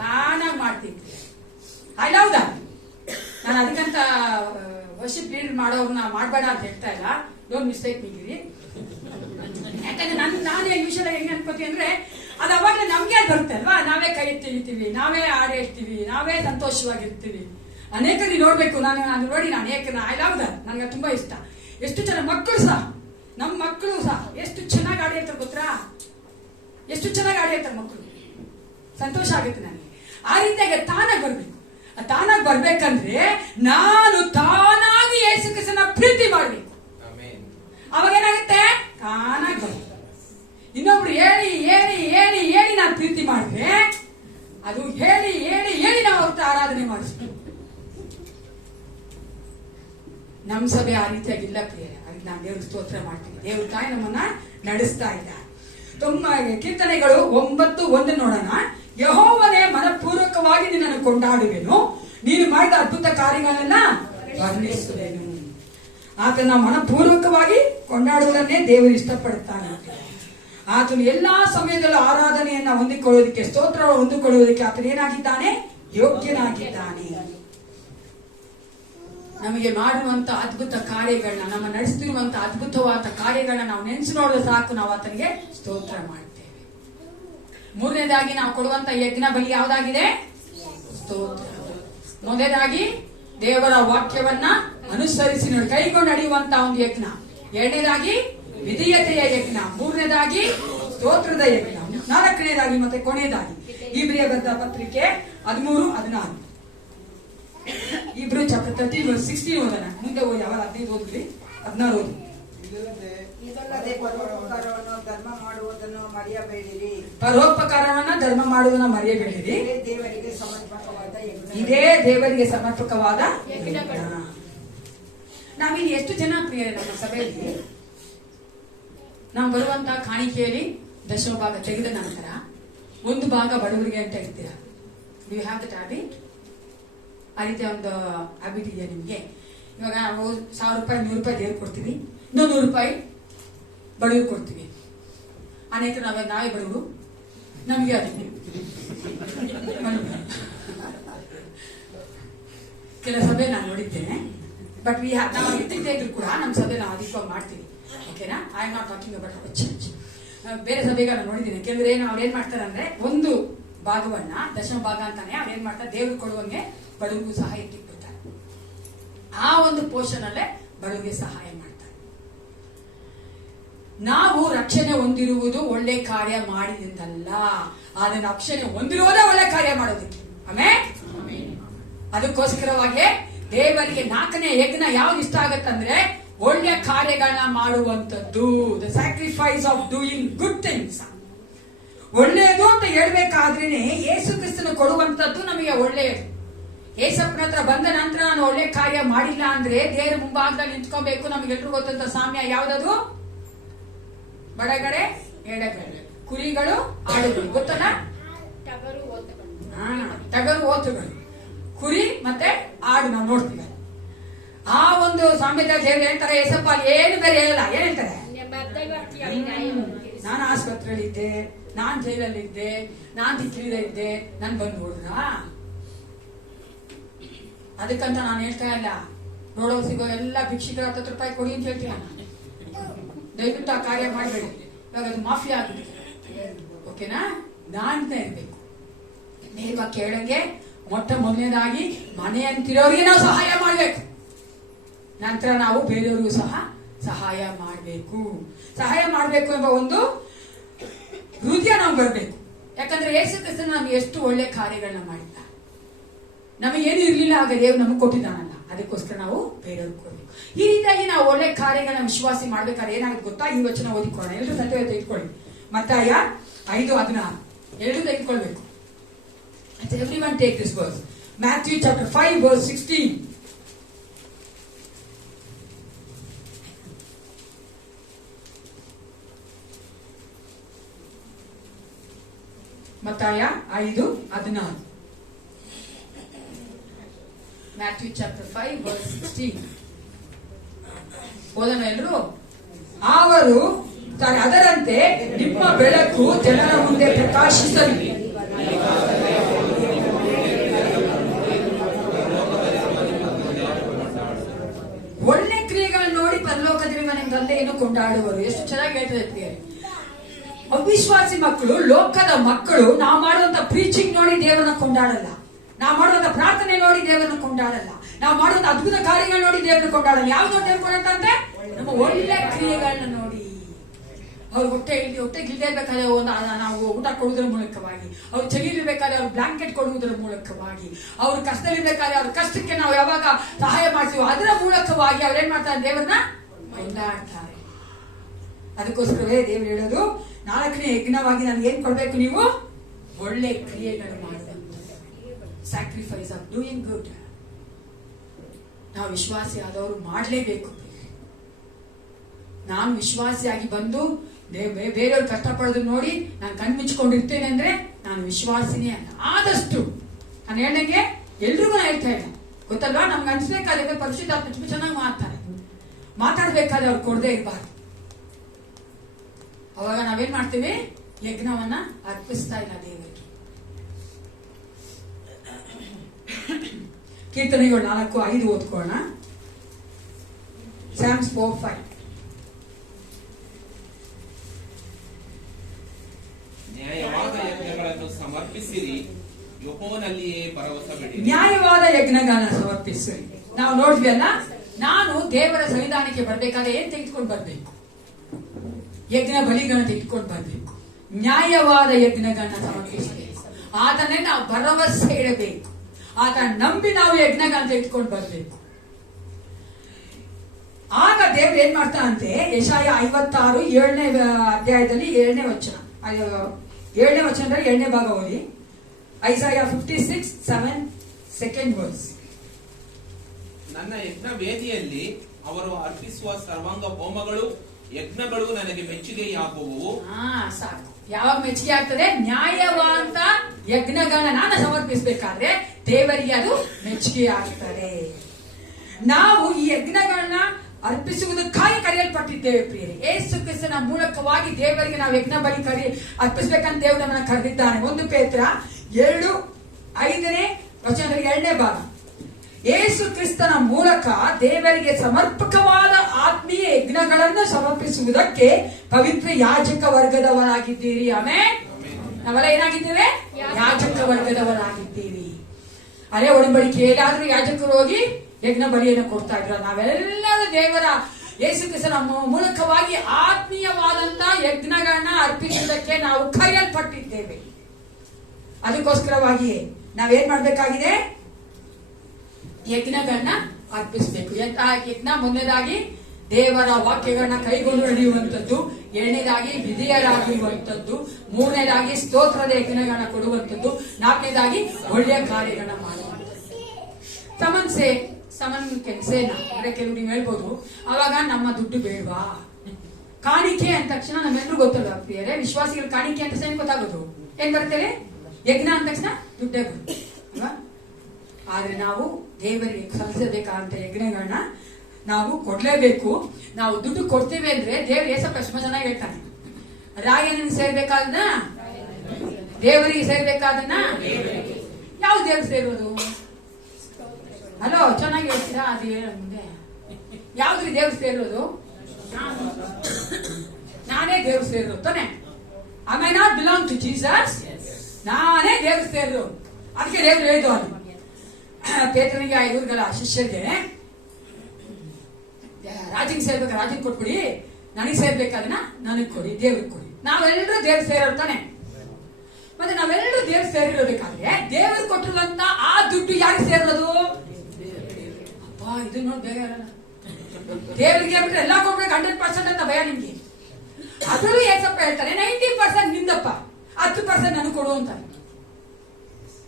ತಾನಾಗಿ ಮಾಡ್ತೀವಿ. ಹೌದಾ, ನಾನು ಅದಕ್ಕಂತ ವರ್ಷಿಪ್ ಲೀಡ್ ಮಾಡೋರ್ನ ಮಾಡಬೇಡ ಅಂತ ಹೇಳ್ತಾ ಇಲ್ಲ, ಡೋಂಟ್ ಮಿಸ್ಟೇಕ್ ಮೀಗಿರಿ. ಯಾಕಂದ್ರೆ ನಾನು ಯೂಶಲ್ ಹೆಂಗೆ ಅನ್ಕೋತೀವಿ ಅಂದ್ರೆ ಅದು ಅವಾಗಲೇ ನಮ್ಗೆ ಅದು ಬರುತ್ತೆ ಅಲ್ವಾ. ನಾವೇ ಕೈ ಎತ್ತಿಳಿತೀವಿ, ನಾವೇ ಹಾಡು ಹೇಳ್ತೀವಿ, ನಾವೇ ಸಂತೋಷವಾಗಿರ್ತೀವಿ. ಅನೇಕರಿಗೆ ನೋಡ್ಬೇಕು, ನಾನು ನೋಡಿ ನಾನು ಏಕನ ಹೌದ ನನಗೆ ತುಂಬಾ ಇಷ್ಟ. ಎಷ್ಟು ಜನ ಮಕ್ಕಳು ಸಹ, ನಮ್ಮ ಮಕ್ಕಳು ಸಹ ಎಷ್ಟು ಚೆನ್ನಾಗಿ ಹಾಡು ಹೇಳ್ತಾರೆ ಗೊತ್ತಾ, ಎಷ್ಟು ಚೆನ್ನಾಗಿ ಹಾಡು ಹೇಳ್ತಾರೆ ಮಕ್ಕಳು. ಸಂತೋಷ ಆಗುತ್ತೆ ನನಗೆ. ಆ ರೀತಿಯಾಗಿ ತಾನಾಗಿ ಬರ್ಬೇಕು. ತಾನಾಗಿ ಬರ್ಬೇಕಂದ್ರೆ ನಾನು ತಾನಾಗಿ ಯೇಸು ಕ್ರಿಸ್ತನ ಪ್ರೀತಿ ಮಾಡ್ಬೇಕು. ಅವಾಗ ಏನಾಗುತ್ತೆ, ತಾನಾಗಿ ಬರ್ಬೇಕು. ಇನ್ನೊಬ್ರು ಹೇಳಿ ಹೇಳಿ ಹೇಳಿ ಹೇಳಿ ನಾನು ಪ್ರೀತಿ ಮಾಡಿದ್ರೆ ಅದು ಹೇಳಿ ಹೇಳಿ ಹೇಳಿ ನಾವು ಅವ್ರ ಆರಾಧನೆ ಮಾಡಿಸ್ತೀವಿ. ನಮ್ಮ ಸಭೆ ಆ ರೀತಿಯಾಗಿಲ್ಲ ಪ್ರಿಯರೇ. ಅದಕ್ಕೆ ನಾನು ದೇವ್ರ ಸ್ತೋತ್ರ ಮಾಡ್ತೀನಿ. ದೇವ್ರ ತಾಯಿ ನಮ್ಮನ್ನ ನಡೆಸ್ತಾ ಇದ್ದಾರೆ. ಕೀರ್ತನೆಗಳು 9:1 ನೋಡೋಣ. ಯೆಹೋವನೇ ಮನಪೂರ್ವಕವಾಗಿ ನಿನ್ನನ್ನು ಕೊಂಡಾಡುವೆನು, ನೀನು ಮಾಡಿದ ಅದ್ಭುತ ಕಾರ್ಯಗಳನ್ನ ವರ್ಣಿಸುವೆನು. ಆತನ ಮನಪೂರ್ವಕವಾಗಿ ಕೊಂಡಾಡುವುದನ್ನೇ ದೇವರು ಇಷ್ಟಪಡುತ್ತಾನೆ. ಆತನು ಎಲ್ಲಾ ಸಮಯದಲ್ಲೂ ಆರಾಧನೆಯನ್ನ ಹೊಂದಿಕೊಳ್ಳೋದಕ್ಕೆ, ಸ್ತೋತ್ರ ಹೊಂದಿಕೊಳ್ಳುವುದಕ್ಕೆ ಆತನು ಏನಾಗಿದ್ದಾನೆ, ಯೋಗ್ಯನಾಗಿದ್ದಾನೆ. ನಮಗೆ ಮಾಡುವಂತ ಅದ್ಭುತ ಕಾರ್ಯಗಳನ್ನ, ನಮ್ಮ ನಡೆಸ್ತಿರುವಂತ ಅದ್ಭುತವಾದ ಕಾರ್ಯಗಳನ್ನ ನಾವು ನೆನೆಸಿ ನೋಡಿದ್ರೆ ಸಾಕು, ನಾವು ಆತನಿಗೆ ಸ್ತೋತ್ರ ಮಾಡ್ತೇವೆ. ಮೂರನೇದಾಗಿ ನಾವು ಕೊಡುವಂತ ಯಜ್ಞ ಬಲಿ ಯಾವ್ದಾಗಿದೆ, ಸ್ತೋತ್ರ. ಮೊದಲನೇದಾಗಿ ದೇವರ ವಾಕ್ಯವನ್ನ ಅನುಸರಿಸಿ ಕೈಗೊಂಡು ನಡೆಯುವಂತ ಒಂದು ಯಜ್ಞ. ಎರಡನೇದಾಗಿ ವಿಧೇಯತೆಯ ಯಜ್ಞ. ಮೂರನೇದಾಗಿ ಸ್ತೋತ್ರದ ಯಜ್ಞ. ನಾಲ್ಕನೇದಾಗಿ ಮತ್ತೆ ಕೊನೆಯದಾಗಿ ಇಬ್ರಿಯ ಬರೆದ ಪತ್ರಿಕೆ 13:16. ಇಬ್ರು ಚಾಪ್ಟರ್ 13:16 ಓದೋಣ. ಮುಂದೆ ಓದಿ, ಯಾವ 15 ಓದಿದ್ರಿ, 16 ಓದಿ. ಇದಲ್ಲದೆ ಪರೋಪಕಾರವನ್ನು ಧರ್ಮ ಮಾಡುವುದನ್ನು ಮರೆಯಬೇಡಿರಿ. ಪರೋಪಕಾರವನ್ನ ಧರ್ಮ ಮಾಡುವುದನ್ನು ಮರೆಯಬೇಡಿರಿ. ದೇವರಿಗೆ ಸಮರ್ಪಕವಾದ ಯಜ್ಞ. ಇದೇ ದೇವರಿಗೆ ಸಮರ್ಪಕವಾದ ಯಜ್ಞ. ನಾವಿಲ್ಲಿ ಎಷ್ಟು ಜನ ಪ್ರಿಯರೇ, ನಮ್ಮ ಸಭೆಯಲ್ಲಿ ನಾವು ಬರುವಂತಹ ಕಾಣಿಕೆಯಲ್ಲಿ 10ನೇ ಭಾಗ ತೆಗೆದ ನಂತರ 1 ಭಾಗ ಬಡವರಿಗೆ ಅಂತ ಇರ್ತೀರ. You have that habit? ಆ ರೀತಿಯ ಒಂದು ಹ್ಯಾಬಿಟ್ ಇದೆಯಾ ನಿಮಗೆ? ಇವಾಗ ನಾವು 1000 ರೂಪಾಯಿ 100 ರೂಪಾಯಿ ದೇವ್ರು ಕೊಡ್ತೀವಿ, ಇನ್ನೂ 100 ರೂಪಾಯಿ ಬಡವ್ರು ಕೊಡ್ತೀವಿ. ಅನೇಕ ನಾವೇ ಬಡವರು, ನಮಗೆ ಅದಕ್ಕೆ ಕೆಲ ಸಭೆ ನಾನು ನೋಡಿದ್ದೇನೆ. ಬಟ್ ನಾವು ಎತ್ತಿದ್ದೇ ಇದ್ರು ಕೂಡ ನಮ್ಮ ಸಭೆ ನಾವು ಅಧಿಕವಾಗಿ ಮಾಡ್ತೀವಿ. ಓಕೆನಾ? I am not talking about church. ಬೇರೆ ಸಭೆಗೆ ನಾನು ನೋಡಿದ್ದೀನಿ. ಕೆಲವರು ಅವ್ರೇನ್ ಮಾಡ್ತಾರೆ ಅಂದ್ರೆ, ಒಂದು ಭಾಗವನ್ನ, ದಶಮ ಭಾಗ ಅಂತಾನೆ ಅವ್ರೇನ್ ಮಾಡ್ತಾರೆ, ದೇವ್ರು ಕೊಡುವಂಗೆ ಬಡವರಿಗೂ ಸಹ ಇಟ್ಟಿರ್ತಾರೆ. ಆ ಒಂದು ಪೋರ್ಷನ್ ಅಲ್ಲೇ ಬಡವರಿಗೆ ಸಹಾಯ ಮಾಡ್ತಾರೆ. ನಾವು ರಕ್ಷಣೆ ಹೊಂದಿರುವುದು ಒಳ್ಳೆ ಕಾರ್ಯ ಮಾಡಿದಿಂದಲ್ಲ, ಆದ್ರೆ ರಕ್ಷಣೆ ಹೊಂದಿರುವುದೇ ಒಳ್ಳೆ ಕಾರ್ಯ ಮಾಡೋದಕ್ಕೆ. ಆಮೇಲೆ ಅದಕ್ಕೋಸ್ಕರವಾಗಿ ದೇವರಿಗೆ 4ನೇ ಯಜ್ಞ ಯಾವ್ದು ಇಷ್ಟ ಆಗತ್ತಂದ್ರೆ, ಒಳ್ಳೆ ಕಾರ್ಯಗಳನ್ನ ಮಾಡುವಂತದ್ದು. The sacrifice of doing good things. ಒಳ್ಳೆಯದು ಅಂತ ಹೇಳ್ಬೇಕಾದ್ರೇನೆ ಯೇಸು ಕ್ರಿಸ್ತನ ಕೊಡುವಂತದ್ದು ನಮಗೆ ಒಳ್ಳೆಯದು. ಯೇಸಪ್ಪನ ಹತ್ರ ಬಂದ ನಂತರ ನಾನು ಒಳ್ಳೆ ಕಾರ್ಯ ಮಾಡಿಲ್ಲ ಅಂದ್ರೆ ದೇವರ ಮುಂಭಾಗದಲ್ಲಿ ನಿಂತ್ಕೋಬೇಕು. ನಮಗೆಲ್ಲರೂ ಗೊತ್ತಂತ ಸಾಮ್ಯ ಯಾವ್ದದು? ಬಡಗಡೆ ಎಡಗಡೆ, ಕುರಿಗಳು ಆಡುಗಳು, ಗೊತ್ತಲ್ಲ? ಟಗರು ಓತುಗಳು, ಕುರಿ ಮತ್ತೆ ಆಡು ನಾವು ನೋಡ್ತೀವಿ. ಆ ಒಂದು ಸಾಮ್ಯದ ದೇವ್ರು ಹೇಳ್ತಾರೆ, ಯೇಸಪ್ಪ ಏನು ಬೇರೆ ಹೇಳಲ್ಲ. ಏನ್ ಹೇಳ್ತಾರೆ? ನಾನು ಆಸ್ಪತ್ರೆಯಲ್ಲಿದ್ದೆ, ನಾನ್ ಜೈಲಲ್ಲಿದ್ದೆ, ನಾನ್ ಇದ್ದೆ, ನನ್ ಬಂದು ನೋಡಿದ್ರ? ಅದಕ್ಕಂತ ನಾನು ಹೇಳ್ತಾ ಇಲ್ಲ, ನೋಡೋ ಸಿಗೋ ಎಲ್ಲ ಭಿಕ್ಷಿಕರ 10 ರೂಪಾಯಿ ಕೊಡಿ ಅಂತ ಹೇಳ್ತೀನಿ ನಾನು. ದಯವಿಟ್ಟು ಆ ಕಾರ್ಯ ಮಾಡಬೇಡಿ. ಇವಾಗ ಅದು ಮಾಫಿಯಾ ಆಗಿದೆ. ಓಕೆನಾ? ನಾನ್ ಇರ್ಬೇಕು. ನೇರವಾಗಿ ಕೇಳಂಗೆ ಮೊಟ್ಟ ಮೊದಲನೇದಾಗಿ ಮನೆ ಅಂತಿರೋರಿಗೆ ನಾವು ಸಹಾಯ ಮಾಡ್ಬೇಕು. ನಂತರ ನಾವು ಬೇರೆಯವ್ರಿಗೂ ಸಹ ಸಹಾಯ ಮಾಡಬೇಕು. ಸಹಾಯ ಮಾಡಬೇಕು ಎಂಬ ಒಂದು ಹೃದಯ ನಾವು ಬರಬೇಕು. ಯಾಕಂದ್ರೆ ಯೇಸು ಕ್ರಿಸ್ತನ ನಾವು ಎಷ್ಟು ಒಳ್ಳೆ ಕಾರ್ಯಗಳನ್ನ ಮಾಡಿದ್ದ. ನಮಗೇನು ಇರ್ಲಿಲ್ಲ, ಆಗ ದೇವ್ರು ನಮಗೆ ಕೊಟ್ಟಿದ್ದಾನಲ್ಲ, ಅದಕ್ಕೋಸ್ಕರ ನಾವು ಬೇರೆಯವ್ರಿಗೆ ಕೊಡ್ಬೇಕು. ಈ ರೀತಿಯಾಗಿ ನಾವು ಒಳ್ಳೆ ಕಾರ್ಯಗಳನ್ನ ವಿಶ್ವಾಸಿ ಮಾಡ್ಬೇಕಾದ್ರೆ ಏನಾಗುತ್ತೆ ಗೊತ್ತಾ? ಈ ವಚನ ಓದಿಕೊಳ್ಳೋಣ. ಎಲ್ಲರೂ ಸತ್ಯ ತೆಗೆದುಕೊಳ್ಳಿ. ಮತ್ತಾಯ 5:16 ಎಲ್ಲರೂ ತೆಗೆದುಕೊಳ್ಬೇಕು. Everyone take this verse. Matthew chapter 5 verse 16. ಮತ್ತಾಯ 5:16. Matthew chapter 5 verse 16. ಓದೋಣ ಎಲ್ಲರೂ. ಅವರು ಅದರಂತೆ ನಿಮ್ಮ ಬೆಳಕು ಜನರ ಮುಂದೆ ಪ್ರಕಾಶಿಸಲಿ. ಒಳ್ಳೆ ಕ್ರಿಯೆಗಳನ್ನು ನೋಡಿ ಪರಲೋಕದಲ್ಲಿ ಮನೆ ತಂದೆಯನ್ನು ಕೊಂಡಾಡುವರು. ಎಷ್ಟು ಚೆನ್ನಾಗಿ ಹೇಳ್ತದೆ ಪ್ರಿಯರೇ. ಅವಿಶ್ವಾಸಿ ಮಕ್ಕಳು, ಲೋಕದ ಮಕ್ಕಳು ನಾವು ಮಾಡುವಂತ ಪ್ರೀಚಿಂಗ್ ನೋಡಿ ದೇವರನ್ನ ಕೊಂಡಾಡಲ್ಲ. ನಾವು ಮಾಡುವಂತ ಪ್ರಾರ್ಥನೆ ನೋಡಿ ದೇವರನ್ನ ಕೊಂಡಾಡಲ್ಲ. ನಾವು ಮಾಡುವಂತ ಅದ್ಭುತ ಕಾರ್ಯಗಳು ನೋಡಿ ದೇವರನ್ನ ಕೊಂಡಾಡಲ್ಲ. ಯಾವ್ದು ನೋಡಿ ದೇವ್ಕೊಂಡಂತೆ? ನಮ್ಮ ಒಳ್ಳೆ ಕ್ರಿಯೆಗಳನ್ನ ನೋಡಿ. ಅವ್ರು ಹೊಟ್ಟೆಗಿಲ್ದೇ ಇರ್ಬೇಕಾದ್ರೆ ನಾವು ಊಟ ಕೊಡುವುದರ ಮೂಲಕವಾಗಿ, ಅವ್ರು ಚಳಿಲಿರ್ಬೇಕಾದ್ರೆ ಅವ್ರು ಬ್ಲಾಂಕೆಟ್ ಕೊಡುವುದರ ಮೂಲಕವಾಗಿ, ಅವ್ರ ಕಷ್ಟದಲ್ಲಿರ್ಬೇಕಾದ್ರೆ ಅವ್ರ ಕಷ್ಟಕ್ಕೆ ನಾವು ಯಾವಾಗ ಸಹಾಯ ಮಾಡ್ತೀವೋ ಅದರ ಮೂಲಕವಾಗಿ ಅವ್ರೇನ್ ಮಾಡ್ತಾರೆ? ದೇವರನ್ನ ಕೊಂಡಾಡ್ತಾರೆ. ಅದಕ್ಕೋಸ್ಕರವೇ ದೇವರು ಹೇಳೋದು, 4ನೇ ಯಜ್ಞವಾಗಿ ನನ್ಗೆ ಏನ್ ಕೊಡ್ಬೇಕು? ನೀವು ಒಳ್ಳೆ ಕ್ರಿಯೆಗಳು ಮಾಡುವಂತ ಸ್ಯಾಕ್ರಿಫೈಸ್ ಆಫ್ ಡೂಯಿಂಗ್ ಗುಡ್. ನಾವು ವಿಶ್ವಾಸಿ ಆದವರು ಮಾಡಲೇಬೇಕು. ನಾನು ವಿಶ್ವಾಸಿಯಾಗಿ ಬಂದು ಬೇರೆಯವ್ರು ಕಷ್ಟಪಡೋದು ನೋಡಿ ನಾನು ಕಣ್ಮುಚ್ಕೊಂಡಿರ್ತೇನೆ ಅಂದ್ರೆ ನಾನು ವಿಶ್ವಾಸಿನೇ ಅಲ್ಲ. ಆದಷ್ಟು ನಾನು ಹೇಳ್ದಂಗೆ ಎಲ್ರಿಗೂ ನಾನು ಹೇಳ್ತಾ ಇಲ್ಲ, ಗೊತ್ತಲ್ವಾ? ನಮ್ಗೆ ಅನ್ಸ್ಬೇಕಾದ್ರೆ ಪರಿಶುದ್ಧಾತ್ಮ ತುಂಬಾ ಚೆನ್ನಾಗಿ ಮಾತಾಡ್ಬೇಕಾದ್ರೆ ಅವ್ರು ಕೊಡದೇ ಇರಬಾರ್ದು. ಅವಾಗ ನಾವೇನ್ ಮಾಡ್ತೀವಿ? ಯಜ್ಞವನ್ನ ಅರ್ಪಿಸ್ತಾ ಇಲ್ಲ ದೇವರಿಗೆ. ಕೀರ್ತನೆಗಳು 4:5 ಓದ್ಕೋಣ. Psalms 4:5. ನ್ಯಾಯವಾದ ಯಜ್ಞಗಳನ್ನು ಸಮರ್ಪಿಸಿರಿ, ಯೆಹೋವನಲ್ಲಿಯೇ ಭರವಸೆಬಿಡಿ. ನ್ಯಾಯವಾದ ಯಜ್ಞಗಳನ್ನ ಸಮರ್ಪಿಸಿರಿ. ನಾವು ನೋಡಿದ್ವಿ ಅಲ್ಲ, ನಾನು ದೇವರ ಸನ್ನಿಧಾನಕ್ಕೆ ಬರ್ಬೇಕಾದ್ರೆ ಏನ್ ತೆಗೆದುಕೊಂಡು ಬರ್ಬೇಕು? ಯಜ್ಞ ಬಲಿಗಳನ್ನ ತೆಗೆದುಕೊಂಡು ಬರ್ಬೇಕು. ನ್ಯಾಯವಾದ ಯಜ್ಞಗಳನ್ನ ಸಮರ್ಪಿಸಬೇಕು. ಆತನೇ ನಾವು ಭರವಸೆ ಇಡಬೇಕು. ಆತ ನಂಬಿ ನಾವು ಯಜ್ಞಗಳನ್ನ ತೆಗೆದುಕೊಂಡು ಬರ್ಬೇಕು. ಆಗ ದೇವ್ರು ಏನ್ ಮಾಡ್ತಾನಂತೆ? ಯೆಶಾಯ 56 7ನೇ ಅಧ್ಯಾಯದಲ್ಲಿ 7ನೇ ವಚನ, 7ನೇ ವಚನದಲ್ಲಿ 7ನೇ ಭಾಗ ಓದಿ. ಐಸಾಯ 56:7 ಸೆಕೆಂಡ್ ವರ್ಸ್. ನನ್ನ ಯಜ್ಞ ವೇದಿಯಲ್ಲಿ ಅವರು ಅರ್ಪಿಸುವ ಸರ್ವಾಂಗ ಹೋಮಗಳು ಯಜ್ಞಗಳು ನನಗೆ ಮೆಚ್ಚುಗೆಯಾಗುವು. ಸಾಕು. ಯಾವಾಗ ಮೆಚ್ಚುಗೆ ಆಗ್ತದೆ? ನ್ಯಾಯವಾದ ಯಜ್ಞಗಳನ್ನ ನಾನು ಸಮರ್ಪಿಸಬೇಕಾದ್ರೆ ದೇವರಿಗೆ ಅದು ಮೆಚ್ಚುಗೆ ಆಗ್ತದೆ. ನಾವು ಈ ಯಜ್ಞಗಳನ್ನ ಅರ್ಪಿಸುವುದಕ್ಕಾಗಿ ಕರೆಯಲ್ಪಟ್ಟಿದ್ದೇವೆ ಪ್ರಿಯರೇ. ಯೇಸು ಕ್ರಿಸ್ತನ ಮೂಲಕವಾಗಿ ದೇವರಿಗೆ ನಾವು ಯಜ್ಞ ಬಲಿ ಅರ್ಪಿಸಬೇಕಂತ ದೇವರು ನಮ್ಮನ್ನ ಕರೆದಿದ್ದಾನೆ. 1 ಪೇತ್ರ 2:5 2ನೇ ಭಾಗ. ಯೇಸು ಕ್ರಿಸ್ತನ ಮೂಲಕ ದೇವರಿಗೆ ಸಮರ್ಪಕವಾದ ಆತ್ಮೀಯ ಯಜ್ಞಗಳನ್ನು ಸಮರ್ಪಿಸುವುದಕ್ಕೆ ಪವಿತ್ರ ಯಾಜಕ ವರ್ಗದವರಾಗಿದ್ದೀರಿ. ಆಮೆನ್. ನಾವೆಲ್ಲ ಏನಾಗಿದ್ದೇವೆ? ಯಾಜಕ ವರ್ಗದವರಾಗಿದ್ದೀವಿ. ಹಳೆ ಒಡಂಬಡಿಕೆಯಲ್ಲಾದ್ರೂ ಯಾಜಕರು ಹೋಗಿ ಯಜ್ಞ ಬಲಿಯನ್ನು ಕೊಡ್ತಾ ಇದ್ರು. ನಾವೆಲ್ಲರೂ ದೇವರ ಯೇಸು ಕ್ರಿಸ್ತನ ಮೂಲಕವಾಗಿ ಆತ್ಮೀಯವಾದಂತ ಯಜ್ಞಗಳನ್ನ ಅರ್ಪಿಸುವುದಕ್ಕೆ ನಾವು ಕರೆಯಲ್ಪಟ್ಟಿದ್ದೇವೆ. ಅದಕ್ಕೋಸ್ಕರವಾಗಿಯೇ ನಾವೇನ್ ಮಾಡ್ಬೇಕಾಗಿದೆ? ಯಜ್ಞಗಳನ್ನ ಅರ್ಪಿಸಬೇಕು. ಯಜ್ಞ ಮೊದಲನೇದಾಗಿ ದೇವರ ವಾಕ್ಯಗಳನ್ನ ಕೈಗೊಂಡು ನಡೆಯುವಂಥದ್ದು, 2ನೇದಾಗಿ ವಿಧೇಯರಾಗಿರುವಂಥದ್ದು, 3ನೇದಾಗಿ ಸ್ತೋತ್ರದ ಯಜ್ಞಗಳನ್ನ ಕೊಡುವಂಥದ್ದು, 4ನೇದಾಗಿ ಒಳ್ಳೆಯ ಕಾರ್ಯಗಳನ್ನ ಮಾಡುವಂಥದ್ದು. ಸಮನ್ ಕೆಲಸೇನ ಅಂದ್ರೆ ಕೆಲವು ನೀವು ಹೇಳ್ಬೋದು, ಅವಾಗ ನಮ್ಮ ದುಡ್ಡು ಬೇಡವಾ? ಕಾಣಿಕೆ ಅಂದ ತಕ್ಷಣ ನಮ್ಮೆಲ್ಲರೂ ಗೊತ್ತಲ್ಲ ಪ್ರಿಯರೇ, ವಿಶ್ವಾಸಿಗಳ ಕಾಣಿಕೆ ಅಂತ ತಕ್ಷಣ ಗೊತ್ತಾಗೋದು ಏನ್ ಬರ್ತೇವೆ? ಯಜ್ಞ ಅಂದ ತಕ್ಷಣ ದುಡ್ಡೇ ಬರುತ್ತೆ ಅಲ್ವಾ? ಆದ್ರೆ ನಾವು ದೇವರಿಗೆ ಸಲ್ಲಿಸಬೇಕಾದಂತ ಯಜ್ಞಗಳನ್ನ ನಾವು ಕೊಡ್ಲೇಬೇಕು. ನಾವು ದುಡ್ಡು ಕೊಡ್ತೇವೆ ಅಂದ್ರೆ ದೇವ್ರು ಏಸಪ್ಪ ಎಷ್ಟು ಚೆನ್ನಾಗಿ ಹೇಳ್ತಾನೆ, ರಾಯನಿಗೆ ಸೇರ್ಬೇಕಾದನ್ನ ದೇವರಿಗೆ ಸೇರ್ಬೇಕಾದನ್ನ. ಯಾವ ದೇವ್ರು ಸೇರೋದು? ಹಲೋ, ಚೆನ್ನಾಗಿ ಹೇಳ್ತೀರಾ? ಅದು ಹೇಳ ಮುಂದೆ. ಯಾವ್ದ್ರಿ ದೇವ್ರು ಸೇರೋದು? ನಾನೇ ದೇವ್ರು ಸೇರೋದು ತಾನೆ. I may not belong to Jesus. ನಾನೇ ದೇವ್ರು ಸೇರೋದು. ಅದಕ್ಕೆ ದೇವ್ರು ಹೇಳಿದ್ದು ಅದು ಪೇತ್ರನಿಗೆ, ಇವ್ರಿಗೆಲ್ಲ ಶಿಷ್ಯರಿಗೆ, ರಾಜಿಗೆ ಸೇರ್ಬೇಕು, ರಾಜಿಗೆ ಕೊಟ್ಬಿಡಿ, ನನಗೆ ಸೇರ್ಬೇಕಾದನ್ನ ನನಗ್ ಕೊಡಿ, ದೇವ್ರಿಗೆ ಕೊಡಿ. ನಾವೆಲ್ಲರೂ ದೇವ್ರು ಸೇರೋರು ತಾನೆ. ಮತ್ತೆ ನಾವೆಲ್ಲರೂ ದೇವ್ರು ಸೇರಿರಬೇಕಾದ್ರೆ ದೇವರು ಕೊಟ್ಟಿರುವಂತ ಆ ದುಡ್ಡು ಯಾರಿಗೆ ಸೇರೋದು? ಅಪ್ಪ ಇದು ನೋಡಿ ಬೇಗ ದೇವರಿಗೆ ಬಿಟ್ರೆ ಎಲ್ಲ ಕೊಡ್ಬೇಕು 100% ಅಂತ ಭಯ ನಿಮ್ಗೆ. ಅದ್ರಲ್ಲೂ ಏಸಪ್ಪ ಹೇಳ್ತಾರೆ 90% ನಿಂದಪ್ಪ, 10% ನನಗೆ ಕೊಡು ಅಂತ.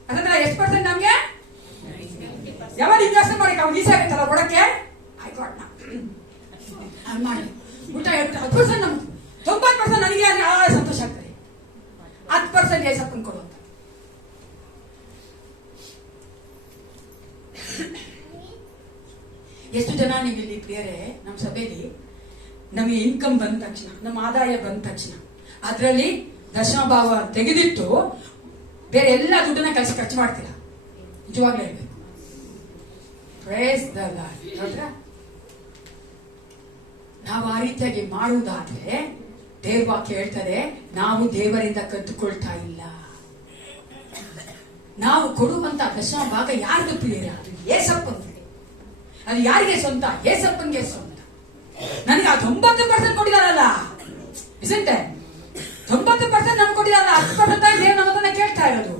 ಅದನ್ನ ಎಷ್ಟು ಪರ್ಸೆಂಟ್ ನಮ್ಗೆ ಯಾವಾಗ ಇನ್ವೆಸ್ಟ್ ಮಾಡಿ ಅವ್ನು ಈಸಿ ಆಗುತ್ತಲ್ಲ ಕೊಡಕ್ಕೆ ಆಯ್ಕೊಟ್ನ ಮಾಡಿ ಊಟ ಹೇಳ್ತಾರೆ 10% ನಮ್ಗೆ, 90% ನನಗೆ ಸಂತೋಷ ಆಗ್ತದೆ. 10% ಏಸಪ್ಪನ್ ಕೊಡು ಅಂತ. ಎಷ್ಟು ಜನ ನೀವು ಇಲ್ಲಿ ಪ್ರಿಯರೇ, ನಮ್ಮ ಸಭೆಯಲ್ಲಿ ನಮಗೆ ಇನ್ಕಮ್ ಬಂದ ತಕ್ಷಣ, ನಮ್ಮ ಆದಾಯ ಬಂದ ತಕ್ಷಣ ಅದರಲ್ಲಿ ದಶಮ ಭಾವ ತೆಗೆದಿಟ್ಟು ಬೇರೆ ಎಲ್ಲ ದುಡ್ಡನ್ನ ಖರ್ಚು ಮಾಡ್ತೀರಾ? ನಿಜವಾಗ್ಲೂ ಹೇಳ್ಬೇಕು. ನಾವು ಆ ರೀತಿಯಾಗಿ ಮಾಡುವುದಾದ್ರೆ ದೇವ್ರ ವಾಕ್ಯ ಹೇಳ್ತಾರೆ, ನಾವು ದೇವರಿಂದ ಕದ್ದುಕೊಳ್ತಾ ಇಲ್ಲ. ನಾವು ಕೊಡುವಂತ ದಶಮ ಭಾಗ ಯಾರ್ದು ಪ್ರಿಯರ? ಅದು ಏಸಪ್ಪನ್. ಅದು ಯಾರಿಗೆ ಸ್ವಂತ? ಏಸಪ್ಪನ್ಗೆ ಸ್ವಂತ. ನನಗೆ ಆ 90% ಕೊಟ್ಟಿದಾರಲ್ಲ, ಇಸಂತೆ 90% ನಮ್ಗೆ ಕೊಟ್ಟಿದಾರಲ್ಲ, 10% ದೇವ್ರು ನಮ್ಮನ್ನ ಕೇಳ್ತಾ ಇರೋದು.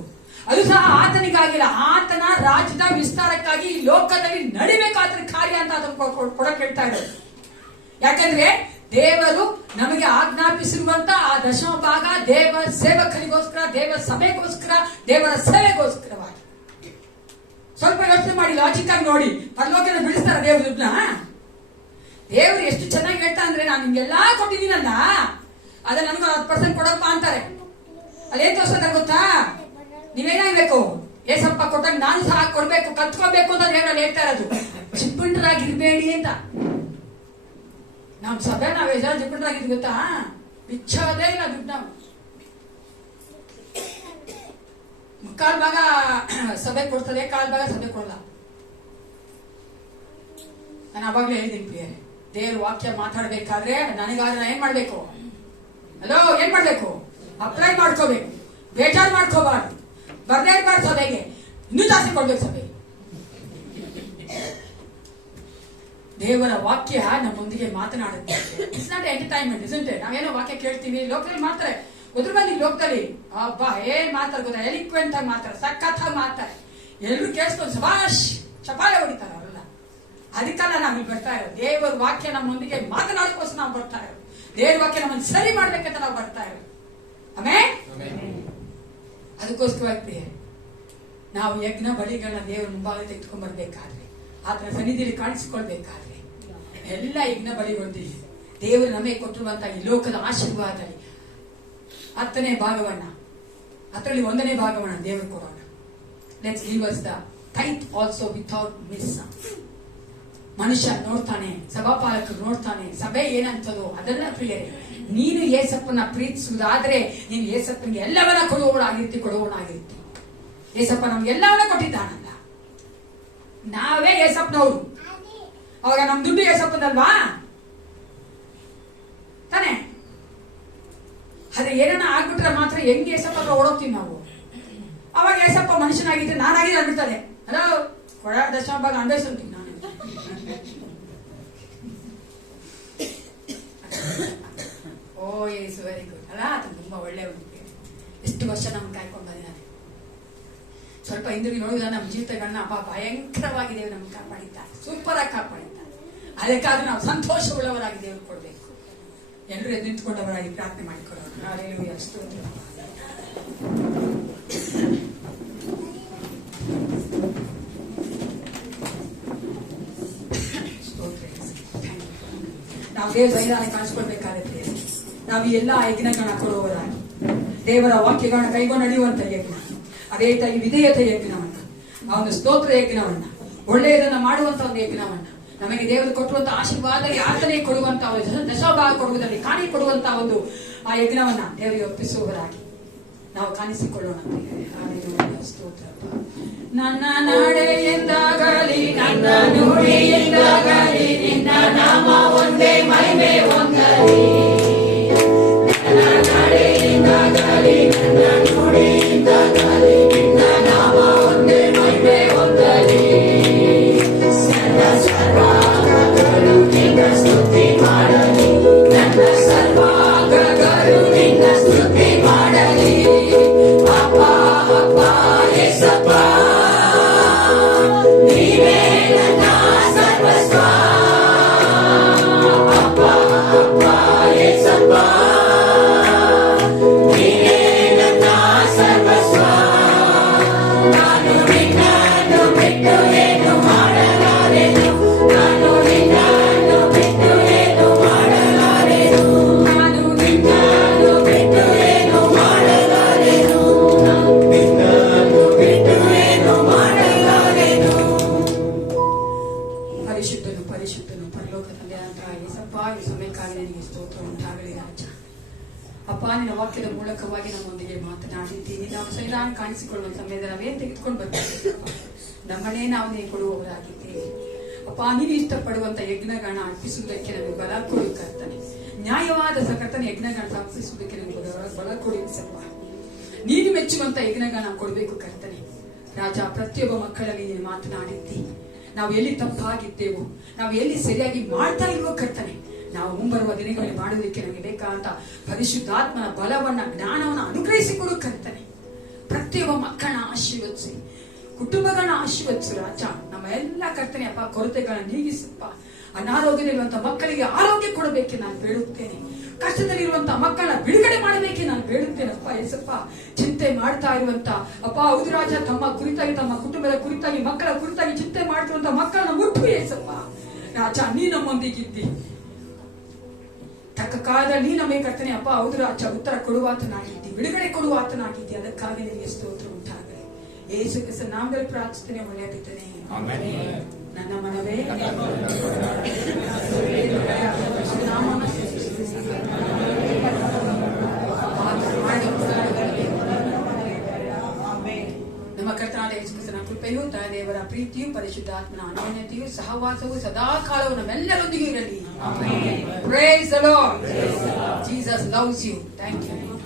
ಅದು ಸಹ ಆತನಿಗಾಗಿಲ್ಲ, ಆತನ ರಾಜ್ಯದ ವಿಸ್ತಾರಕ್ಕಾಗಿ ಈ ಲೋಕದಲ್ಲಿ ನಡಿಬೇಕಾದ ಕಾರ್ಯ ಅಂತ ಅದನ್ನು ಕೊಡಕ್ ಹೇಳ್ತಾ ಇರೋದು. ಯಾಕಂದ್ರೆ ದೇವರು ನಮಗೆ ಆಜ್ಞಾಪಿಸಿರುವಂತ ಆ ದಶಮ ಭಾಗ ದೇವ ಸೇವಕರಿಗೋಸ್ಕರ, ದೇವ ಸಭೆಗೋಸ್ಕರ, ದೇವರ ಸೇವೆಗೋಸ್ಕರವಾಗಿ. ಸ್ವಲ್ಪ ಯೋಚನೆ ಮಾಡಿ, ಲಾಜಿಕ್ ಆಗಿ ನೋಡಿ. ಪರಲೋಕನ ಬಿಡಿಸ್ತಾರ ದೇವ್ರ ದುಡ್ಡನ್ನ? ದೇವ್ರು ಎಷ್ಟು ಚೆನ್ನಾಗಿ ಹೇಳ್ತಾ ಅಂದ್ರೆ, ನಾನು ನಿಮ್ಗೆಲ್ಲಾ ಕೊಟ್ಟಿದ್ದೀನಲ್ಲ, ಅದ ನನಗೂ 10% ಕೊಡಪ್ಪ ಅಂತಾರೆ. ಅದೇನ್ ತೋರ್ಸ್ತಾರೆ ಗೊತ್ತಾ? ನೀವೇನಾಗ್ಬೇಕು? ಏಸಪ್ಪ ಕೊಟ್ಟಾಗ ನಾನು ಸಹ ಕೊಡ್ಬೇಕು, ಕಲ್ತ್ಕೋಬೇಕು ಅಂತ ದೇವರಲ್ಲಿ ಹೇಳ್ತಾ ಇರೋದು. ಚಿಪ್ಪಂಡ್ರಾಗಿರ್ಬೇಡಿ ಅಂತ. ನಮ್ ಸಭೆ ನಾವ್ ಎಷ್ಟು ಚಿಪ್ಪಂಡ್ರಾಗಿದ್ವಿ ಗೊತ್ತಾ? ಬಿಚ್ಚೋದೇ ಇಲ್ಲ ದುಡ್ಡು. ನಾವು ಮುಕ್ಕಾಲ್ ಭಾಗ ಸಭೆ ಕೊಡ್ತದೆ, ಕಾಲ್ ಭಾಗ ಸಭೆ ಕೊಡಲ್ಲ. ನಾನು ಅವಾಗ್ಲೇ ಹೇಳಿದ್ದೀನಿ ಪ್ರಿಯರೇ, ದೇವ್ರ ವಾಕ್ಯ ಮಾತಾಡ್ಬೇಕಾದ್ರೆ ನನಗಾದ್ರೆ ಏನ್ ಮಾಡ್ಬೇಕು? ಹಲೋ, ಏನ್ ಮಾಡ್ಬೇಕು? ಅಪ್ಲೈ ಮಾಡ್ಕೋಬೇಕು, ಬೇಜಾರ್ ಮಾಡ್ಕೋಬಾರ್ದು, ಬರ್ದೇ ಇರ್ಬಾರ್ದು. ಸಭೆಗೆ ಇನ್ನೂ ಜಾಸ್ತಿ ಕೊಡ್ಬೇಕು ಸಭೆ. ದೇವರ ವಾಕ್ಯ ನಮ್ಮೊಂದಿಗೆ ಮಾತನಾಡುತ್ತೆ. It's not entertainment, isn't it? ನಾವೇನೋ ವಾಕ್ಯ ಕೇಳ್ತೀವಿ, ಲೋಕದಲ್ಲಿ ಮಾಡ್ತಾರೆ. ಉದ್ರ ಬಂದಿ ಲೋಕದಲ್ಲಿ ಅಬ್ಬಾ ಏನ್ ಮಾತಾಡ್ ಗೊತ್ತಾ? ಎಲಿಕ್ವೆಂಟ್ ಆಗಿ ಮಾಡ್ತಾರೆ, ಸಖತ್ ಮಾಡ್ತಾರೆ. ಎಲ್ರು ಕೇಳಿಸ್ಕೊಂಡು ಶಬಾಷ್ ಚಪಾಲೆ ಹೊಡಿತಾರೆ ಅವರೆಲ್ಲ. ಅದಕ್ಕೆಲ್ಲ ನಾವಿಲ್ಲಿ ಬರ್ತಾ ಇರೋದು. ದೇವರ ವಾಕ್ಯ ನಮ್ಮೊಂದಿಗೆ ಮಾತನಾಡೋಕ್ಕೋಸ್ಕರ ನಾವು ಬರ್ತಾ ಇರೋದು. ದೇವರ ವಾಕ್ಯ ನಮ್ಮನ್ನು ಸರಿ ಮಾಡ್ಬೇಕಂತ ನಾವು ಬರ್ತಾ ಇರೋದು. ಆಮೇಲೆ ಅದಕ್ಕೋಸ್ಕರವಾಗಿ ಪ್ರಿಯ, ನಾವು ಯಜ್ಞ ಬಲಿಗಳನ್ನ ದೇವರ ಮುಂಭಾಗ ತೆಗೆದುಕೊಂಡ್ ಬರ್ಬೇಕಾದ್ರೆ, ಆತನ ಸನ್ನಿಧಿಯಲ್ಲಿ ಕಾಣಿಸಿಕೊಳ್ಬೇಕಾದ್ರೆ ಎಲ್ಲ ಯಜ್ಞ ಬಲಿಗೊಳ್ತೀವಿ. ದೇವರು ನಮಗೆ ಕೊಟ್ಟಿರುವಂತಹ ಈ ಲೋಕದ ಆಶೀರ್ವಾದದಲ್ಲಿ 10ನೇ ಭಾಗವನ್ನ ಅದರಲ್ಲಿ 1ನೇ ಭಾಗವನ್ನ ದೇವರು ಕೊಡೋಣ. Let's give us the ಟೈತ್ also without miss. ಮನುಷ್ಯ ನೋಡ್ತಾನೆ, ಸಭಾಪಾಲಕರು ನೋಡ್ತಾನೆ, ಸಭೆ ಏನಂತದೋ ಅದೆಲ್ಲ ಪ್ರಿಯರೇ. ನೀನು ಏಸಪ್ಪನ ಪ್ರೀತಿಸುವುದಾದ್ರೆ ನೀನು ಏಸಪ್ಪನಿಗೆ ಎಲ್ಲವನ್ನ ಕೊಡುವವನಾಗಿರ್ತಿ. ಏಸಪ್ಪ ನಮ್ಗೆ ಎಲ್ಲವನ್ನ ಕೊಟ್ಟಿದ್ದಾನಲ್ಲ, ನಾವೇ ಏಸಪ್ಪನವರು. ಅವಾಗ ನಮ್ ದುಡ್ಡು ಏಸಪ್ಪನಲ್ವಾ ತಾನೆ? ಅದೇ ಏನನ್ನ ಆಗ್ಬಿಟ್ರೆ ಮಾತ್ರ ಹೆಂಗ್ ಏಸಪ್ಪ ಓಡೋಗ್ತೀವಿ ನಾವು. ಅವಾಗ ಏಸಪ್ಪ ಮನುಷ್ಯನಾಗಿದ್ರೆ ನಾನಾಗಿ ಆಗ್ಬಿಡ್ತಾರೆ. ಅಲೋ ಕೊಡ ದಶಭಾಗ ಅನ್ವಯಿಸ್ತೀನಿ ನಾನು. ಓ ಏಸು ವೆರಿ ಗುಡ್ ಅಲ್ಲ, ಅದು ತುಂಬಾ ಒಳ್ಳೆ ಹುಡುಗಿ. ಎಷ್ಟು ವರ್ಷ ನಮ್ಗೆ ಕಾಯ್ಕೊಂಡು ಬಂದಿದ್ದಾನೆ. ಸ್ವಲ್ಪ ಹಿಂದಿರುಗಿ ನೋಡಿದ ನಮ್ಮ ಜೀವಿತಗಳನ್ನ ಅಪ್ಪ ಭಯಂಕರವಾಗಿದ್ದೇವೆ, ನಮ್ಗೆ ಕಾಪಾಡಿದ್ದಾರೆ, ಸೂಪರ್ ಆಗಿ ಕಾಪಾಡಿದ್ದಾರೆ. ಅದಕ್ಕಾದ್ರೂ ನಾವು ಸಂತೋಷವುಳ್ಳವರಾಗಿ ದೇವ್ರು ಕೊಡ್ಬೇಕು. ಎಲ್ಲರೂ ಎದ್ದು ನಿಂತ್ಕೊಂಡವರಾಗಿ ಪ್ರಾರ್ಥನೆ ಮಾಡಿಕೊಳ್ಳೋಣ. ಹಲ್ಲೆಲೂಯಾ, ಸ್ತೋತ್ರ. ನಾವು ದೇವ್ರ ಸನ್ನಿಧಾನ ಕಾಣಿಸ್ಕೊಳ್ಬೇಕಾಗುತ್ತೆ. ನಾವು ಈ ಎಲ್ಲಾ ಯಜ್ಞಗಳನ್ನ ಕೊಡುವವರಾಗಿ ದೇವರ ವಾಕ್ಯಗಳನ್ನ ಕೈಗೊಂಡು ನಡೆಯುವಂತ ಯಜ್ಞ, ಅದೇ ತಾಯಿ ವಿಧೇಯತೆ ಯಜ್ಞವನ್ನ, ಆ ಒಂದು ಸ್ತೋತ್ರ ಯಜ್ಞವನ್ನ, ಒಳ್ಳೆಯದನ್ನ ಮಾಡುವಂತ ಒಂದು ಯಜ್ಞವನ್ನ, ನಮಗೆ ದೇವರು ಕೊಟ್ಟುವಂತ ಆಶೀರ್ವಾದದಲ್ಲಿ ಆತನೇ ಕೊಡುವಂತ ದಶಭಾಗ ಕೊಡುವುದರಲ್ಲಿ ಕಾಣಿ ಕೊಡುವಂತ ಒಂದು ಆ ಯಜ್ಞವನ್ನ ದೇವರಿಗೆ ಒಪ್ಪಿಸುವವರಾಗಿ ನಾವು ಕಾಣಿಸಿಕೊಳ್ಳೋಣ. ಸ್ತೋತ್ರ. ನನ್ನ ನಡೆಯಿಂದಾಗಲಿ ನನ್ನ ನುಡಿಯಿಂದಾಗಲಿ ನಿನ್ನ ನಾಮ ಒಂದೇ ಮಹಿಮೆ ಹೊಂದಲಿ. ನನ್ನ ನಡೆಯಿಂದಾಗಲಿ ನನ್ನ ನುಡಿಯಿಂದಾಗಲಿ ನಿನ್ನ ನಾಮ ಒಂದೇ ಮಹಿಮೆ ಹೊಂದಲಿ. ಸರ್ವಾಂಗಗಳು ನಿನ್ನ ಸ್ತುತಿ ಮಾಡಲಿ, ನನ್ನ ಸರ್ವಾಂಗಗಳು ನಿನ್ನ ಸ್ತುತಿ ಮಾಡಲಿ. ಅಪ್ಪ ಅಪ್ಪ ಯೇಸಪ್ಪ, ನೀವೇ ನನ್ನ ಸರ್ವಸ್ವ. ಅಪ್ಪ ಅಪ್ಪ ಯೇಸಪ್ಪ, ನೀವೇ ನನ್ನ ಸರ್ವಸ್ವ. ನಾನು ನಿನ್ನನ್ನು ಬಿಟ್ಟು ಏನು ಮಾಡಲಾರೆನು, ನಾನು ನಿನ್ನನ್ನು ಬಿಟ್ಟು ಏನು ಮಾಡಲಾರೆನು, ನಾನು ನಿನ್ನನ್ನು ಬಿಟ್ಟು ಏನು ಮಾಡಲಾರೆನು, ನಿನ್ನನ್ನು ಬಿಟ್ಟು ಏನು ಮಾಡಲಾರೆನು. ಪರಿಶುದ್ಧನು ಪರಿಶುದ್ಧನು ಪರಲೋಕದಲ್ಲಿ ಅಂತ ಯೇಸಪ್ಪ, ಈ ಸಮಯಕ್ಕಾಗಿ ನಿನಗೆ ಸ್ತೋತ್ರ ಉಂಟಾಗಲಿ ರಾಜ. ಅಪ್ಪ, ನಿನ್ನ ವಾಕ್ಯದ ಮೂಲಕವಾಗಿ ನಮ್ಮೊಂದಿಗೆ ಮಾತನಾಡಿದ್ದೀನಿ. ನಾವು ಸನ್ನಿಧಾನ ಕಾಣಿಸಿಕೊಳ್ಳುವ ಸಮಯದಲ್ಲಿ ನಾವೇನ್ ತೆಗೆದುಕೊಂಡು ಬರ್ತೀವಿ, ನಮ್ಮನ್ನೇ ನಾವು ನೀನು ಕೊಡುವವರಾಗಿದ್ದೇವೆ. ಅಪ್ಪ, ನೀನು ಇಷ್ಟಪಡುವಂತ ಯಜ್ಞಗಳನ್ನ ಅರ್ಪಿಸುವುದಕ್ಕೆ ನಮಗೆ ಬಲ ಕೊಡು ಕರ್ತನೆ. ನ್ಯಾಯವಾದ ಕರ್ತನೆ ಯಜ್ಞಗಳನ್ನ ಅರ್ಪಿಸುವುದಕ್ಕೆ ನಮಗೆ ಬಲ ಕೊಡಿ ಸಪ್ಪ. ನೀನು ಮೆಚ್ಚುವಂತ ಯಜ್ಞಗಳನ್ನ ಕೊಡಬೇಕು ಕರ್ತನೆ ರಾಜ. ಪ್ರತಿಯೊಬ್ಬ ಮಕ್ಕಳಲ್ಲಿ ನೀನು ಮಾತನಾಡಿದ್ದಿ. ನಾವು ಎಲ್ಲಿ ತಪ್ಪಾಗಿದ್ದೇವೋ, ನಾವು ಎಲ್ಲಿ ಸರಿಯಾಗಿ ಮಾಡ್ತಾ ಇಲ್ವೋ ಕರ್ತನೆ, ನಾವು ಮುಂಬರುವ ದಿನಗಳಲ್ಲಿ ಮಾಡುವುದಕ್ಕೆ ನಮಗೆ ಬೇಕಾದಂತ ಪರಿಶುದ್ಧಾತ್ಮನ ಬಲವನ್ನ ಜ್ಞಾನವನ್ನ ಅನುಗ್ರಹಿಸಿಕೊಡು ಕರ್ತನೆ. ಪ್ರತಿಯೊಬ್ಬ ಮಕ್ಕಳನ್ನ ಆಶೀರ್ವದಿಸಿ, ಕುಟುಂಬಗಳನ್ನ ಆಶೀರ್ವದಿಸು ರಾಜ. ನಮ್ಮ ಎಲ್ಲ ಕರ್ತನೆ ಅಪ್ಪ ಕೊರತೆಗಳನ್ನ ನೀಗಿಸಪ್ಪ. ಅನಾರೋಗ್ಯದಲ್ಲಿರುವಂತಹ ಮಕ್ಕಳಿಗೆ ಆರೋಗ್ಯ ಕೊಡಬೇಕೆ ನಾನು ಬೇಡುತ್ತೇನೆ. ಕಷ್ಟದಲ್ಲಿರುವಂತಹ ಮಕ್ಕಳನ್ನ ಬಿಡುಗಡೆ ಮಾಡಬೇಕೆ ನಾನು ಬೇಡುತ್ತೇನಪ್ಪ ಯೇಸಪ್ಪ. ಚಿಂತೆ ಮಾಡ್ತಾ ಇರುವಂತ ಅಪ್ಪ ಹೌದು ರಾಜ, ತಮ್ಮ ಕುರಿತಾಗಿ, ತಮ್ಮ ಕುಟುಂಬದ ಕುರಿತಾಗಿ, ಮಕ್ಕಳ ಕುರಿತಾಗಿ ಚಿಂತೆ ಮಾಡ್ತಿರುವಂತ ಮಕ್ಕಳನ್ನ ಮುಟ್ಟು ಯೇಸಪ್ಪ ರಾಜ. ನೀ ನಮ್ಮೊಂದಿಗಿದ್ದಿ, ತಕ್ಕ ಕಾಲದಲ್ಲಿ ನಮಗೆ ಕರ್ತನೆ ಅಪ್ಪ ಹೌದು ರಾಜ ಉತ್ತರ ಕೊಡುವಾತನಾಗಿದ್ದಿ, ಬಿಡುಗಡೆ ಕೊಡುವಾತನಾಗಿದ್ದಿ. ಅದಕ್ಕಾಗಿ ನಿನಗೆ ಸ್ತೋತ್ರ ಉಂಟಾಗಲಿ. ಯೇಸು ಕ್ರಿಸ್ತನ ನಾಮದಲ್ಲಿ ಪ್ರಾರ್ಥಿಸುತ್ತೇನೆ, ಒಳ್ಳೆಯ ಬಿತ್ತನೆ. ನನ್ನ ಮನವೇ ನಮ್ಮ ಕರ್ತನಾದ ಯೇಸು ಕ್ರಿಸ್ತನ ಕೃಪೆಯು, ದೇವರ ಪ್ರೀತಿಯು, ಪರಿಶುದ್ಧಾತ್ಮನ ಅನ್ಯೋನ್ಯತೆಯು, ಸಹವಾಸವು ಸದಾ ಕಾಲವು ನಮ್ಮೆಲ್ಲರೊಂದಿಗೆ ಇರಲಿ. Praise the Lord. Jesus loves you. Thank you.